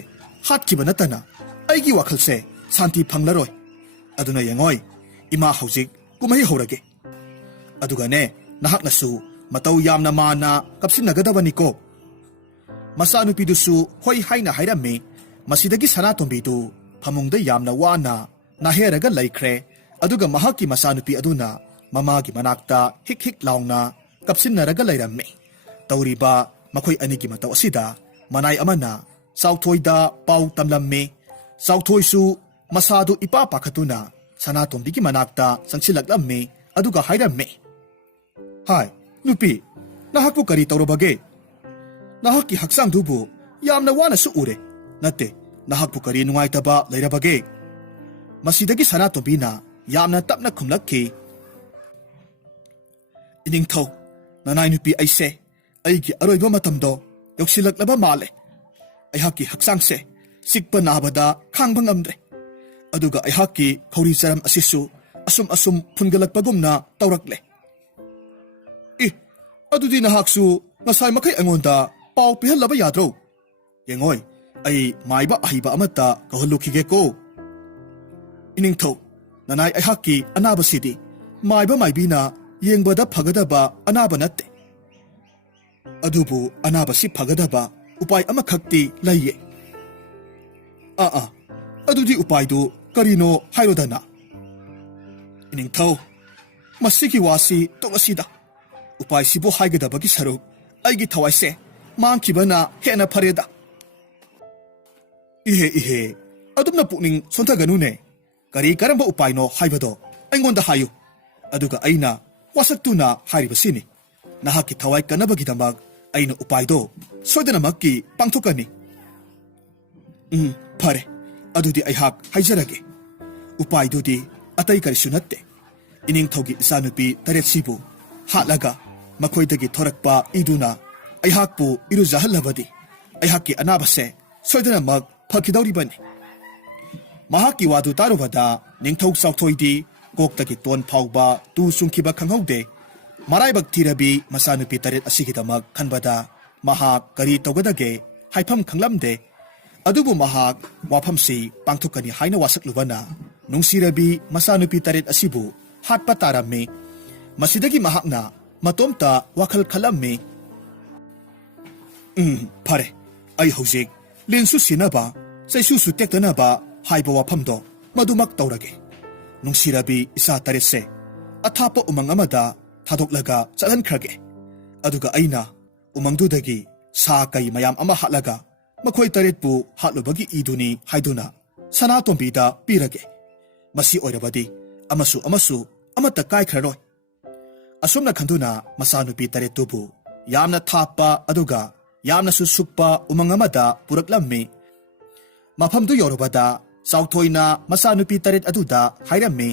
ꯍꯥꯠꯈꯤꯕ ꯅꯠꯇꯅ ꯑꯩꯒꯤ ꯋꯥꯈꯜꯁꯦ ꯁꯥꯟꯇꯤ ꯐꯪꯂꯔꯣꯏ꯫ ꯑꯗꯨꯅ ꯌꯦꯡꯉꯣꯏ, ꯏꯃꯥ ꯍꯧꯖꯤꯛ ꯀꯨꯝꯍꯩ ꯍꯧꯔꯒꯦ꯫ ꯑꯗꯨꯒꯅꯦ, ꯅꯍꯥꯛꯅꯁꯨ ꯃꯇꯧ ꯌꯥꯝꯅ ꯃꯥꯟꯅ ꯀꯞꯁꯤꯟꯅꯒꯗꯕꯅꯤꯀꯣ꯫ ꯃꯆꯥꯅꯨꯄꯤꯗꯨꯁꯨ ꯍꯣꯏ ꯍꯥꯏꯅ ꯍꯥꯏꯔꯝꯃꯤ꯫ ꯃꯁꯤꯗꯒꯤ ꯁꯅꯥꯇꯣꯝꯕꯤꯗු ꯐꯃꯨꯡꯗ ꯌꯥꯝꯅ ꯋꯥꯅ ꯅꯥꯍꯦꯔꯒ ꯂꯩꯈ꯭ꯔꯦ꯫ ꯑꯗꯨꯒ ꯃꯍꯥꯛꯀꯤ ꯃꯆꯥꯅꯨꯄꯤ ꯑꯗꯨꯅ ꯃꯃꯥꯒꯤ ꯃꯅꯥꯛꯇ ꯍꯤꯛ ꯍꯤꯛ ꯂꯥꯎꯅ ꯀꯞꯁꯤꯟꯅꯔꯒ ꯂꯩꯔꯝꯃꯤ꯫ ꯇꯧꯔꯤꯕ ꯃꯈꯣꯏ ꯑꯅꯤꯒꯤ ꯃꯇꯧ ꯑꯁꯤꯗ ꯃꯅꯥꯏ ꯑꯃꯅ ꯆꯥꯎꯊꯣꯏꯗ ꯄꯥꯎ ꯇꯝꯂꯝꯃꯤ꯫ ꯆꯥꯎꯊꯣꯏꯁꯨ ꯃꯁꯥꯗꯨ ꯏꯄꯥ ꯄꯥꯈꯠꯇꯨꯅ ꯁꯅꯥꯇꯣꯝꯕꯤꯒꯤ ꯃꯅꯥꯛꯇ ꯆꯪꯁꯤꯜꯂꯛꯂꯝꯃꯤ꯫ ꯑꯗꯨꯒ ꯍꯥꯏꯔꯝꯃꯤ, ꯍꯥꯏ ꯅꯨꯄꯤ, ꯅꯍꯥꯛꯄꯨ ꯀꯔꯤ ꯇꯧꯔꯕꯒꯦ? ꯅꯍꯥꯛꯀꯤ ꯍꯛꯆꯥꯡꯗꯨꯕꯨ ꯌꯥꯝꯅ ꯋꯥꯅꯁꯨ ꯎꯔꯦ꯫ ꯅꯠꯇꯦ, ꯅꯍꯥꯛꯄꯨ ꯀꯔꯤ ꯅꯨꯡꯉꯥꯏꯇꯕ ꯂꯩꯔꯕꯒꯦ? ꯃꯁꯤꯗꯒꯤ ꯁꯅꯥꯇꯣꯝꯕꯤꯅ ꯌꯥꯝꯅ ꯇꯞꯅ ꯈꯨꯝꯂꯛꯈꯤ, ꯏꯅꯤꯡꯊꯧ, ꯅꯅꯥꯏ ꯅꯨꯄꯤ ꯑꯩꯁꯦ ꯑꯩꯒꯤ ꯑꯔꯣꯏꯕ ꯃꯇꯝꯗꯣ ꯌꯧꯁꯤꯜꯂꯛꯂꯕ ꯃꯥꯜꯂꯦ꯫ ꯑꯩꯍꯥꯛꯀꯤ ꯍꯛꯆꯥꯡꯁꯦ ꯆꯤꯛꯄ ꯅꯥꯕꯗ ꯈꯥꯡꯕ ꯉꯝꯗ꯭ꯔꯦ꯫ ꯑꯗꯨꯒ ꯑꯩꯍꯥꯛꯀꯤ ꯈꯧꯔꯤ ꯆꯔꯝ ꯑꯁꯤꯁꯨ ꯑꯁꯨꯝ ꯐꯨꯟꯒꯠꯂꯛꯄꯒꯨꯝꯅ ꯇꯧꯔꯛꯂꯦ꯫ ꯑꯗꯨꯗꯤ ꯅꯍꯥꯛꯁꯨ ꯉꯁꯥꯏ ꯃꯈꯩ ꯑꯩꯉꯣꯟꯗ ꯄꯥꯎ ꯄꯤꯍꯜꯂꯕ ꯌꯥꯗ꯭ꯔꯣ? ꯌꯦꯡꯉꯣꯏ, ꯑꯩ ꯃꯥꯏꯕ ꯑꯍꯩꯕ ꯑꯃꯠꯇ ꯀꯧꯍꯜꯂꯨꯈꯤꯒꯦꯀꯣ꯫ ꯏꯅꯤꯡꯊꯧ, ꯅꯅꯥꯏ ꯑꯩꯍꯥꯛꯀꯤ ꯑꯅꯥꯕꯁꯤꯗꯤ ꯃꯥꯏꯕ ꯃꯥꯏꯕꯤꯅ ꯌꯦꯡꯕꯗ ꯐꯒꯗꯕ ꯑꯅꯥꯕ ꯅꯠꯇꯦ꯫ ꯑꯗꯨꯕꯨ ꯑꯅꯥꯕꯁꯤ ꯐꯒꯗꯕ ꯎꯄꯥꯏ ꯑꯃꯈꯛꯇꯤ ꯂꯩꯌꯦ꯫ ꯑꯗꯨꯗꯤ ꯎꯄꯥꯏꯗꯨ ꯀꯔꯤꯅꯣ ꯍꯥꯏꯔꯣꯗꯅ? ꯏꯅꯤꯡꯊꯧ, ꯃꯁꯤꯒꯤ ꯋꯥꯁꯤ ꯇꯣꯛꯂꯁꯤꯗ꯫ ꯎꯄꯥꯏꯁꯤꯕꯨ ꯍꯥꯏꯒꯗꯕꯒꯤ ꯁꯔꯨꯛ ꯑꯩꯒꯤ ꯊꯋꯥꯏꯁꯦ ꯃꯥꯡꯈꯤꯕꯅ ꯍꯦꯟꯅ ꯐꯔꯦꯗ꯫ ꯏꯍꯦ, ꯑꯗꯨꯝꯅ ꯄꯨꯛꯅꯤꯡ ꯁꯣꯟꯊꯒꯅꯨꯅꯦ꯫ ꯀꯔꯤ ꯀꯔꯝꯕ ꯎꯄꯥꯏꯅꯣ ꯍꯥꯏꯕꯗꯣ ꯑꯩꯉꯣꯟꯗ ꯍꯥꯏꯌꯨ꯫ ꯑꯗꯨꯒ ꯑꯩꯅ ꯋꯥꯁꯛꯇꯨꯅ ꯍꯥꯏꯔꯤꯕꯁꯤꯅꯤ, ꯅꯍꯥꯛꯀꯤ ꯊꯋꯥꯏ ꯀꯟꯅꯕꯒꯤꯗꯃꯛ ꯑꯩꯅ ꯎꯄꯥꯏꯗꯣ ꯁꯣꯏꯗꯅꯃꯛꯀꯤ ꯄꯥꯡꯊꯣꯛꯀꯅꯤ꯫ ꯐꯔꯦ, ꯑꯗꯨꯗꯤ ꯑꯩꯍꯥꯛ ꯍꯥꯏꯖꯔꯒꯦ꯫ ꯎꯄꯥꯏꯗꯨꯗꯤ ꯑꯇꯩ ꯀꯔꯤꯁꯨ ꯅꯠꯇꯦ꯫ ꯏꯅꯤꯡꯊꯧꯒꯤ ꯏꯆꯥꯅꯨꯄꯤ ꯇꯔꯦꯠꯁꯤꯕꯨ ꯍꯥꯠꯂꯒ ꯃꯈꯣꯏꯗꯒꯤ ꯊꯣꯔꯛꯄ ꯏꯗꯨꯅ ꯑꯩꯍꯥꯛꯄꯨ ꯏꯔꯨꯖꯍꯜꯂꯕꯗꯤ ꯑꯩꯍꯥꯛꯀꯤ ꯑꯅꯥꯕꯁꯦ ꯁꯣꯏꯗꯅꯃꯛ ꯐꯈꯤꯗꯧꯔꯤꯕꯅꯤ꯫ ꯃꯍꯥꯛꯀꯤ ꯋꯥꯗꯨ ꯇꯥꯔꯨꯕꯗ ꯅꯤꯡꯊꯧ ꯆꯥꯎꯊꯣꯏꯗꯤ ꯀꯣꯛꯇꯒꯤ ꯇꯣꯟ ꯐꯥꯎꯕ ꯇꯨ ꯆꯨꯡꯈꯤꯕ ꯈꯪꯍꯧꯗꯦ꯫ ꯃꯔꯥꯏꯕꯛ ꯊꯤꯔꯕꯤ ꯃꯆꯥꯅꯨꯄꯤ ꯇꯔꯦꯠ ꯑꯁꯤꯒꯤꯗꯃꯛ ꯈꯟꯕꯗ ꯃꯍꯥꯛ ꯀꯔꯤ ꯇꯧꯒꯗꯒꯦ ꯍꯥꯏꯐꯝ ꯈꯪꯂꯝꯗꯦ꯫ ꯑꯗꯨꯕꯨ ꯃꯍꯥꯛ ꯋꯥꯐꯝꯁꯤ ꯄꯥꯡꯊꯣꯛꯀꯅꯤ ꯍꯥꯏꯅ ꯋꯥꯁꯛꯂꯨꯕꯅ ꯅꯨꯡꯁꯤꯔꯕꯤ ꯃꯆꯥꯅꯨꯄꯤ ꯇꯔꯦꯠ ꯑꯁꯤꯕꯨ ꯍꯥꯠꯄ ꯇꯥꯔꯝꯃꯤ꯫ ꯃꯁꯤꯗꯒꯤ ꯃꯍꯥꯛꯅ ꯃꯇꯣꯝꯇ ꯋꯥꯈꯜ ꯈꯜꯂꯝꯃꯤ, ꯐꯔꯦ, ꯑꯩ ꯍꯧꯖꯤꯛ ꯂꯤꯟꯁꯨ ꯁꯤꯅꯕ ꯆꯩꯁꯨꯁꯨ ꯇꯦꯛꯇꯅꯕ ꯍꯥꯏꯕ ꯋꯥꯐꯝꯗꯣ ꯃꯗꯨꯃꯛ ꯇꯧꯔꯒꯦ꯫ ꯅꯨꯡꯁꯤꯔꯕꯤ ꯏꯆꯥ ꯇꯔꯦꯠꯁꯦ ꯑꯊꯥꯞꯄ ꯎꯃꯪ ꯑꯃꯗ ꯊꯥꯗꯣꯛꯂꯒ ꯆꯠꯍꯟꯈ꯭ꯔꯒꯦ꯫ ꯑꯗꯨꯒ ꯑꯩꯅ ꯎꯃꯪꯗꯨꯗꯒꯤ ꯁꯥ ꯀꯩ ꯃꯌꯥꯝ ꯑꯃ ꯍꯥꯠꯂꯒ ꯃꯈꯣꯏ ꯇꯔꯦꯠꯄꯨ ꯍꯥꯠꯂꯨꯕꯒꯤ ꯏꯗꯨꯅꯤ ꯍꯥꯏꯗꯨꯅ ꯁꯅꯥꯇꯣꯝꯕꯤꯗ ꯄꯤꯔꯒꯦ꯫ ꯃꯁꯤ ꯑꯣꯏꯔꯕꯗꯤ ꯑꯃꯁꯨ ꯑꯃꯠꯇ ꯀꯥꯏꯈ꯭ꯔꯔꯣꯏ꯫ ꯑꯁꯨꯝꯅ ꯈꯟꯗꯨꯅ ꯃꯆꯥꯅꯨꯄꯤ ꯇꯔꯦꯠꯇꯨꯕꯨ ꯌꯥꯝꯅ ꯊꯥꯞꯄ ꯑꯗꯨꯒ ꯌꯥꯝꯅꯁꯨ ꯁꯨꯛꯄ ꯎꯃꯪ ꯑꯃꯗ ꯄꯨꯔꯛꯂꯝꯃꯤ꯫ ꯃꯐꯝꯗꯨ ꯌꯧꯔꯕꯗ ꯆꯥꯎꯊꯣꯏꯅ ꯃꯆꯥꯅꯨꯄꯤ ꯇꯔꯦꯠ ꯑꯗꯨꯗ ꯍꯥꯏꯔꯝꯃꯤ,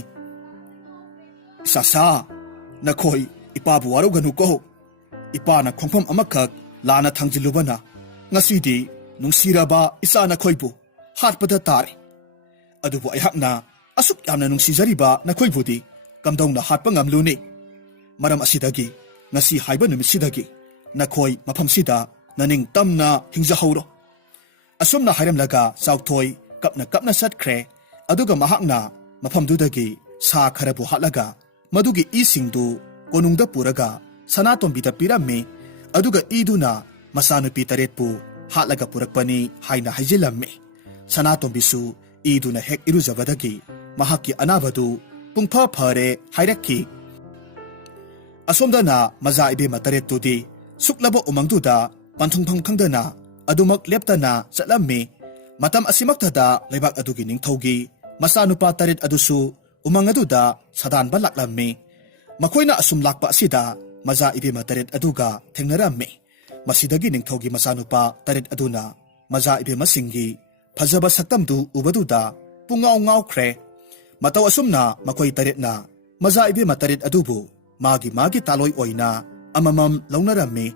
Sasa, nakoy ipabu waruganu ko. Ipa na khongpham amakak lana thangjilubana. Ngasidi nung siraba isa na koybu hatpada tare. Adubu ayhakna asuk yamna nung sizariba na koybudi kamdong na hatpa ngamluni. Maram asidagi ngasi haiba numitsidagi nakoy maphamsida naning tamna hingjahauro. Asum na hairamlaga saukthoi kapna satkre aduga mahakna maphamdudagi sa kharabu hatlaga madugi isingdu konungda puraga Sanatonbida pirami aduga iduna masanupi taretpu hatlaga purakpani haina haijilamme. Sanatonbisu iduna hek irujabadagi mahaki anabadu pungpha phare hairakki. Asomdana maza ibe mataretudi suklabo umangduda panthungphang khangdana adumak leptana chatlamme. Matam asimaktada leibak adugi ningthogi masanupa taret adusu umang aduda sadanba laklamme. Makoina asum lakpa asida maza ibe mataret aduga thengnaramme. Masidagi ningthogi masanupa taret aduna maza ibe masingi phajaba saktamdu ubaduda pungaw ngawkhre. Mataw asumna makoy taret na maza ibe mataret adubu magi taloy oina amamam lawnaramme.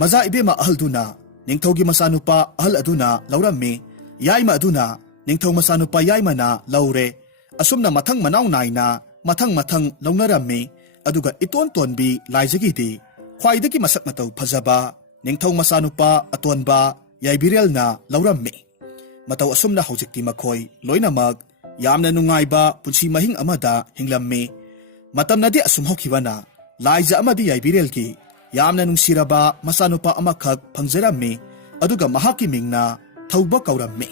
Maza ibe ma ahalduna ningthogi masanupa ahal aduna lawramme. Yaima aduna ningthaw masanupa yaima na lawre. Asumna mathang manaw naina mathang lawnaramme. Aduga iton tonbi laijagidi khwaidagi masak mataw phajaba ningthaw masanupa atonba yaibirel na lawramme. Mataw asumna hojikti makhoy loinamag yamna nungaiba punsi mahing amada hinglamme. Matamnadi asum hokiwana laija amadi yaibirelgi yamna nungsiraba masanupa amakhak phangjaramme. Aduga mahaki mingna thauba kauramme.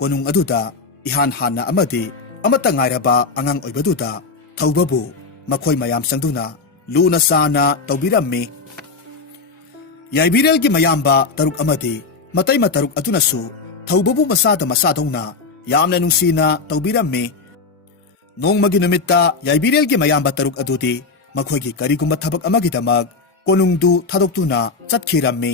Konung aduda ihan hanna amadi amata ngairaba angang oibaduda thaubabu makoy mayam sangduna luna sana tawbiramme. Yaibirelgi mayamba taruk amadi matay mataruk atunasu thaubabu masadawna yamna nungsina tawbiramme. Nong maginumita yaibirelgi mayamba taruk adudi makoygi karigumba thabak amagidamag konungdu thadoktuna chatkiramme.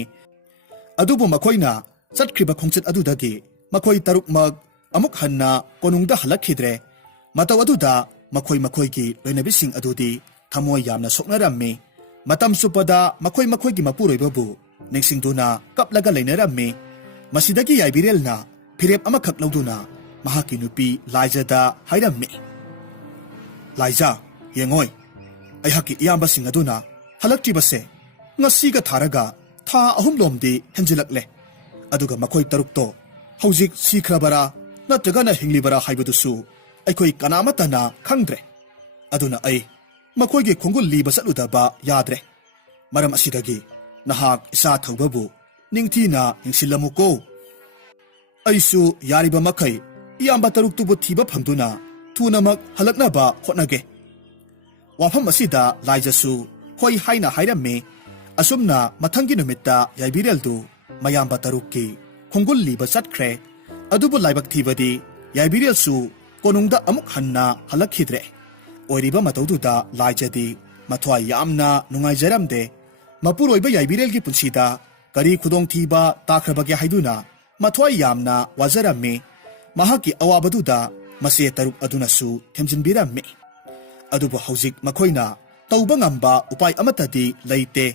Adubu makoyna chatkriba khongchat adudagi makoy taruk mag amuk hanna konungda halakhidre. Mataw aduda makoygi loinabising adudi thamoy yamna soknaramme. Matam supada makoygi mapuroibabu ningsingduna kaplaga lainaramme. Masidagi yaibirel na phirep amakhak lawduna mahaki nupi laijada hairamme. Laija yengoy aihaki iyambasing aduna halaktribase ngasiga tharaga tha ahumlomdi henjilakle. Aduga makoy tarukto hojik sikrabara natragana hinglibara haibadusu aikoy kanamatana khangdre. Aduna ai makoygi khongul liba saludaba yadre. Maram asidagi nahak isa thaubabu ningthina hingsilamuko. Aisu yariba makai iyamba taruktubu thiba phangduna thunamak halaknaba hotnage. Wafam asida laijasu hoi haina hairamme. Asumna mathangi numitta yaibireldu mayamba tarukki khongul liba chatkre. Adubu laibak thibadi yaibirelsu konungda amuk hanna halakhidre. Oiriba matawduda laijadi mathwai yamna nungaijaramde. Mapuroiba yaibirelgi punsida kari khudong thiba takrabage haiduna mathwai yamna wajaramme. Mahaki awabaduda mase taruk adunasu themjinbiramme. Adubu hojik makoyna tawba ngamba upai amatadi leite.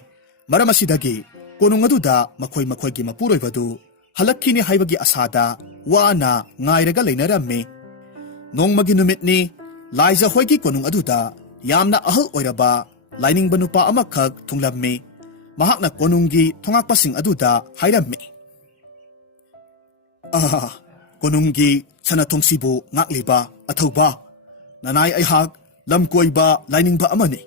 Maram asidagi konung aduda makoygi mapuroibadu halakhini haibagi asada wana ngairaga lainaramme. Nongmagi numitni laija hoigi konung aduda yamna ahal oiraba lainingba nupa amakhak thunglamme. Mahakna konunggi thongakpasing aduda hairamme. Konunggi sanathongsibu ngakliba athauba nanai aihak lamkoiba lainingba amani.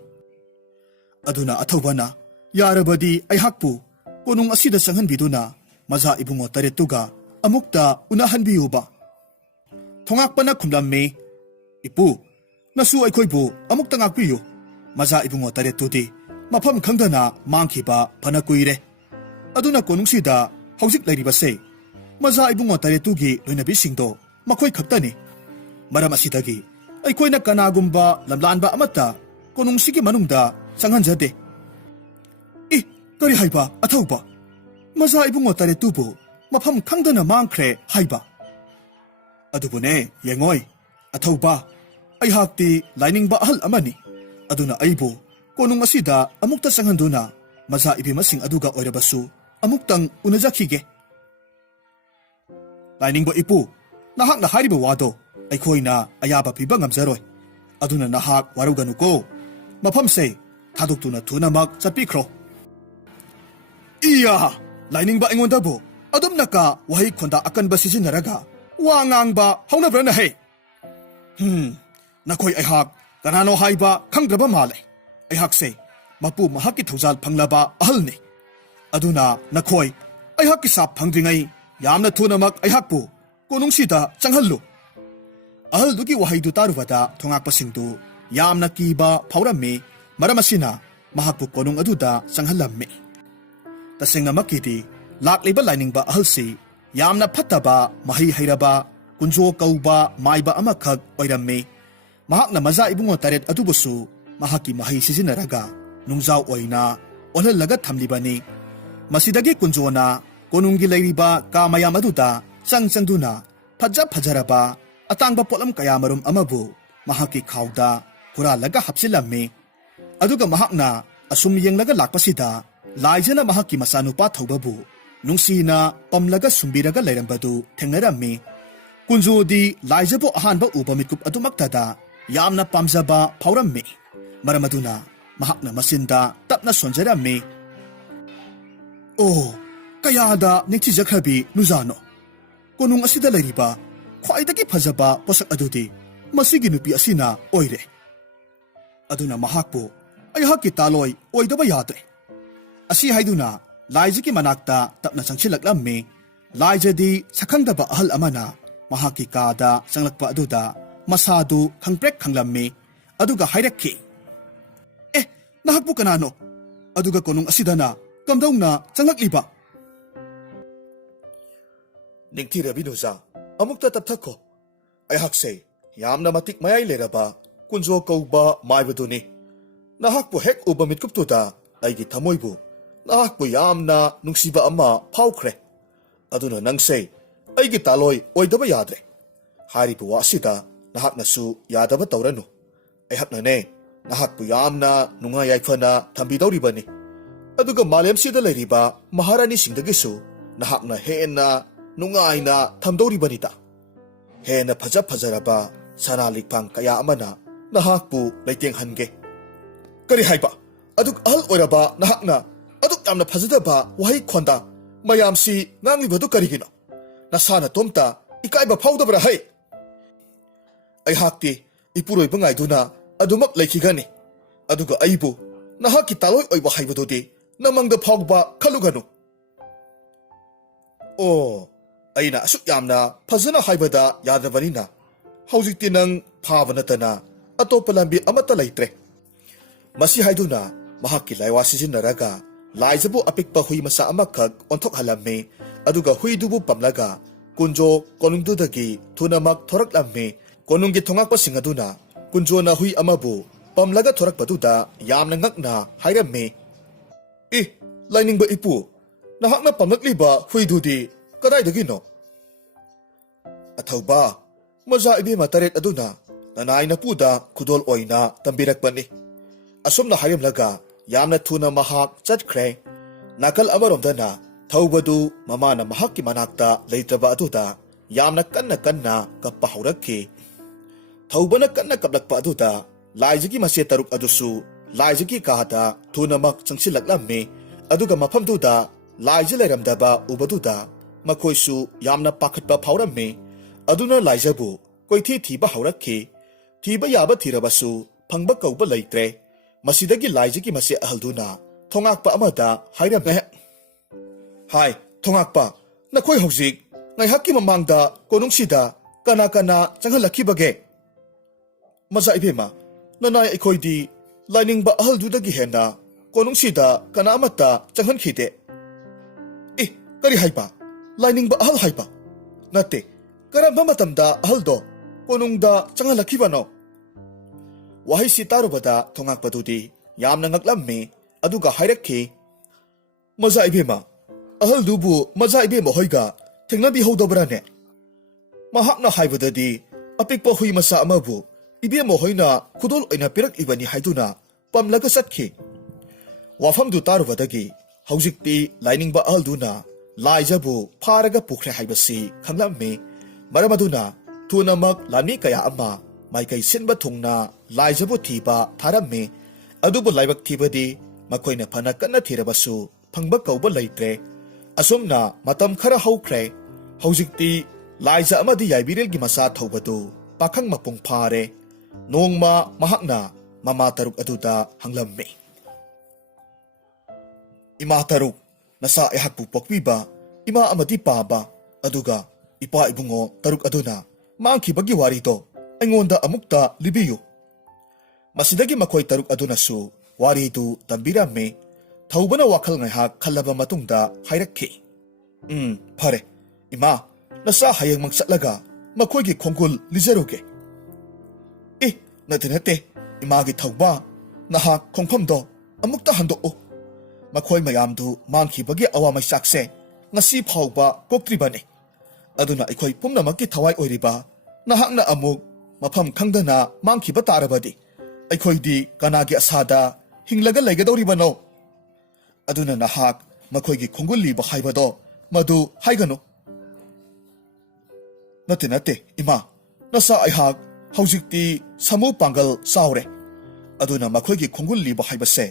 Aduna athaubana yarabadi aihakpu konung asida sanghanbiduna maza ibungo taretuga amukta unahanbiyuba. Thongakpana khumlamme. Ipu nasu aikoibu amukta ngakpiyu. Maza ibungo taretudi mafam khangdana mangkhiba phana kuire. Aduna konungsida hojik lairibase maza ibungo taretugi loinabisingdo makoy khaktani. Maram asidagi aikoina kanagumba lamlanba amata konungsigi manungda sanghanjade. Kari haiba athauba maza ibungo taretubu mafam khangdana mangkhre haiba. Adubune yengoy athauba aihakti lainingba ahal amani. Aduna aibu, konung asida amukta sanghanduna, maza ibimasing aduga oirabasu, amuktang unajakhige. Lainingba ipu, nahak na hariba wado, aikoina ayaba piba ngamjaroi. Aduna nahak waruganuko, mapamse, thaduktuna thunamak chapikro. Iya, lainingba ingondabu, adum naka wahi khonda akanba sisinaraga, wa ngangba haunabrana he. Nakoi aihak, kanano haiba khangdraba male. Aihak se, mapu mahaki thawjal phanglaba ahalni. Aduna nakoi, aihak ki sap phangdringai, yamna thunamak aihakpu, konungsida changhallu. Ahaldugi wahaidu tarubada thongakpasingdu, yamna kiba phaurammi, maramasina, mahakpu konung aduda changhallammi. Tasengna makidi, lakliba lainingba ahalsi, yamna phattaba mahi hairaba, kunjo kauba maiba amakhak oirammi. Mahakna maza ibungo taret adubusu, mahaki mahi sisinaraga, nungjaw oina, olhalaga thamlibani. Masidagi kunjona, konunggi leiriba ka mayam aduda, changduna, fajaraba, atangba polam kayamarum amabu, mahaki khawda, huralaga hapsilammi. Aduga mahakna, asum yenglaga lakpasida, laijana mahaki masanupa thawbabu, nungsina pamlaga sumbiraga leirambadu thengnarammi. Kunjodi laijabo ahanba upamikup adumaktada, yamna pamjaba phaurammi. Maramaduna, mahakna masinda tapna sonjarammi. Oh, kayada ningtijakhrabi nuzano. Konung asida leiriba, khwaidagi phajaba posak adudi, masigi nupi asina oire. Aduna mahakpo, ayahaki taloi oidaba yadre. Asi haiduna, laijaki manakta tapna changchilaklammi, laijadi sakhangdaba ahal amana, mahaki kada changlakpa aduda, masadu khangprek khanglammi, aduga hairakki. Nahakpo kanano, aduga konung asidana, kamdauna changlakliba. Ningtirabi nuza, amukta tapthakko. Ayahakse, yamna matik mayay leraba, kunjo kauba maibaduni. Nahakpo hek ubamitkup-tuda, aigi thamoybu, nahakpo yamna nungsiba ama phawkhre. Aduna nangse, aigi taloy oidaba yadre. Haribu wa asida, nahaknasu yadaba tauranu. Ayahakna ne, nahakpo yamna nungay yaifana thambidawribani. Aduga malemsida leiriba maharani singdagisu, nahakna hena nungayna thamdawribanita. Hena fajaraba sanalikpang kaya amana, nahakpo leitenghange. Kari haiba, adug ahal oiraba nahakna, adug yamna fajadaba wahi khonda, mayamsi nganglibadu karigino. Nasana tomta ikaiba phawdabra hai. Aihakti ipuroiba ngaiduna adumak laikhigani. Aduga aibu nahaki taloy oiba haibadudi namangda phawba khaluganu. Oh, aina asuk yamna fajana haibada yadabanina. Haujikti nang phaba natana atopa lambi amata laitre. Masi haiduna mahaki laiwa sisinaraga laijabu apikpa hui masa amakhak onthok halammi. Aduga huidubu pamlaga kunjo konungdudagi thunamak thoraklammi. Konunggi thongakpasing aduna kunjona hui amabu pamlaga thorakpaduda yamna ngakna hairammi. Lainingba ipu, nahakna pamlakliba huidudi kadaidagino? Athawba, maza ibema taret aduna nanay na puda kudol oina tambirakpani. Asumna harimlaga yamna thuna mahak chatkre. Nakal amaromdana thawbadu mamana mahakki manakta leitraba aduda yamna kanna kapahaurakki. Thawbana kanna kaplakpa aduda laijagi mase taruk adusu laijagi kahada thunamak changsilaklammi. Aduga mafamduda laija leiramdaba ubaduda makoisu yamna pakhatpa phaurammi. Aduna laijabu koithi thiba haurakki. Thiba yaba thirabasu phangba kauba leitre. Masidagi laijagi mase ahalduna thongakpa amada hairamme. Hai, thongakpa, nakoi hojik ngaihakki mamangda konungsida kana changhalakibage. Maza ibema, nanay ikoidi lainingba ahaldudagi hena konungsida kana amata changhankhide. Kari haiba, lainingba ahal haiba. Nate, karamba matamda ahaldo konungda changhalakibano. Wahay si tarubada thongakpadudi yamna ngaklammi aduga hairakki. Maza ibema, ahaldubu maza ibema hoiga thengnabi haudabrane. Mahakna haibadadi apikpa hui masa amabu ꯏꯕꯦꯝꯃ ꯍꯣꯏꯅ ꯈꯨꯗꯣꯜ ꯑꯣꯏꯅ ꯄꯤꯔꯛꯂꯤꯕꯅꯤ ꯍꯥꯏꯗꯨꯅ ꯄꯝꯂꯒ ꯆꯠꯈꯤ꯫ ꯋꯥꯐꯝꯗꯨ ꯇꯥꯔꯨꯕꯗꯒꯤ ꯍꯧꯖꯤꯛꯇꯤ ꯂꯥꯏꯅꯤꯡꯕ ꯑꯍꯜꯗꯨꯅ ꯂꯥꯏꯖꯕꯨ ꯐꯥꯔꯒ ꯄꯨꯈ꯭ꯔꯦ ꯍꯥꯏꯕꯁꯤ ꯈꯪꯂꯝꯃꯤ꯫ ꯃꯔꯝ ꯑꯗꯨꯅ ꯊꯨꯅꯃꯛ ꯂꯥꯟꯃꯤ ꯀꯌꯥ ꯑꯃ ꯃꯥꯏꯀꯩ ꯁꯤꯟꯕ ꯊꯨꯡꯅ ꯂꯥꯏꯖꯕꯨ ꯊꯤꯕ ꯊꯥꯔꯝꯃꯤ꯫ ꯑꯗꯨꯕꯨ ꯂꯥꯏꯕꯛ ꯊꯤꯕꯗꯤ ꯃꯈꯣꯏꯅ ꯐꯅ ꯀꯟꯅ ꯊꯤꯔꯕꯁꯨ ꯐꯪꯕ ꯀꯧꯕ ꯂꯩꯇ꯭ꯔꯦ꯫ ꯑꯁꯨꯝꯅ ꯃꯇꯝ ꯈꯔ ꯍꯧꯈ꯭ꯔꯦ꯫ ꯍꯧꯖꯤꯛꯇꯤ ꯂꯥꯏꯖ ꯑꯃꯗꯤ ꯌꯥꯏꯕꯤꯔꯦꯜꯒꯤ ꯃꯆꯥ ꯊꯧꯕꯗꯨ ꯄꯥꯈꯪ ꯃꯄꯨꯡ ꯐꯥꯔꯦ꯫ ꯅꯣꯡꯃ ꯃꯍꯥꯛꯅ ꯃꯃꯥ ꯇꯔꯨꯛ ꯑꯗꯨꯗ ꯍꯪꯂꯝꯃꯤ, ꯏꯃꯥ ꯇꯔꯨꯛ, ꯅꯆꯥ ꯑꯩꯍꯥꯛꯄꯨ ꯄꯣꯛꯄꯤꯕ ꯏꯃꯥ ꯑꯃꯗꯤ ꯄꯥꯕ ꯑꯗꯨꯒ ꯏꯄꯥ ꯏꯕꯨꯡꯉꯣ ꯇꯔꯨꯛ ꯑꯗꯨꯅ ꯃꯥꯡꯈꯤꯕꯒꯤ ꯋꯥꯔꯤꯗꯣ ꯑꯩꯉꯣꯟꯗ ꯑꯃꯨꯛꯇ ꯂꯤꯕꯤꯌꯨ꯫ ꯃꯁꯤꯗꯒꯤ ꯃꯈꯣꯏ ꯇꯔꯨꯛ ꯑꯗꯨꯅꯁꯨ ꯋꯥꯔꯤꯗꯨ ꯇꯝꯕꯤꯔꯝꯃꯤ꯫ ꯊꯧꯕꯅ ꯋꯥꯈꯜ ꯉꯥꯏꯍꯥꯛ ꯈꯜꯂꯕ ꯃꯇꯨꯡꯗ ꯍꯥꯏꯔꯛꯈꯤ, ꯐꯔꯦ ꯏꯃꯥ, ꯅꯆꯥ ꯍꯌꯦꯡꯃꯛ ꯆꯠꯂꯒ ꯃꯈꯣꯏꯒꯤ ꯈꯣꯡꯒꯨꯜ ꯂꯤꯖꯔꯨꯒꯦ꯫ ꯅꯠꯇꯦ ꯏꯃꯥꯒꯤ ꯊꯧꯕ, ꯅꯍꯥꯛ ꯈꯣꯡꯐꯝꯗꯣ ꯑꯃꯨꯛꯇ ꯍꯟꯗꯣꯛꯎ꯫ ꯃꯈꯣꯏ ꯃꯌꯥꯝꯗꯨ ꯃꯥꯡꯈꯤꯕꯒꯤ ꯑꯋꯥꯃꯩꯆꯥꯛꯁꯦ ꯉꯁꯤ ꯐꯥꯎꯕ ꯀꯣꯛꯇ꯭ꯔꯤꯕꯅꯤ꯫ ꯑꯗꯨꯅ ꯑꯩꯈꯣꯏ ꯄꯨꯝꯅꯃꯛꯀꯤ ꯊꯋꯥꯏ ꯑꯣꯏꯔꯤꯕ ꯅꯍꯥꯛꯅ ꯑꯃꯨꯛ ꯃꯐꯝ ꯈꯪꯗꯅ ꯃꯥꯡꯈꯤꯕ ꯇꯥꯔꯕꯗꯤ ꯑꯩꯈꯣꯏꯗꯤ ꯀꯅꯥꯒꯤ ꯑꯁꯥꯗ ꯍꯤꯡꯂꯒ ꯂꯩꯒꯗꯧꯔꯤꯕꯅꯣ? ꯑꯗꯨꯅ ꯅꯍꯥꯛ ꯃꯈꯣꯏꯒꯤ ꯈꯣꯡꯒꯨꯜ ꯂꯤꯕ ꯍꯥꯏꯕꯗꯣ ꯃꯗꯨ ꯍꯥꯏꯒꯅꯨ꯫ ꯅꯠꯇꯦ ꯏꯃꯥ, ꯅꯆꯥ ꯑꯩꯍꯥꯛ ꯍꯧꯖꯤꯛꯇꯤ ꯁꯥꯃꯨ ꯄꯥꯡꯒꯜ ꯆꯥꯎꯔꯦ꯫ ꯑꯗꯨꯅ ꯃꯈꯣꯏꯒꯤ ꯈꯣꯡꯒꯨꯜ ꯂꯤꯕ ꯍꯥꯏꯕꯁꯦ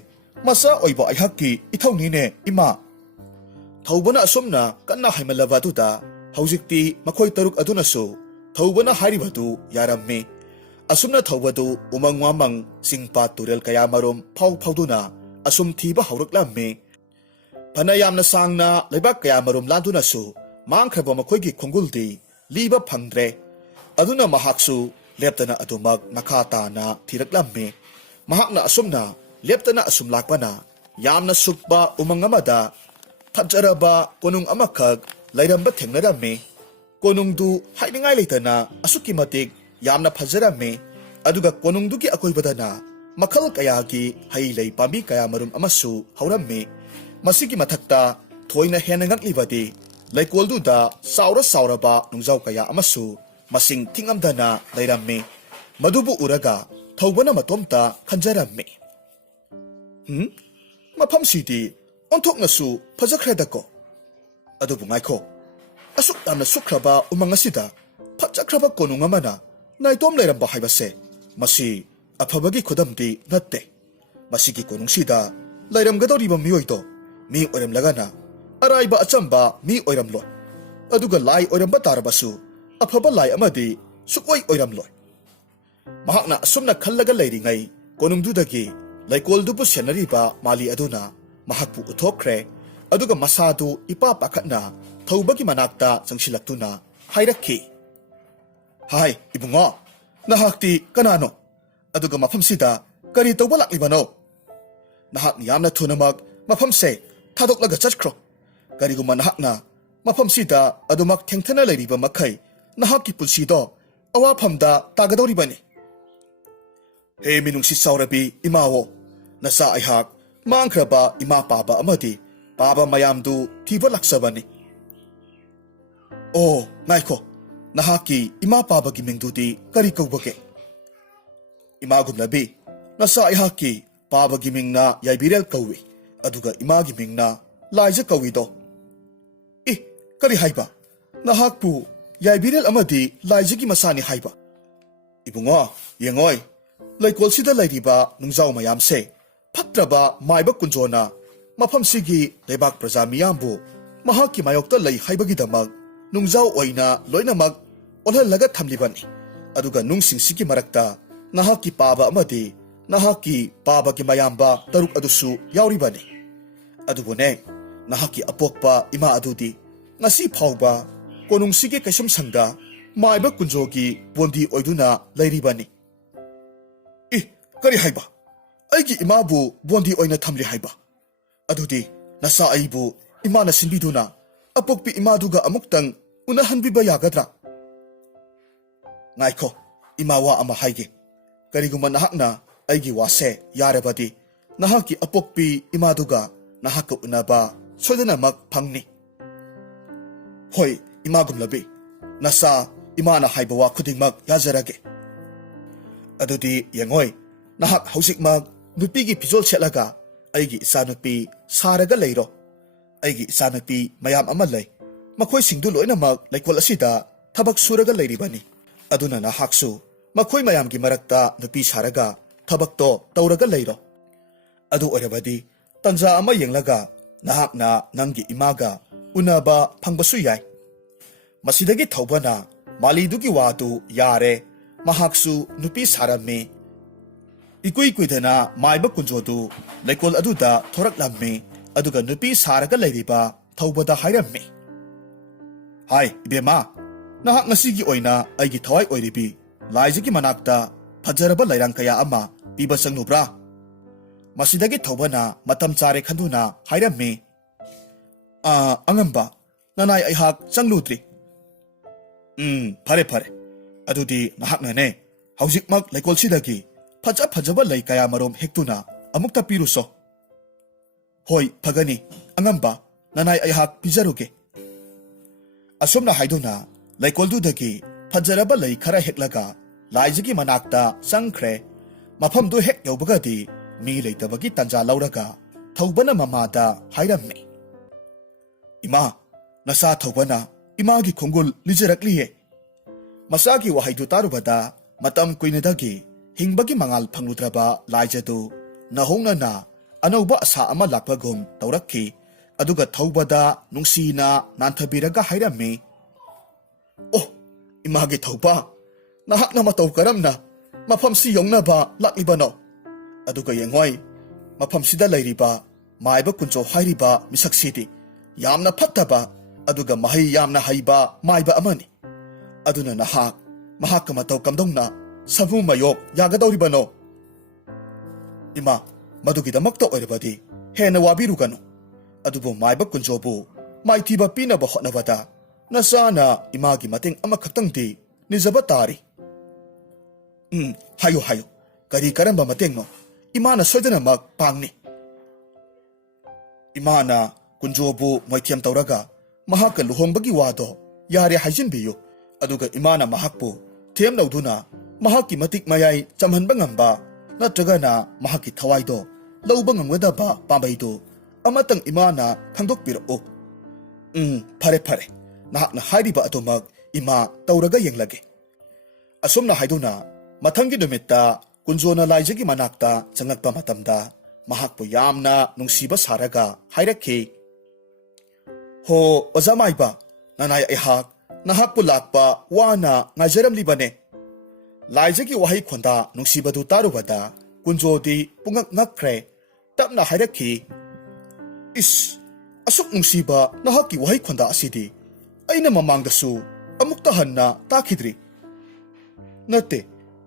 ꯃꯆꯥ ꯑꯣꯏꯕ ꯑꯩꯍꯥꯛꯀꯤ ꯏꯊꯧꯅꯤꯅꯦ ꯏꯃꯥ꯫ ꯊꯧꯕꯅ ꯑꯁꯨꯝꯅ ꯀꯟꯅ ꯍꯥꯏꯃꯜꯂꯕ ꯑꯗꯨꯗ ꯍꯧꯖꯤꯛꯇꯤ ꯃꯈꯣꯏ ꯇꯔꯨꯛ ꯑꯗꯨꯅꯁꯨ ꯊꯧꯕꯅ ꯍꯥꯏꯔꯤꯕꯗꯨ ꯌꯥꯔꯝꯃꯤ꯫ ꯑꯁꯨꯝꯅ ꯊꯧꯕꯗꯨ ꯎꯃꯪ ꯋꯥꯃꯪ, ꯆꯤꯡ ꯄꯥꯠ ꯇꯨꯔꯦꯜ ꯀꯌꯥꯃꯔꯨꯝ ꯐꯥꯎꯗꯨꯅ ꯑꯁꯨꯝ ꯊꯤꯕ ꯍꯧꯔꯛꯂꯝꯃꯤ꯫ ꯐꯅ ꯌꯥꯝꯅ ꯁꯥꯡꯅ ꯂꯩꯕꯥꯛ ꯀꯌꯥꯃꯔꯨꯝ ꯂꯥꯟꯗꯨꯅꯁꯨ ꯃꯥꯡꯈ꯭ꯔꯕ ꯃꯈꯣꯏꯒꯤ ꯈꯣꯡꯒꯨꯜꯗꯤ ꯂꯤꯕ ꯐꯪꯗ꯭ꯔꯦ꯫ ꯑꯗꯨꯅ ꯃꯍꯥꯛꯁꯨ ꯂꯦꯞꯇꯅ ꯑꯗꯨꯃꯛ ꯃꯈꯥ ꯇꯥꯅ ꯊꯤꯔꯛꯂꯝꯃꯤ꯫ ꯃꯍꯥꯛꯅ ꯑꯁꯨꯝꯅ ꯂꯦꯞꯇꯅ ꯑꯁꯨꯝ ꯂꯥꯛꯄꯅ ꯌꯥꯝꯅ ꯁꯨꯛꯄ ꯎꯃꯪ ꯑꯃꯗ ꯐꯖꯔꯕ ꯀꯣꯅꯨꯡ ꯑꯃꯈꯛ ꯂꯩꯔꯝꯕ ꯊꯦꯡꯅꯔꯝꯃꯤ꯫ ꯀꯣꯅꯨꯡꯗꯨ ꯍꯥꯏꯅꯤꯡꯉꯥꯏ ꯂꯩꯇꯅ ꯑꯁꯨꯛꯀꯤ ꯃꯇꯤꯛ ꯌꯥꯝꯅ ꯐꯖꯔꯝꯃꯤ꯫ ꯑꯗꯨꯒ ꯀꯣꯅꯨꯡꯗꯨꯒꯤ ꯑꯀꯣꯏꯕꯗꯅ ꯃꯈꯜ ꯀꯌꯥꯒꯤ ꯍꯩ ꯂꯩ ꯄꯥꯝꯕꯤ ꯀꯌꯥꯃꯔꯨꯝ ꯑꯃꯁꯨ ꯍꯧꯔꯝꯃꯤ꯫ ꯃꯁꯤꯒꯤ ꯃꯊꯛꯇ ꯊꯣꯏꯅ ꯍꯦꯟꯅ ꯉꯛꯂꯤꯕꯗꯤ ꯂꯩꯀꯣꯜꯗꯨꯗ ꯆꯥꯎꯔꯕ ꯅꯨꯡꯖꯥꯎ ꯀꯌꯥ ꯑꯃꯁꯨ ꯃꯁꯤꯡ ꯊꯤꯉꯝꯗꯅ ꯂꯩꯔꯝꯃꯤ꯫ ꯃꯗꯨꯕꯨ ꯎꯔꯒ ꯊꯧꯕꯅ ꯃꯇꯣꯝꯇ ꯈꯟꯖꯔꯝꯃꯤ, ꯃꯐꯝꯁꯤꯗꯤ ꯑꯣꯟꯊꯣꯛꯅꯁꯨ ꯐꯖꯈ꯭ꯔꯦꯗꯀꯣ꯫ ꯑꯗꯨꯕꯨ ꯉꯥꯏꯈꯣ, ꯑꯁꯨꯛ ꯌꯥꯝꯅ ꯁꯨꯛꯈ꯭ꯔꯕ ꯎꯃꯪ ꯑꯁꯤꯗ ꯐꯖꯈ꯭ꯔꯕ ꯀꯣꯅꯨꯡ ꯑꯃꯅ ꯅꯥꯏꯇꯣꯝ ꯂꯩꯔꯝꯕ ꯍꯥꯏꯕꯁꯦ ꯃꯁꯤ ꯑꯐꯕꯒꯤ ꯈꯨꯗꯝꯗꯤ ꯅꯠꯇꯦ꯫ ꯃꯁꯤꯒꯤ ꯀꯣꯅꯨꯡꯁꯤꯗ ꯂꯩꯔꯝꯒꯗꯧꯔꯤꯕ ꯃꯤꯑꯣꯏꯗꯣ ꯃꯤ ꯑꯣꯏꯔꯝꯂꯒꯅ ꯑꯔꯥꯏꯕ ꯑꯆꯝꯕ ꯃꯤ ꯑꯣꯏꯔꯝꯂꯣꯏ꯫ ꯑꯗꯨꯒ ꯂꯥꯏ ꯑꯣꯏꯔꯝꯕ ꯇꯥꯔꯕꯁꯨ ꯑꯐꯕ ꯂꯥꯏ ꯑꯃꯗꯤ ꯁꯨꯛꯑꯣꯏ ꯑꯣꯏꯔꯝꯂꯣꯏ꯫ ꯃꯍꯥꯛꯅ ꯑꯁꯨꯝꯅ ꯈꯜꯂꯒ ꯂꯩꯔꯤꯉꯩ ꯀꯣꯅꯨꯡꯗꯨꯗꯒꯤ ꯂꯩꯀꯣꯜꯗꯨꯕꯨ ꯁꯦꯟꯅꯔꯤꯕ ꯃꯥꯂꯤ ꯑꯗꯨꯅ ꯃꯍꯥꯛꯄꯨ ꯎꯠꯊꯣꯛꯈ꯭ꯔꯦ꯫ ꯑꯗꯨꯒ ꯃꯁꯥꯗꯨ ꯏꯄꯥ ꯄꯥꯈꯠꯅ ꯊꯧꯕꯒꯤ ꯃꯅꯥꯛꯇ ꯆꯪꯁꯤꯜꯂꯛꯇꯨꯅ ꯍꯥꯏꯔꯛꯈꯤ, ꯍꯥꯏ ꯏꯕꯨꯡꯉꯣ, ꯅꯍꯥꯛꯇꯤ ꯀꯅꯥꯅꯣ? ꯑꯗꯨꯒ ꯃꯐꯝꯁꯤꯗ ꯀꯔꯤ ꯇꯧꯕ ꯂꯥꯛꯂꯤꯕꯅꯣ? ꯅꯍꯥꯛꯅ ꯌꯥꯝꯅ ꯊꯨꯅꯃꯛ ꯃꯐꯝꯁꯦ ꯊꯥꯗꯣꯛꯂꯒ ꯆꯠꯈ꯭ꯔꯣ꯫ ꯀꯔꯤꯒꯨꯝꯕ ꯅꯍꯥꯛꯅ ꯃꯐꯝꯁꯤꯗ ꯑꯗꯨꯃꯛ ꯊꯦꯡꯊꯅ ꯂꯩꯔꯤꯕ ꯃꯈꯩ ꯅꯍꯥꯛꯀꯤ ꯄꯨꯟꯁꯤꯗꯣ ꯑꯋꯥꯐꯝꯗ ꯇꯥꯒꯗꯧꯔꯤꯕꯅꯤ꯫ ꯍꯦ ꯃꯤꯅꯨꯡꯁꯤ ꯆꯥꯎꯔꯕꯤ ꯏꯃꯥꯋꯣ, ꯅꯆꯥ ꯑꯩꯍꯥꯛ ꯃꯥꯡꯈ꯭ꯔꯕ ꯏꯃꯥ ꯄꯥꯕ ꯑꯃꯗꯤ ꯄꯥꯕ ꯃꯌꯥꯝꯗꯨ ꯊꯤꯕ ꯂꯥꯛꯆꯕꯅꯤ꯫ ꯑꯣ ꯉꯥꯏꯈꯣ, ꯅꯍꯥꯛꯀꯤ ꯏꯃꯥ ꯄꯥꯕꯒꯤ ꯃꯤꯡꯗꯨꯗꯤ ꯀꯔꯤ ꯀꯧꯕꯒꯦ? ꯏꯃꯥꯒꯨꯝꯂꯕꯤ, ꯅꯆꯥ ꯑꯩꯍꯥꯛꯀꯤ ꯄꯥꯕꯒꯤ ꯃꯤꯡꯅ ꯌꯥꯏꯕꯤꯔꯦꯜ ꯀꯧꯏ, ꯑꯗꯨꯒ ꯏꯃꯥꯒꯤ ꯃꯤꯡꯅ ꯂꯥꯏꯖ ꯀꯧꯏꯗꯣ꯫ ꯀꯔꯤ ꯍꯥꯏꯕ? ꯅꯍꯥꯛꯄꯨ ꯌꯥꯏꯕꯤꯔꯦꯜ ꯑꯃꯗꯤ ꯂꯥꯏꯖꯒꯤ ꯃꯆꯥꯅꯤ ꯍꯥꯏꯕ? ꯏꯕꯨꯡꯉꯣ ꯌꯦꯡꯉꯣꯏ, ꯂꯩꯀꯣꯜꯁꯤꯗ ꯂꯩꯔꯤꯕ ꯅꯨꯡꯖꯥꯎ ꯃꯌꯥꯝꯁꯦ ꯐꯠꯇ꯭ꯔꯕ ꯃꯥꯏꯕ ꯀꯨꯟꯖꯣꯅ ꯃꯐꯝꯁꯤꯒꯤ ꯂꯩꯕꯥꯛ ꯄ꯭ꯔꯖꯥ ꯃꯤꯌꯥꯝꯕꯨ ꯃꯍꯥꯛꯀꯤ ꯃꯥꯌꯣꯛꯇ ꯂꯩ ꯍꯥꯏꯕꯒꯤꯗꯃꯛ ꯅꯨꯡꯖꯥꯎ ꯑꯣꯏꯅ ꯂꯣꯏꯅꯃꯛ ꯑꯣꯜꯍꯜꯂꯒ ꯊꯝꯂꯤꯕꯅꯤ꯫ ꯑꯗꯨꯒ ꯅꯨꯡꯁꯤꯡꯁꯤꯒꯤ ꯃꯔꯛꯇ ꯅꯍꯥꯛꯀꯤ ꯄꯥꯕ ꯑꯃꯗꯤ ꯅꯍꯥꯛꯀꯤ ꯄꯥꯕꯒꯤ ꯃꯌꯥꯝꯕ ꯇꯔꯨꯛ ꯑꯗꯨꯁꯨ ꯌꯥꯎꯔꯤꯕꯅꯤ꯫ ꯑꯗꯨꯕꯨꯅꯦ, ꯅꯍꯥꯛꯀꯤ ꯑꯄꯣꯛꯄ ꯏꯃꯥ ꯑꯗꯨꯗꯤ ꯉꯁꯤ ꯐꯥꯎꯕ ꯀꯣꯅꯨꯡꯁꯤꯒꯤ ꯀꯩꯁꯨꯝꯁꯪꯗ ꯃꯥꯏꯕ ꯀꯨꯟꯖꯣꯒꯤ ꯕꯣꯟꯗꯤ ꯑꯣꯏꯗꯨꯅ ꯂꯩꯔꯤꯕꯅꯤ꯫ ꯀꯔꯤ ꯍꯥꯏꯕ? ꯑꯩꯒꯤ ꯏꯃꯥꯕꯨ ꯕꯣꯟꯗꯤ ꯑꯣꯏꯅ ꯊꯝꯂꯤ ꯍꯥꯏꯕ? ꯑꯗꯨꯗꯤ ꯅꯆꯥ ꯑꯩꯕꯨ ꯏꯃꯥꯅ ꯁꯤꯟꯕꯤꯗꯨꯅ ꯑꯄꯣꯛꯄꯤ ꯏꯃꯥꯗꯨꯒ ꯑꯃꯨꯛꯇꯪ ꯎꯅꯍꯟꯕꯤꯕ ꯌꯥꯒꯗ꯭ꯔꯥ? ꯉꯥꯏꯈꯣ, ꯏꯃꯥ ꯋꯥ ꯑꯃ ꯍꯥꯏꯒꯦ꯫ ꯀꯔꯤꯒꯨꯝꯕ ꯅꯍꯥꯛꯅ ꯑꯩꯒꯤ ꯋꯥꯁꯦ ꯌꯥꯔꯕꯗꯤ ꯅꯍꯥꯛꯀꯤ ꯑꯄꯣꯛꯄꯤ ꯏꯃꯥꯗꯨꯒ ꯅꯍꯥꯛꯀ ꯎꯅꯕ ꯁꯣꯏꯗꯅꯃꯛ ꯐꯪꯅꯤ꯫ ꯍꯣꯏ ꯏꯃꯥꯒꯨꯝꯂꯕꯤ, ꯅꯆꯥ ꯏꯃꯥꯅ ꯍꯥꯏꯕ ꯋꯥ ꯈꯨꯗꯤꯡꯃꯛ ꯌꯥꯖꯔꯒꯦ꯫ ꯑꯗꯨꯗꯤ ꯌꯦꯡꯉꯣꯏ ꯅꯍꯥꯛ ꯍꯧꯖꯤꯛꯃꯛ ꯅꯨꯄꯤꯒꯤ ꯐꯤꯖꯣꯜ ꯁꯦꯠꯂꯒ ꯑꯩꯒꯤ ꯏꯆꯥꯅꯨꯄꯤ ꯁꯥꯔꯒ ꯂꯩꯔꯣ ꯑꯩꯒꯤ ꯏꯆꯥꯅꯨꯄꯤ ꯃꯌꯥꯝ ꯑꯃ ꯂꯩ ꯃꯈꯣꯏꯁꯤꯡꯗꯨ ꯂꯣꯏꯅꯃꯛ ꯂꯩꯀꯣꯜ ꯑꯁꯤꯗ ꯊꯕꯛ ꯁꯨꯔꯒ ꯂꯩꯔꯤꯕꯅꯤ ꯑꯗꯨꯅ ꯅꯍꯥꯛꯁꯨ ꯃꯈꯣꯏ ꯃꯌꯥꯝꯒꯤ ꯃꯔꯛꯇ ꯅꯨꯄꯤ ꯁꯥꯔꯒ ꯊꯕꯛꯇꯣ ꯇꯧꯔꯒ ꯂꯩꯔꯣ ꯑꯗꯨ ꯑꯣꯏꯔꯕꯗꯤ ꯇꯟꯖꯥ ꯑꯃ ꯌꯦꯡꯂꯒ ꯅꯍꯥꯛꯅ ꯅꯪꯒꯤ ꯏꯃꯥꯒ ꯎꯅꯕ ꯐꯪꯕꯁꯨ ꯌꯥꯏ ꯃꯁꯤꯗꯒꯤ ꯊꯧꯕꯅ ꯃꯥꯂꯤꯗꯨꯒꯤ ꯋꯥꯗꯨ ꯌꯥꯔꯦ ꯃꯍꯥꯛꯁꯨ ꯅꯨꯄꯤ ꯁꯥꯔꯝꯃꯤ ꯏꯀꯨꯏ ꯀꯨꯏꯗꯅ ꯃꯥꯏꯕ ꯀꯨꯟꯖꯣꯗꯨ ꯂꯩꯀꯣꯜ ꯑꯗꯨꯗ ꯊꯣꯔꯛꯂꯝꯃꯤ ꯑꯗꯨꯒ ꯅꯨꯄꯤ ꯁꯥꯔꯒ ꯂꯩꯔꯤꯕ ꯊꯧꯕꯗ ꯍꯥꯏꯔꯝꯃꯤ ꯍꯥꯏ ꯏꯕꯦꯝꯃ ꯅꯍꯥꯛ ꯉꯁꯤꯒꯤ ꯑꯣꯏꯅ ꯑꯩꯒꯤ ꯊꯋꯥꯏ ꯑꯣꯏꯔꯤꯕꯤ ꯂꯥꯏꯖꯒꯤ ꯃꯅꯥꯛꯇ ꯐꯖꯔꯕ ꯂꯩꯔꯥꯡ ꯀꯌꯥ ꯑꯃ ꯄꯤꯕ ꯆꯪꯂꯨꯕ꯭ꯔꯥ ꯃꯁꯤꯗꯒꯤ ꯊꯧꯕꯅ ꯃꯇꯝ ꯆꯥꯔꯦ ꯈꯟꯗꯨꯅ ꯍꯥꯏꯔꯝꯃꯤ ꯑꯉꯝꯕ ꯅꯅꯥꯏ ꯑꯩꯍꯥꯛ ꯆꯪꯂꯨꯗ꯭ꯔꯤ ꯐꯔꯦ ꯐꯔꯦ ꯑꯗꯨꯗꯤ ꯅꯍꯥꯛꯅꯅꯦ ꯍꯧꯖꯤꯛꯃꯛ ꯂꯩꯀꯣꯜꯁꯤꯗꯒꯤ ꯐꯖ ꯐꯖꯕ ꯂꯩ ꯀꯌꯥ ꯃꯔꯣꯝ ꯍꯦꯛꯇꯨꯅ ꯑꯃꯨꯛꯇ ꯄꯤꯔꯨꯁꯣ ꯍꯣꯏ ꯐꯒꯅꯤ ꯑꯉꯝꯕ ꯅꯅꯥꯏ ꯑꯩꯍꯥꯛ ꯄꯤꯖꯔꯨꯒꯦ ꯑꯁꯨꯝꯅ ꯍꯥꯏꯗꯨꯅ ꯂꯩꯀꯣꯜꯗꯨꯗꯒꯤ ꯐꯖꯔꯕ ꯂꯩ ꯈꯔ ꯍꯦꯛꯂꯒ ꯂꯥꯏꯖꯒꯤ ꯃꯅꯥꯛꯇ ꯆꯪꯈ꯭ꯔꯦ ꯃꯐꯝꯗꯨ ꯍꯦꯛ ꯌꯧꯕꯒꯗꯤ ꯃꯤ ꯂꯩꯇꯕꯒꯤ ꯇꯟꯖꯥ ꯂꯧꯔꯒ ꯊꯧꯕꯅ ꯃꯃꯥꯗ ꯍꯥꯏꯔꯝꯃꯤ ꯏꯃꯥ ꯅꯆꯥ ꯊꯧꯕꯅ ꯏꯃꯥꯒꯤ ꯈꯣꯡꯒꯨꯜ ꯂꯤꯖꯔꯛꯂꯤꯌꯦ ꯃꯆꯥꯒꯤ ꯋꯥꯍꯩꯗꯨ ꯇꯥꯔꯨꯕꯗ ꯃꯇꯝ ꯀꯨꯏꯅꯗꯒꯤ ꯍꯤꯡꯕꯒꯤ ꯃꯉꯥꯜ ꯐꯪꯂꯨꯗ꯭ꯔꯕ ꯂꯥꯏꯖꯗꯨ ꯅꯍꯧꯅꯅ ꯑꯅꯧꯕ ꯑꯁꯥ ꯑꯃ ꯂꯥꯛꯄꯒꯨꯝ ꯇꯧꯔꯛꯈꯤ ꯑꯗꯨꯒ ꯊꯧꯕꯗ ꯅꯨꯡꯁꯤꯅ ꯅꯥꯟꯊꯕꯤꯔꯒ ꯍꯥꯏꯔꯝꯃꯤ ꯑꯣ ꯏꯃꯥꯒꯤ ꯊꯧꯕ ꯅꯍꯥꯛꯅ ꯃꯇꯧ ꯀꯔꯝꯅ ꯃꯐꯝꯁꯤ ꯌꯧꯅꯕ ꯂꯥꯛꯂꯤꯕꯅꯣ ꯑꯗꯨꯒ ꯌꯦꯡꯉꯣꯏ ꯃꯐꯝꯁꯤꯗ ꯂꯩꯔꯤꯕ ꯃꯥꯏꯕ ꯀꯨꯟꯖꯣ ꯍꯥꯏꯔꯤꯕ ꯃꯤꯁꯛꯁꯤꯗꯤ ꯌꯥꯝꯅ ꯐꯠꯇꯕ ꯑꯗꯨꯒ ꯃꯍꯩ ꯌꯥꯝꯅ ꯍꯩꯕ ꯃꯥꯏꯕ ꯑꯃꯅꯤ ꯑꯗꯨꯅ ꯃꯍꯥꯛꯀ ꯃꯇꯧ ꯀꯝꯗꯧꯅ ꯁꯃꯨ ꯃꯌꯣꯛ ꯌꯥꯒꯗꯧꯔꯤꯕꯅꯣ ꯏꯃꯥ ꯃꯗꯨꯒꯤꯗꯃꯛꯇ ꯑꯣꯏꯔꯕꯗꯤ ꯍꯦꯟꯅ ꯋꯥꯕꯤꯔꯨꯒꯅꯨ ꯑꯗꯨꯕꯨ ꯃꯥꯏꯕ ꯀꯨꯟꯖꯣꯕꯨ ꯃꯥꯏꯊꯤꯕ ꯄꯤꯅꯕ ꯍꯣꯠꯅꯕꯗ ꯅꯆꯥꯅ ꯏꯃꯥꯒꯤ ꯃꯇꯦꯡ ꯑꯃꯈꯛꯇꯪꯗꯤ ꯅꯤꯖꯕ ꯇꯥꯔꯤ ꯍꯥꯏꯌꯨ ꯍꯥꯏꯌꯨ ꯀꯔꯤ ꯀꯔꯝꯕ ꯃꯇꯦꯡꯅꯣ ꯏꯃꯥꯅ ꯁꯣꯏꯗꯅꯃꯛ ꯄꯥꯡꯅꯤ ꯏꯃꯥꯅ ꯀꯨꯟꯖꯣꯕꯨ ꯃꯣꯏꯊꯦꯝ ꯇꯧꯔꯒ ꯃꯍꯥꯛꯀ ꯂꯨꯍꯣꯡꯕꯒꯤ ꯋꯥꯗꯣ ꯌꯥꯔꯦ ꯍꯥꯏꯖꯤꯟꯕꯤꯌꯨ ꯑꯗꯨꯒ ꯏꯃꯥꯅ ꯃꯍꯥꯛꯄꯨ ꯊꯦꯝ ꯂꯧꯗꯨꯅ ꯃꯍꯥꯛꯀꯤ ꯃꯇꯤꯛ ꯃꯌꯥꯏ ꯆꯝꯍꯟꯕ ꯉꯝꯕ ꯅꯠꯇ꯭ꯔꯒꯅ ꯃꯍꯥꯛꯀꯤ ꯊꯋꯥꯏꯗꯣ ꯂꯧꯕ ꯉꯝꯒꯗꯕ ꯄꯥꯝꯕꯩꯗꯨ ꯑꯃꯇꯪ ꯏꯃꯥꯅ ꯈꯪꯗꯣꯛꯄꯤꯔꯛꯎ ꯐꯔꯦ ꯐꯔꯦ ꯅꯍꯥꯛꯅ ꯍꯥꯏꯔꯤꯕ ꯑꯗꯨꯃꯛ ꯏꯃꯥ ꯇꯧꯔꯒ ꯌꯦꯡꯂꯒꯦ ꯑꯁꯨꯝꯅ ꯍꯥꯏꯗꯨꯅ ꯃꯊꯪꯒꯤ ꯅꯨꯃꯤꯠꯇ ꯀꯨꯟꯖꯣꯅ ꯂꯥꯏꯖꯒꯤ ꯃꯅꯥꯛꯇ ꯆꯪꯂꯛꯄ ꯃꯇꯝꯗ ꯃꯍꯥꯛꯄꯨ ꯌꯥꯝꯅ ꯅꯨꯡꯁꯤꯕ ꯁꯥꯔꯒ ꯍꯥꯏꯔꯛꯈꯤ ꯍꯣ ꯑꯣꯖꯥ ꯃꯥꯏꯕ ꯅꯅꯥꯏ ꯑꯩꯍꯥꯛ ꯅꯍꯥꯛꯄꯨ ꯂꯥꯛꯄ ꯋꯥꯅ ꯉꯥꯏꯖꯔꯝꯂꯤꯕꯅꯦ ꯂꯥꯏꯖꯒꯤ ꯋꯥꯍꯩ ꯈꯣꯟꯗꯥ ꯅꯨꯡꯁꯤꯕꯗꯨ ꯇꯥꯔꯨꯕꯗ ꯀꯨꯟꯖꯣꯗꯤ ꯄꯨꯡꯉꯛ ꯉꯛꯈ꯭ꯔꯦ ꯇꯞꯅ ꯍꯥꯏꯔꯛꯈꯤ ꯏꯁ ꯑꯁꯨꯛ ꯅꯨꯡꯁꯤꯕ ꯅꯍꯥꯛꯀꯤ ꯋꯥꯍꯩ ꯈꯣꯟꯗꯥ ꯑꯁꯤꯗꯤ ꯑꯩꯅ ꯃꯃꯥꯡꯗꯁꯨ ꯑꯃꯨꯛꯇ ꯍꯟꯅ ꯇꯥꯈꯤꯗ꯭ꯔꯤ ꯅꯠꯇꯦ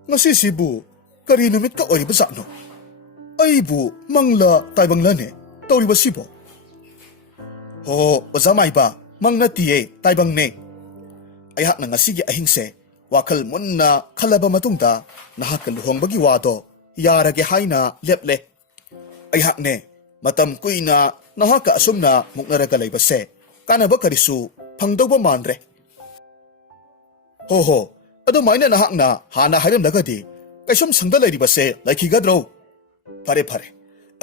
ꯉꯁꯤꯁꯤꯕꯨ ꯀꯔꯤ ꯅꯨꯃꯤꯠꯀ ꯑꯣꯏꯔꯤꯕꯖꯥꯠꯅꯣ ꯑꯩꯕꯨ ꯃꯪꯂ ꯇꯥꯏꯕꯪꯂꯅꯦ ꯇꯧꯔꯤꯕꯁꯤꯕꯣ ꯍꯣ ꯑꯣꯖꯥ ꯃꯥꯏꯕ ꯃꯪ ꯅꯠꯇꯤꯌꯦ ꯇꯥꯏꯕꯪꯅꯦ ꯑꯩꯍꯥꯛꯅ ꯉꯁꯤꯒꯤ ꯑꯍꯤꯡꯁꯦ ꯋꯥꯈꯜ ꯃꯨꯟꯅ ꯈꯜꯂꯕ ꯃꯇꯨꯡꯗ ꯅꯍꯥꯛꯀ ꯂꯨꯍꯣꯡꯕꯒꯤ ꯋꯥꯗꯣ ꯌꯥꯔꯒꯦ ꯍꯥꯏꯅ ꯂꯦꯞꯂꯦ ꯑꯩꯍꯥꯛꯅꯦ ꯃꯇꯝ ꯀꯨꯏꯅ ꯅꯍꯥꯛꯀ ꯑꯁꯨꯝꯅ ꯃꯨꯛꯅꯔꯒ ꯂꯩꯕꯁꯦ ꯀꯥꯟꯅꯕ ꯀꯔꯤꯁꯨ ꯐꯪꯗꯧꯕ ꯃꯥꯟꯗ꯭ꯔꯦ ꯍꯣ ꯑꯗꯨꯃꯥꯏꯅ ꯅꯍꯥꯛꯅ ꯍꯥꯟꯅ ꯍꯥꯏꯔꯝꯂꯒꯗꯤ ꯀꯩꯁꯨꯝ ꯁꯪꯗ ꯂꯩꯔꯤꯕꯁꯦ ꯂꯩꯈꯤꯒꯗ꯭ꯔꯣ ꯐꯔꯦ ꯐꯔꯦ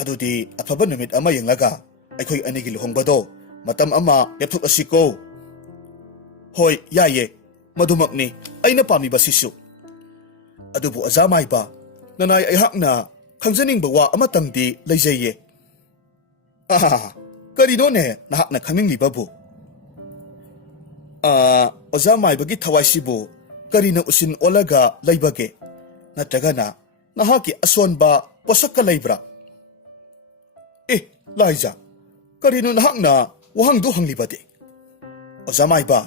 ꯑꯗꯨꯗꯤ ꯑꯐꯕ ꯅꯨꯃꯤꯠ ꯑꯃ ꯌꯦꯡꯂꯒ ꯑꯩꯈꯣꯏ ꯑꯅꯤꯒꯤ ꯂꯨꯍꯣꯡꯕꯗꯣ ꯃꯇꯝ ꯑꯃ ꯂꯦꯞꯊꯣꯛꯑꯁꯤꯀꯣ ꯍꯣꯏ ꯌꯥꯏꯌꯦ ꯃꯗꯨꯃꯛꯅꯤ ꯑꯩꯅ ꯄꯥꯝꯃꯤꯕꯁꯤꯁꯨ ꯑꯗꯨꯕꯨ ꯑꯣꯖꯥ ꯃꯥꯏꯕ ꯅꯅꯥꯏ ꯑꯩꯍꯥꯛꯅ ꯈꯪꯖꯅꯤꯡꯕ ꯋꯥ ꯑꯃꯇꯪꯗꯤ ꯂꯩꯖꯩꯌꯦ ꯀꯔꯤꯅꯣꯅꯦ ꯅꯍꯥꯛꯅ ꯈꯪꯅꯤꯡꯂꯤꯕꯕꯨ ꯑꯣꯖꯥ ꯃꯥꯏꯕꯒꯤ ꯊꯋꯥꯏꯁꯤꯕꯨ ꯀꯔꯤꯅ ꯎꯁꯤꯟ ꯑꯣꯜꯂꯒ ꯂꯩꯕꯒꯦ ꯅꯠꯇ꯭ꯔꯒꯅ ꯅꯍꯥꯛꯀꯤ ꯑꯁꯣꯟꯕ ꯄꯣꯠꯁꯛꯀ ꯂꯩꯕ꯭ꯔꯥ ꯂꯥꯏꯖ ꯀꯔꯤꯅꯣ ꯅꯍꯥꯛꯅ ꯋꯥꯍꯪꯗꯨ ꯍꯪꯂꯤꯕꯗꯤ ꯑꯣꯖꯥ ꯃꯥꯏꯕ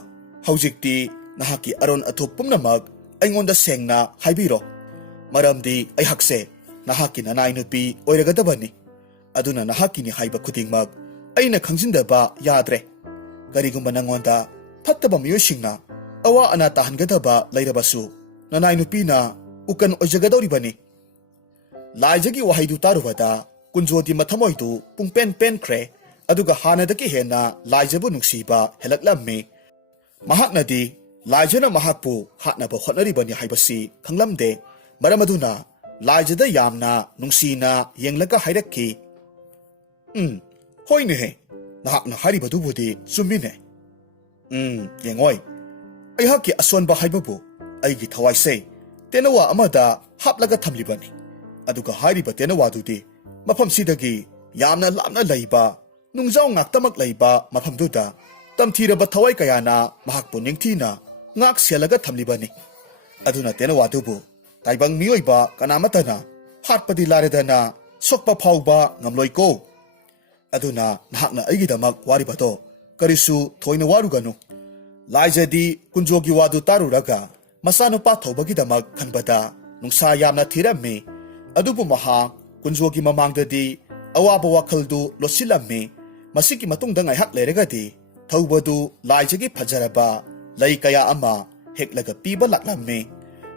ꯍꯧꯖꯤꯛꯇꯤ ꯅꯍꯥꯛꯀꯤ ꯑꯔꯣꯟ ꯑꯊꯨꯞ ꯄꯨꯝꯅꯃꯛ ꯑꯩꯉꯣꯟꯗ ꯁꯦꯡꯅ ꯍꯥꯏꯕꯤꯔꯣ ꯃꯔꯝꯗꯤ ꯑꯩꯍꯥꯛꯁꯦ ꯅꯍꯥꯛꯀꯤ ꯅꯅꯥꯏ ꯅꯨꯄꯤ ꯑꯣꯏꯔꯒꯗꯕꯅꯤ ꯑꯗꯨꯅ ꯅꯍꯥꯛꯀꯤꯅꯤ ꯍꯥꯏꯕ ꯈꯨꯗꯤꯡꯃꯛ ꯑꯩꯅ ꯈꯪꯖꯤꯟꯗꯕ ꯌꯥꯗ꯭ꯔꯦ ꯀꯔꯤꯒꯨꯝꯕ ꯅꯉꯣꯟꯗ ꯐꯠꯇꯕ ꯃꯤꯑꯣꯏꯁꯤꯡꯅ ꯑꯋꯥ ꯑꯅꯥ ꯇꯥꯍꯟꯒꯗꯕ ꯂꯩꯔꯕꯁꯨ ꯅꯅꯥꯏ ꯅꯨꯄꯤꯅ ꯎꯀꯟ ꯑꯣꯏꯖꯒꯗꯧꯔꯤꯕꯅꯤ ꯂꯥꯏꯖꯒꯤ ꯋꯥꯍꯩꯗꯨ ꯇꯥꯔꯨꯕꯗ ꯀꯨꯟꯖꯣꯗꯤ ꯃꯊꯃꯣꯏꯗꯨ ꯄꯨꯡꯄꯦꯟ ꯄꯦꯟꯈ꯭ꯔꯦ ꯑꯗꯨꯒ ꯍꯥꯟꯅꯗꯒꯤ ꯍꯦꯟꯅ ꯂꯥꯏꯖꯕꯨ ꯅꯨꯡꯁꯤꯕ ꯍꯦꯜꯂꯛꯂꯝꯃꯤ ꯃꯍꯥꯛꯅꯗꯤ ꯂꯥꯏꯖꯅ ꯃꯍꯥꯛꯄꯨ ꯍꯥꯠꯅꯕ ꯍꯣꯠꯅꯔꯤꯕꯅꯤ ꯍꯥꯏꯕꯁꯤ ꯈꯪꯂꯝꯗꯦ Maram aduna laijada yamna nungsina yenglaka hairakki. Hoine he. Nahakna haribadubudi sumine. Yengoi. Aihaki aswanba haibabu. Aigi thawai say. Tenawa amada haplaga thamlibani. Aduga hariba tenawa dudi. Mafam sidagi yamna lamna laiba. Nungzaw ngaktamak laiba mafam duda. Tamthiraba thawai kayana mahakpo ningthina ngak sialaga thamlibani. Aduna tenawa dubu. Taibang miyoiba kanamatana. Hatpadi laredana. Sokpa phawba ngamloi ko. Aduna nahakna aigidamak waribado. Karisu thoina waruganu. Laijadi kunjogi wadu taruraga. Masano pa thawbagidamak khanbada. Nungsa yamna thirame. Adubu maha kunjogi mamangdadi. Awaba wakhaldu losilame. Masiki matungda ngaihak leregadi. Thawbadu laijagi phajaraba. Lai kaya ama heklaga piba laklame.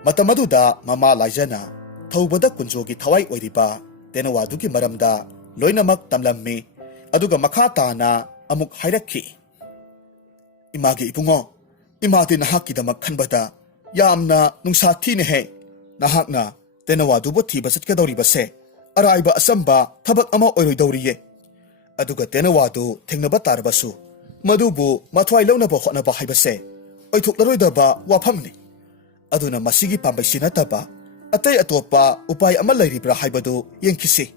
Matamaduda mama laijana. Thawbada kunjogi thawai oiriba. Tenawadugi maramda. Loinamak tamlamme. Aduga makhatana amuk hairakki. Imagi ibungo. Imati nahakkidamak khanbada. Yamna nungsa thine he. Nahakna tenawadubu thiba satkadoribase. Araiba asamba thabak ama oiroidoriye. Aduga tenawadu thengnaba tarbasu. Madubu mathwai launaba hotnaba haibase. Oithoklaroidaba wafamni. Aduna masigi pambaisi nataba. Atay atopa upay ama lairibra haibadu yengkisi.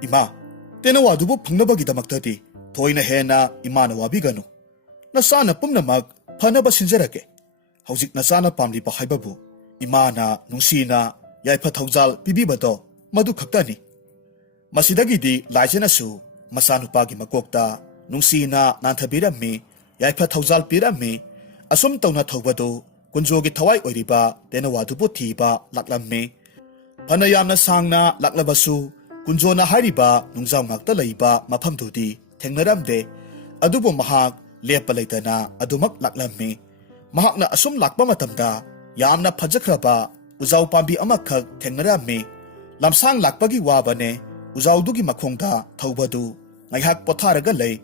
Ima, tenawadubu phangnabagidamaktadi thoina hena imana wabiganu. Nasana pumnamag phanaba sinjarage. Haujik nasana pamliba haibabu. Imana nungsina yaifa thaujal pibibado madu khaktani. Masidagidi laijanasu masanupagi makokta nungsina nanthabirami yaifa thaujal pirami asum tawna thawbado kunjogi thawai oiriba tenawadubu thiba laklamme. Phanayamna sangna laklabasu kunjona hariba nungjaw ngakta laiba mafamdudi thengnaramde. Adubu mahak lepa laitana adumak laklamme. Mahakna asum lakpa matamda yamna phajakraba ujaw pambi amakhak thengnarame. Lamsang lakpagi wabane ujawdugi makhongda thawbadu ngaihak potharaga lei.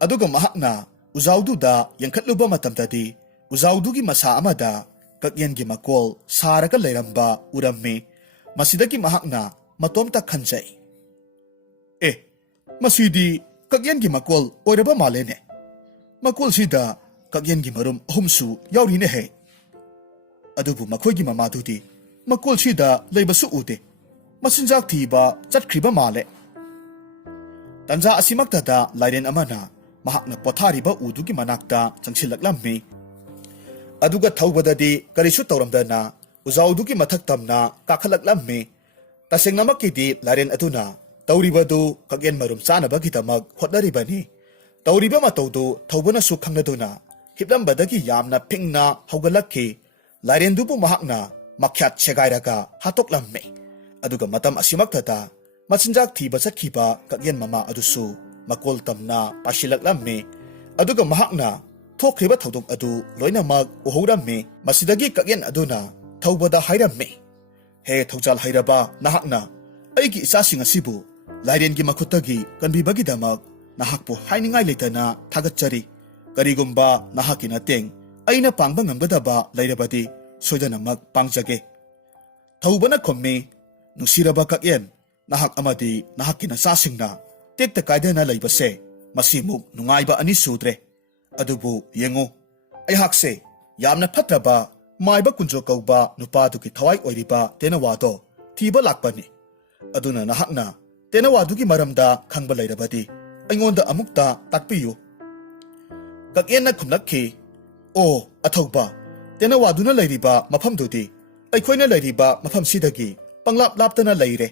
Aduga mahakna ujawduda yankhatluba matamdadi ujawdugi masa amada kakyengi makol saraga leiramba uramme. Masidagi mahakna matomta khanjai. Masidi kakyengi makol oiraba malene. Makol sida kakyengi marum ahumsu yaurine he. Adubu makhoigi mamadudi makol sida leibasu ude. Masinjak thiba chatkriba male. Tanja asimaktada lairen amana mahakna pothariba udugi manakta changsilaklamme. Aduga thawbadadi karisu tawramdana ujawdugi mathak tamna kakhalaklamme. Tasengnamakidi lairen aduna tawribadu kakyen marum chanabagidamak hotlaribani. Tawriba matawdu thawbanasu khangnaduna hiplambadagi yamna phingna hawgalakki. Lairendubu mahakna makhyat chegairaga hatoklamme. Aduga matam asimaktada machinjak thiba chatkhiba kakyen mama adusu makol tamna pasilaklamme. Aduga mahakna thokriba thawdok adu loinamak uhuramme. Masidagi kakyen aduna thawbada hairamme. He thawjal hairaba nahakna aigi isasing asibu lairengi makhutagi kanbibagidamak nahakpu hainingai leitana thagatchari. Karigumba nahaki nateng aina pangba ngamgadaba lairabadi soidanamak pangjage. Thawbana khomme nungsiraba kakyen nahak amadi nahaki nasasingna tekta kaidana laibase masimuk nungaiba ani sudre. Adubu yengo aihakse yamna phatraba maiba kunjo kauba nupaduki thawai oiriba tenawado thiba lakpani. Aduna nahakna tenawadugi maramda khangba lairabadi aingonda amukta takpiyu. Kakyenna khumlakhi. Athawba tenawaduna lairiba mafamdudi aikhoina lairiba mafamsidagi panglap laptana laire.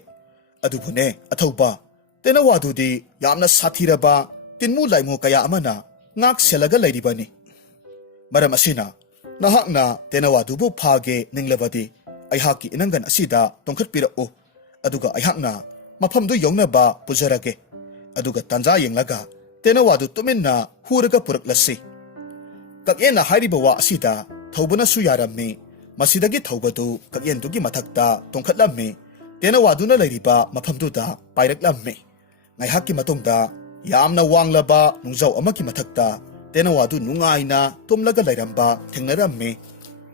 Adubune athawba tenawadudi yamna sathiraba tinmu laimu kaya amana ngak selaga lairibani. Maram asina nahakna tenawadubu phage ninglabadi aihaki inangan asida tongkhatpirao. Aduga aihakna mafamdu yongnaba pujarage. Aduga tanja yenglaga tenawadu tuminna huraga puraklasi. Kakyena hariba wa asida thawbana su yaramme. Masidagi thawbadu kakyendugi mathakta tongkhatlamme. Tenawaduna lairiba mafamduda pairaklamme. Ngaihaki matongda yamna wanglaba nungjaw amaki mathakta tenawadu nungaina tumlaga lairamba thengnaramme.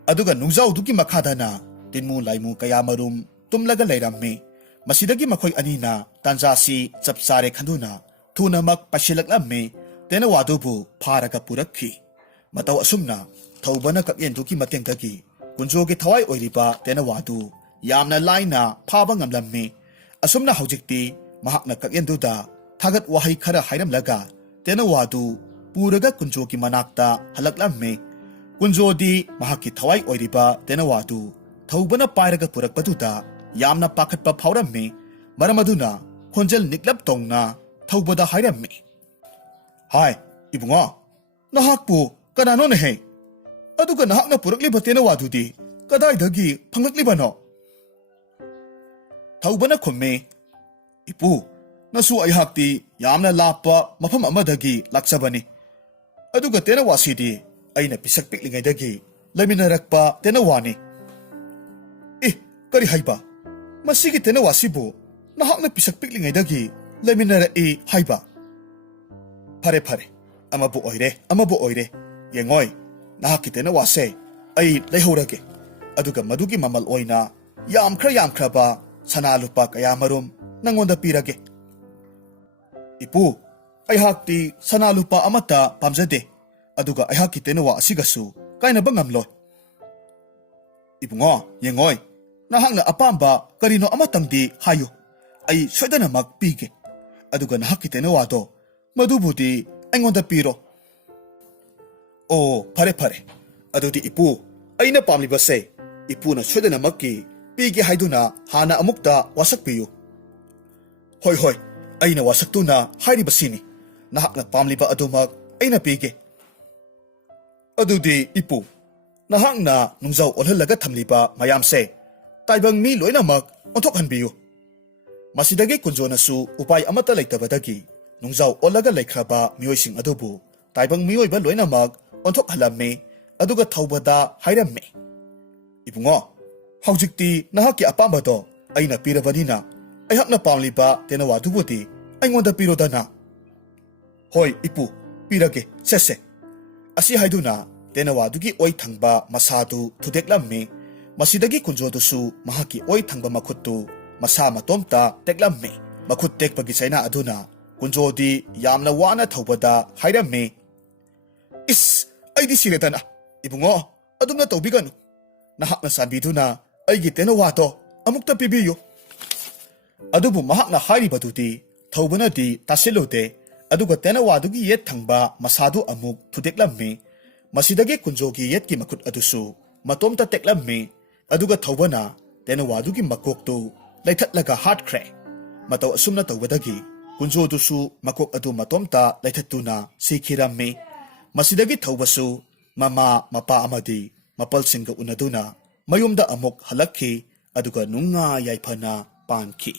Aduga nungjaw dugi makhadana tinmu laimu kaya marum tumlaga leirammi masidagi makhoi anina tanjasi chapsare khanduna thunamak pasilaklammi tena wadubu pharaga purakhi matau asumna thobana kakyenduki matengdagi kunjogi thawai oiriba tena wadu yamna laina phaba ngamlammi asumna haujikti mahakna kakyenduda thagat wahai khara hairamlaga tena wadu puraga kunjogi manakta halaklammi kunjodi mahaki thawai oiriba tena wadu thobana pairaga purakpaduda yamna pakhatpa phaurammi maramaduna khonjel niklap tongna thobada hairammi hai ibunga nahakpu kanano ne he aduga nahakna purakliba tena wadudi kadaidagi phangaklibano thobana khomme ipu nasu aihakti yamna lapa mafam amadagi laksabani aduga tena wasidi aina pisak piklingaidagi laminarakpa tena wani kari haiba masigi tena wasibu nahakna pisak piklingaidagi laminarai haiba phare phare amabu oire yengoi nahaki tena wase ai leihorage aduga madugi mamal oina yamkhra ba sana lupa kaya marum nangonda pirage ipu aihakti sana lupa amata pamjade aduga aihaki tena wa asigasu kaina bangamlo ibungo yengoi nahakna apamba karino amatangdi hayo ai soidana mak pige aduga nahaki tena wado madubudi aingonda piro oh phare adudi ipu aina pamlibase ipuna soidana makki pige haiduna hana amukta wasak piyu hoi aina wasaktuna hairibasini nahakna pamliba adumak aina pige adudi ipu nahakna nungjaw olhalaga thamliba mayamse taibang mi loinamak onthokhanbiyu masidagi kunjonasu upai amata leitabadagi nungjaw olaga leikraba mioising adubu taibang mioiba loinamak onthokhalamme aduga thawbada hairamme ibungo haujikti nahaki apambado aina pirabanina aihakna pamliba tena wadubudi aingonda pirodana hoi ipu pirage sese asi haiduna tena wadugi oi thangba masadu thudeklamme masidagi kunjodusu mahaki oi thangba makhuttu masa matomta teklamme makhut tekpagi chaina aduna kunjodi yamna wana thawbada hairamme is aidi siretana ibungo adumna tawbiganu nahakna sanbiduna aigi tena wato amukta pibiyo adubu mahakna hairibadudi thawbanadi tasilode aduga tena wadugi yet thangba masadu amuk thudeklamme masidagi kunjogi yetki makhut adusu matomta teklamme aduga thawbana tena wadugi makoktu laithatlaga hatkre mataw asumna tawbadagi kunjodusu makok adu matomta laithatuna sikhiramme masidagi thawbasu mama mapa amadi mapalsinga unaduna mayumda amuk halakhi aduga nunga yaifana panki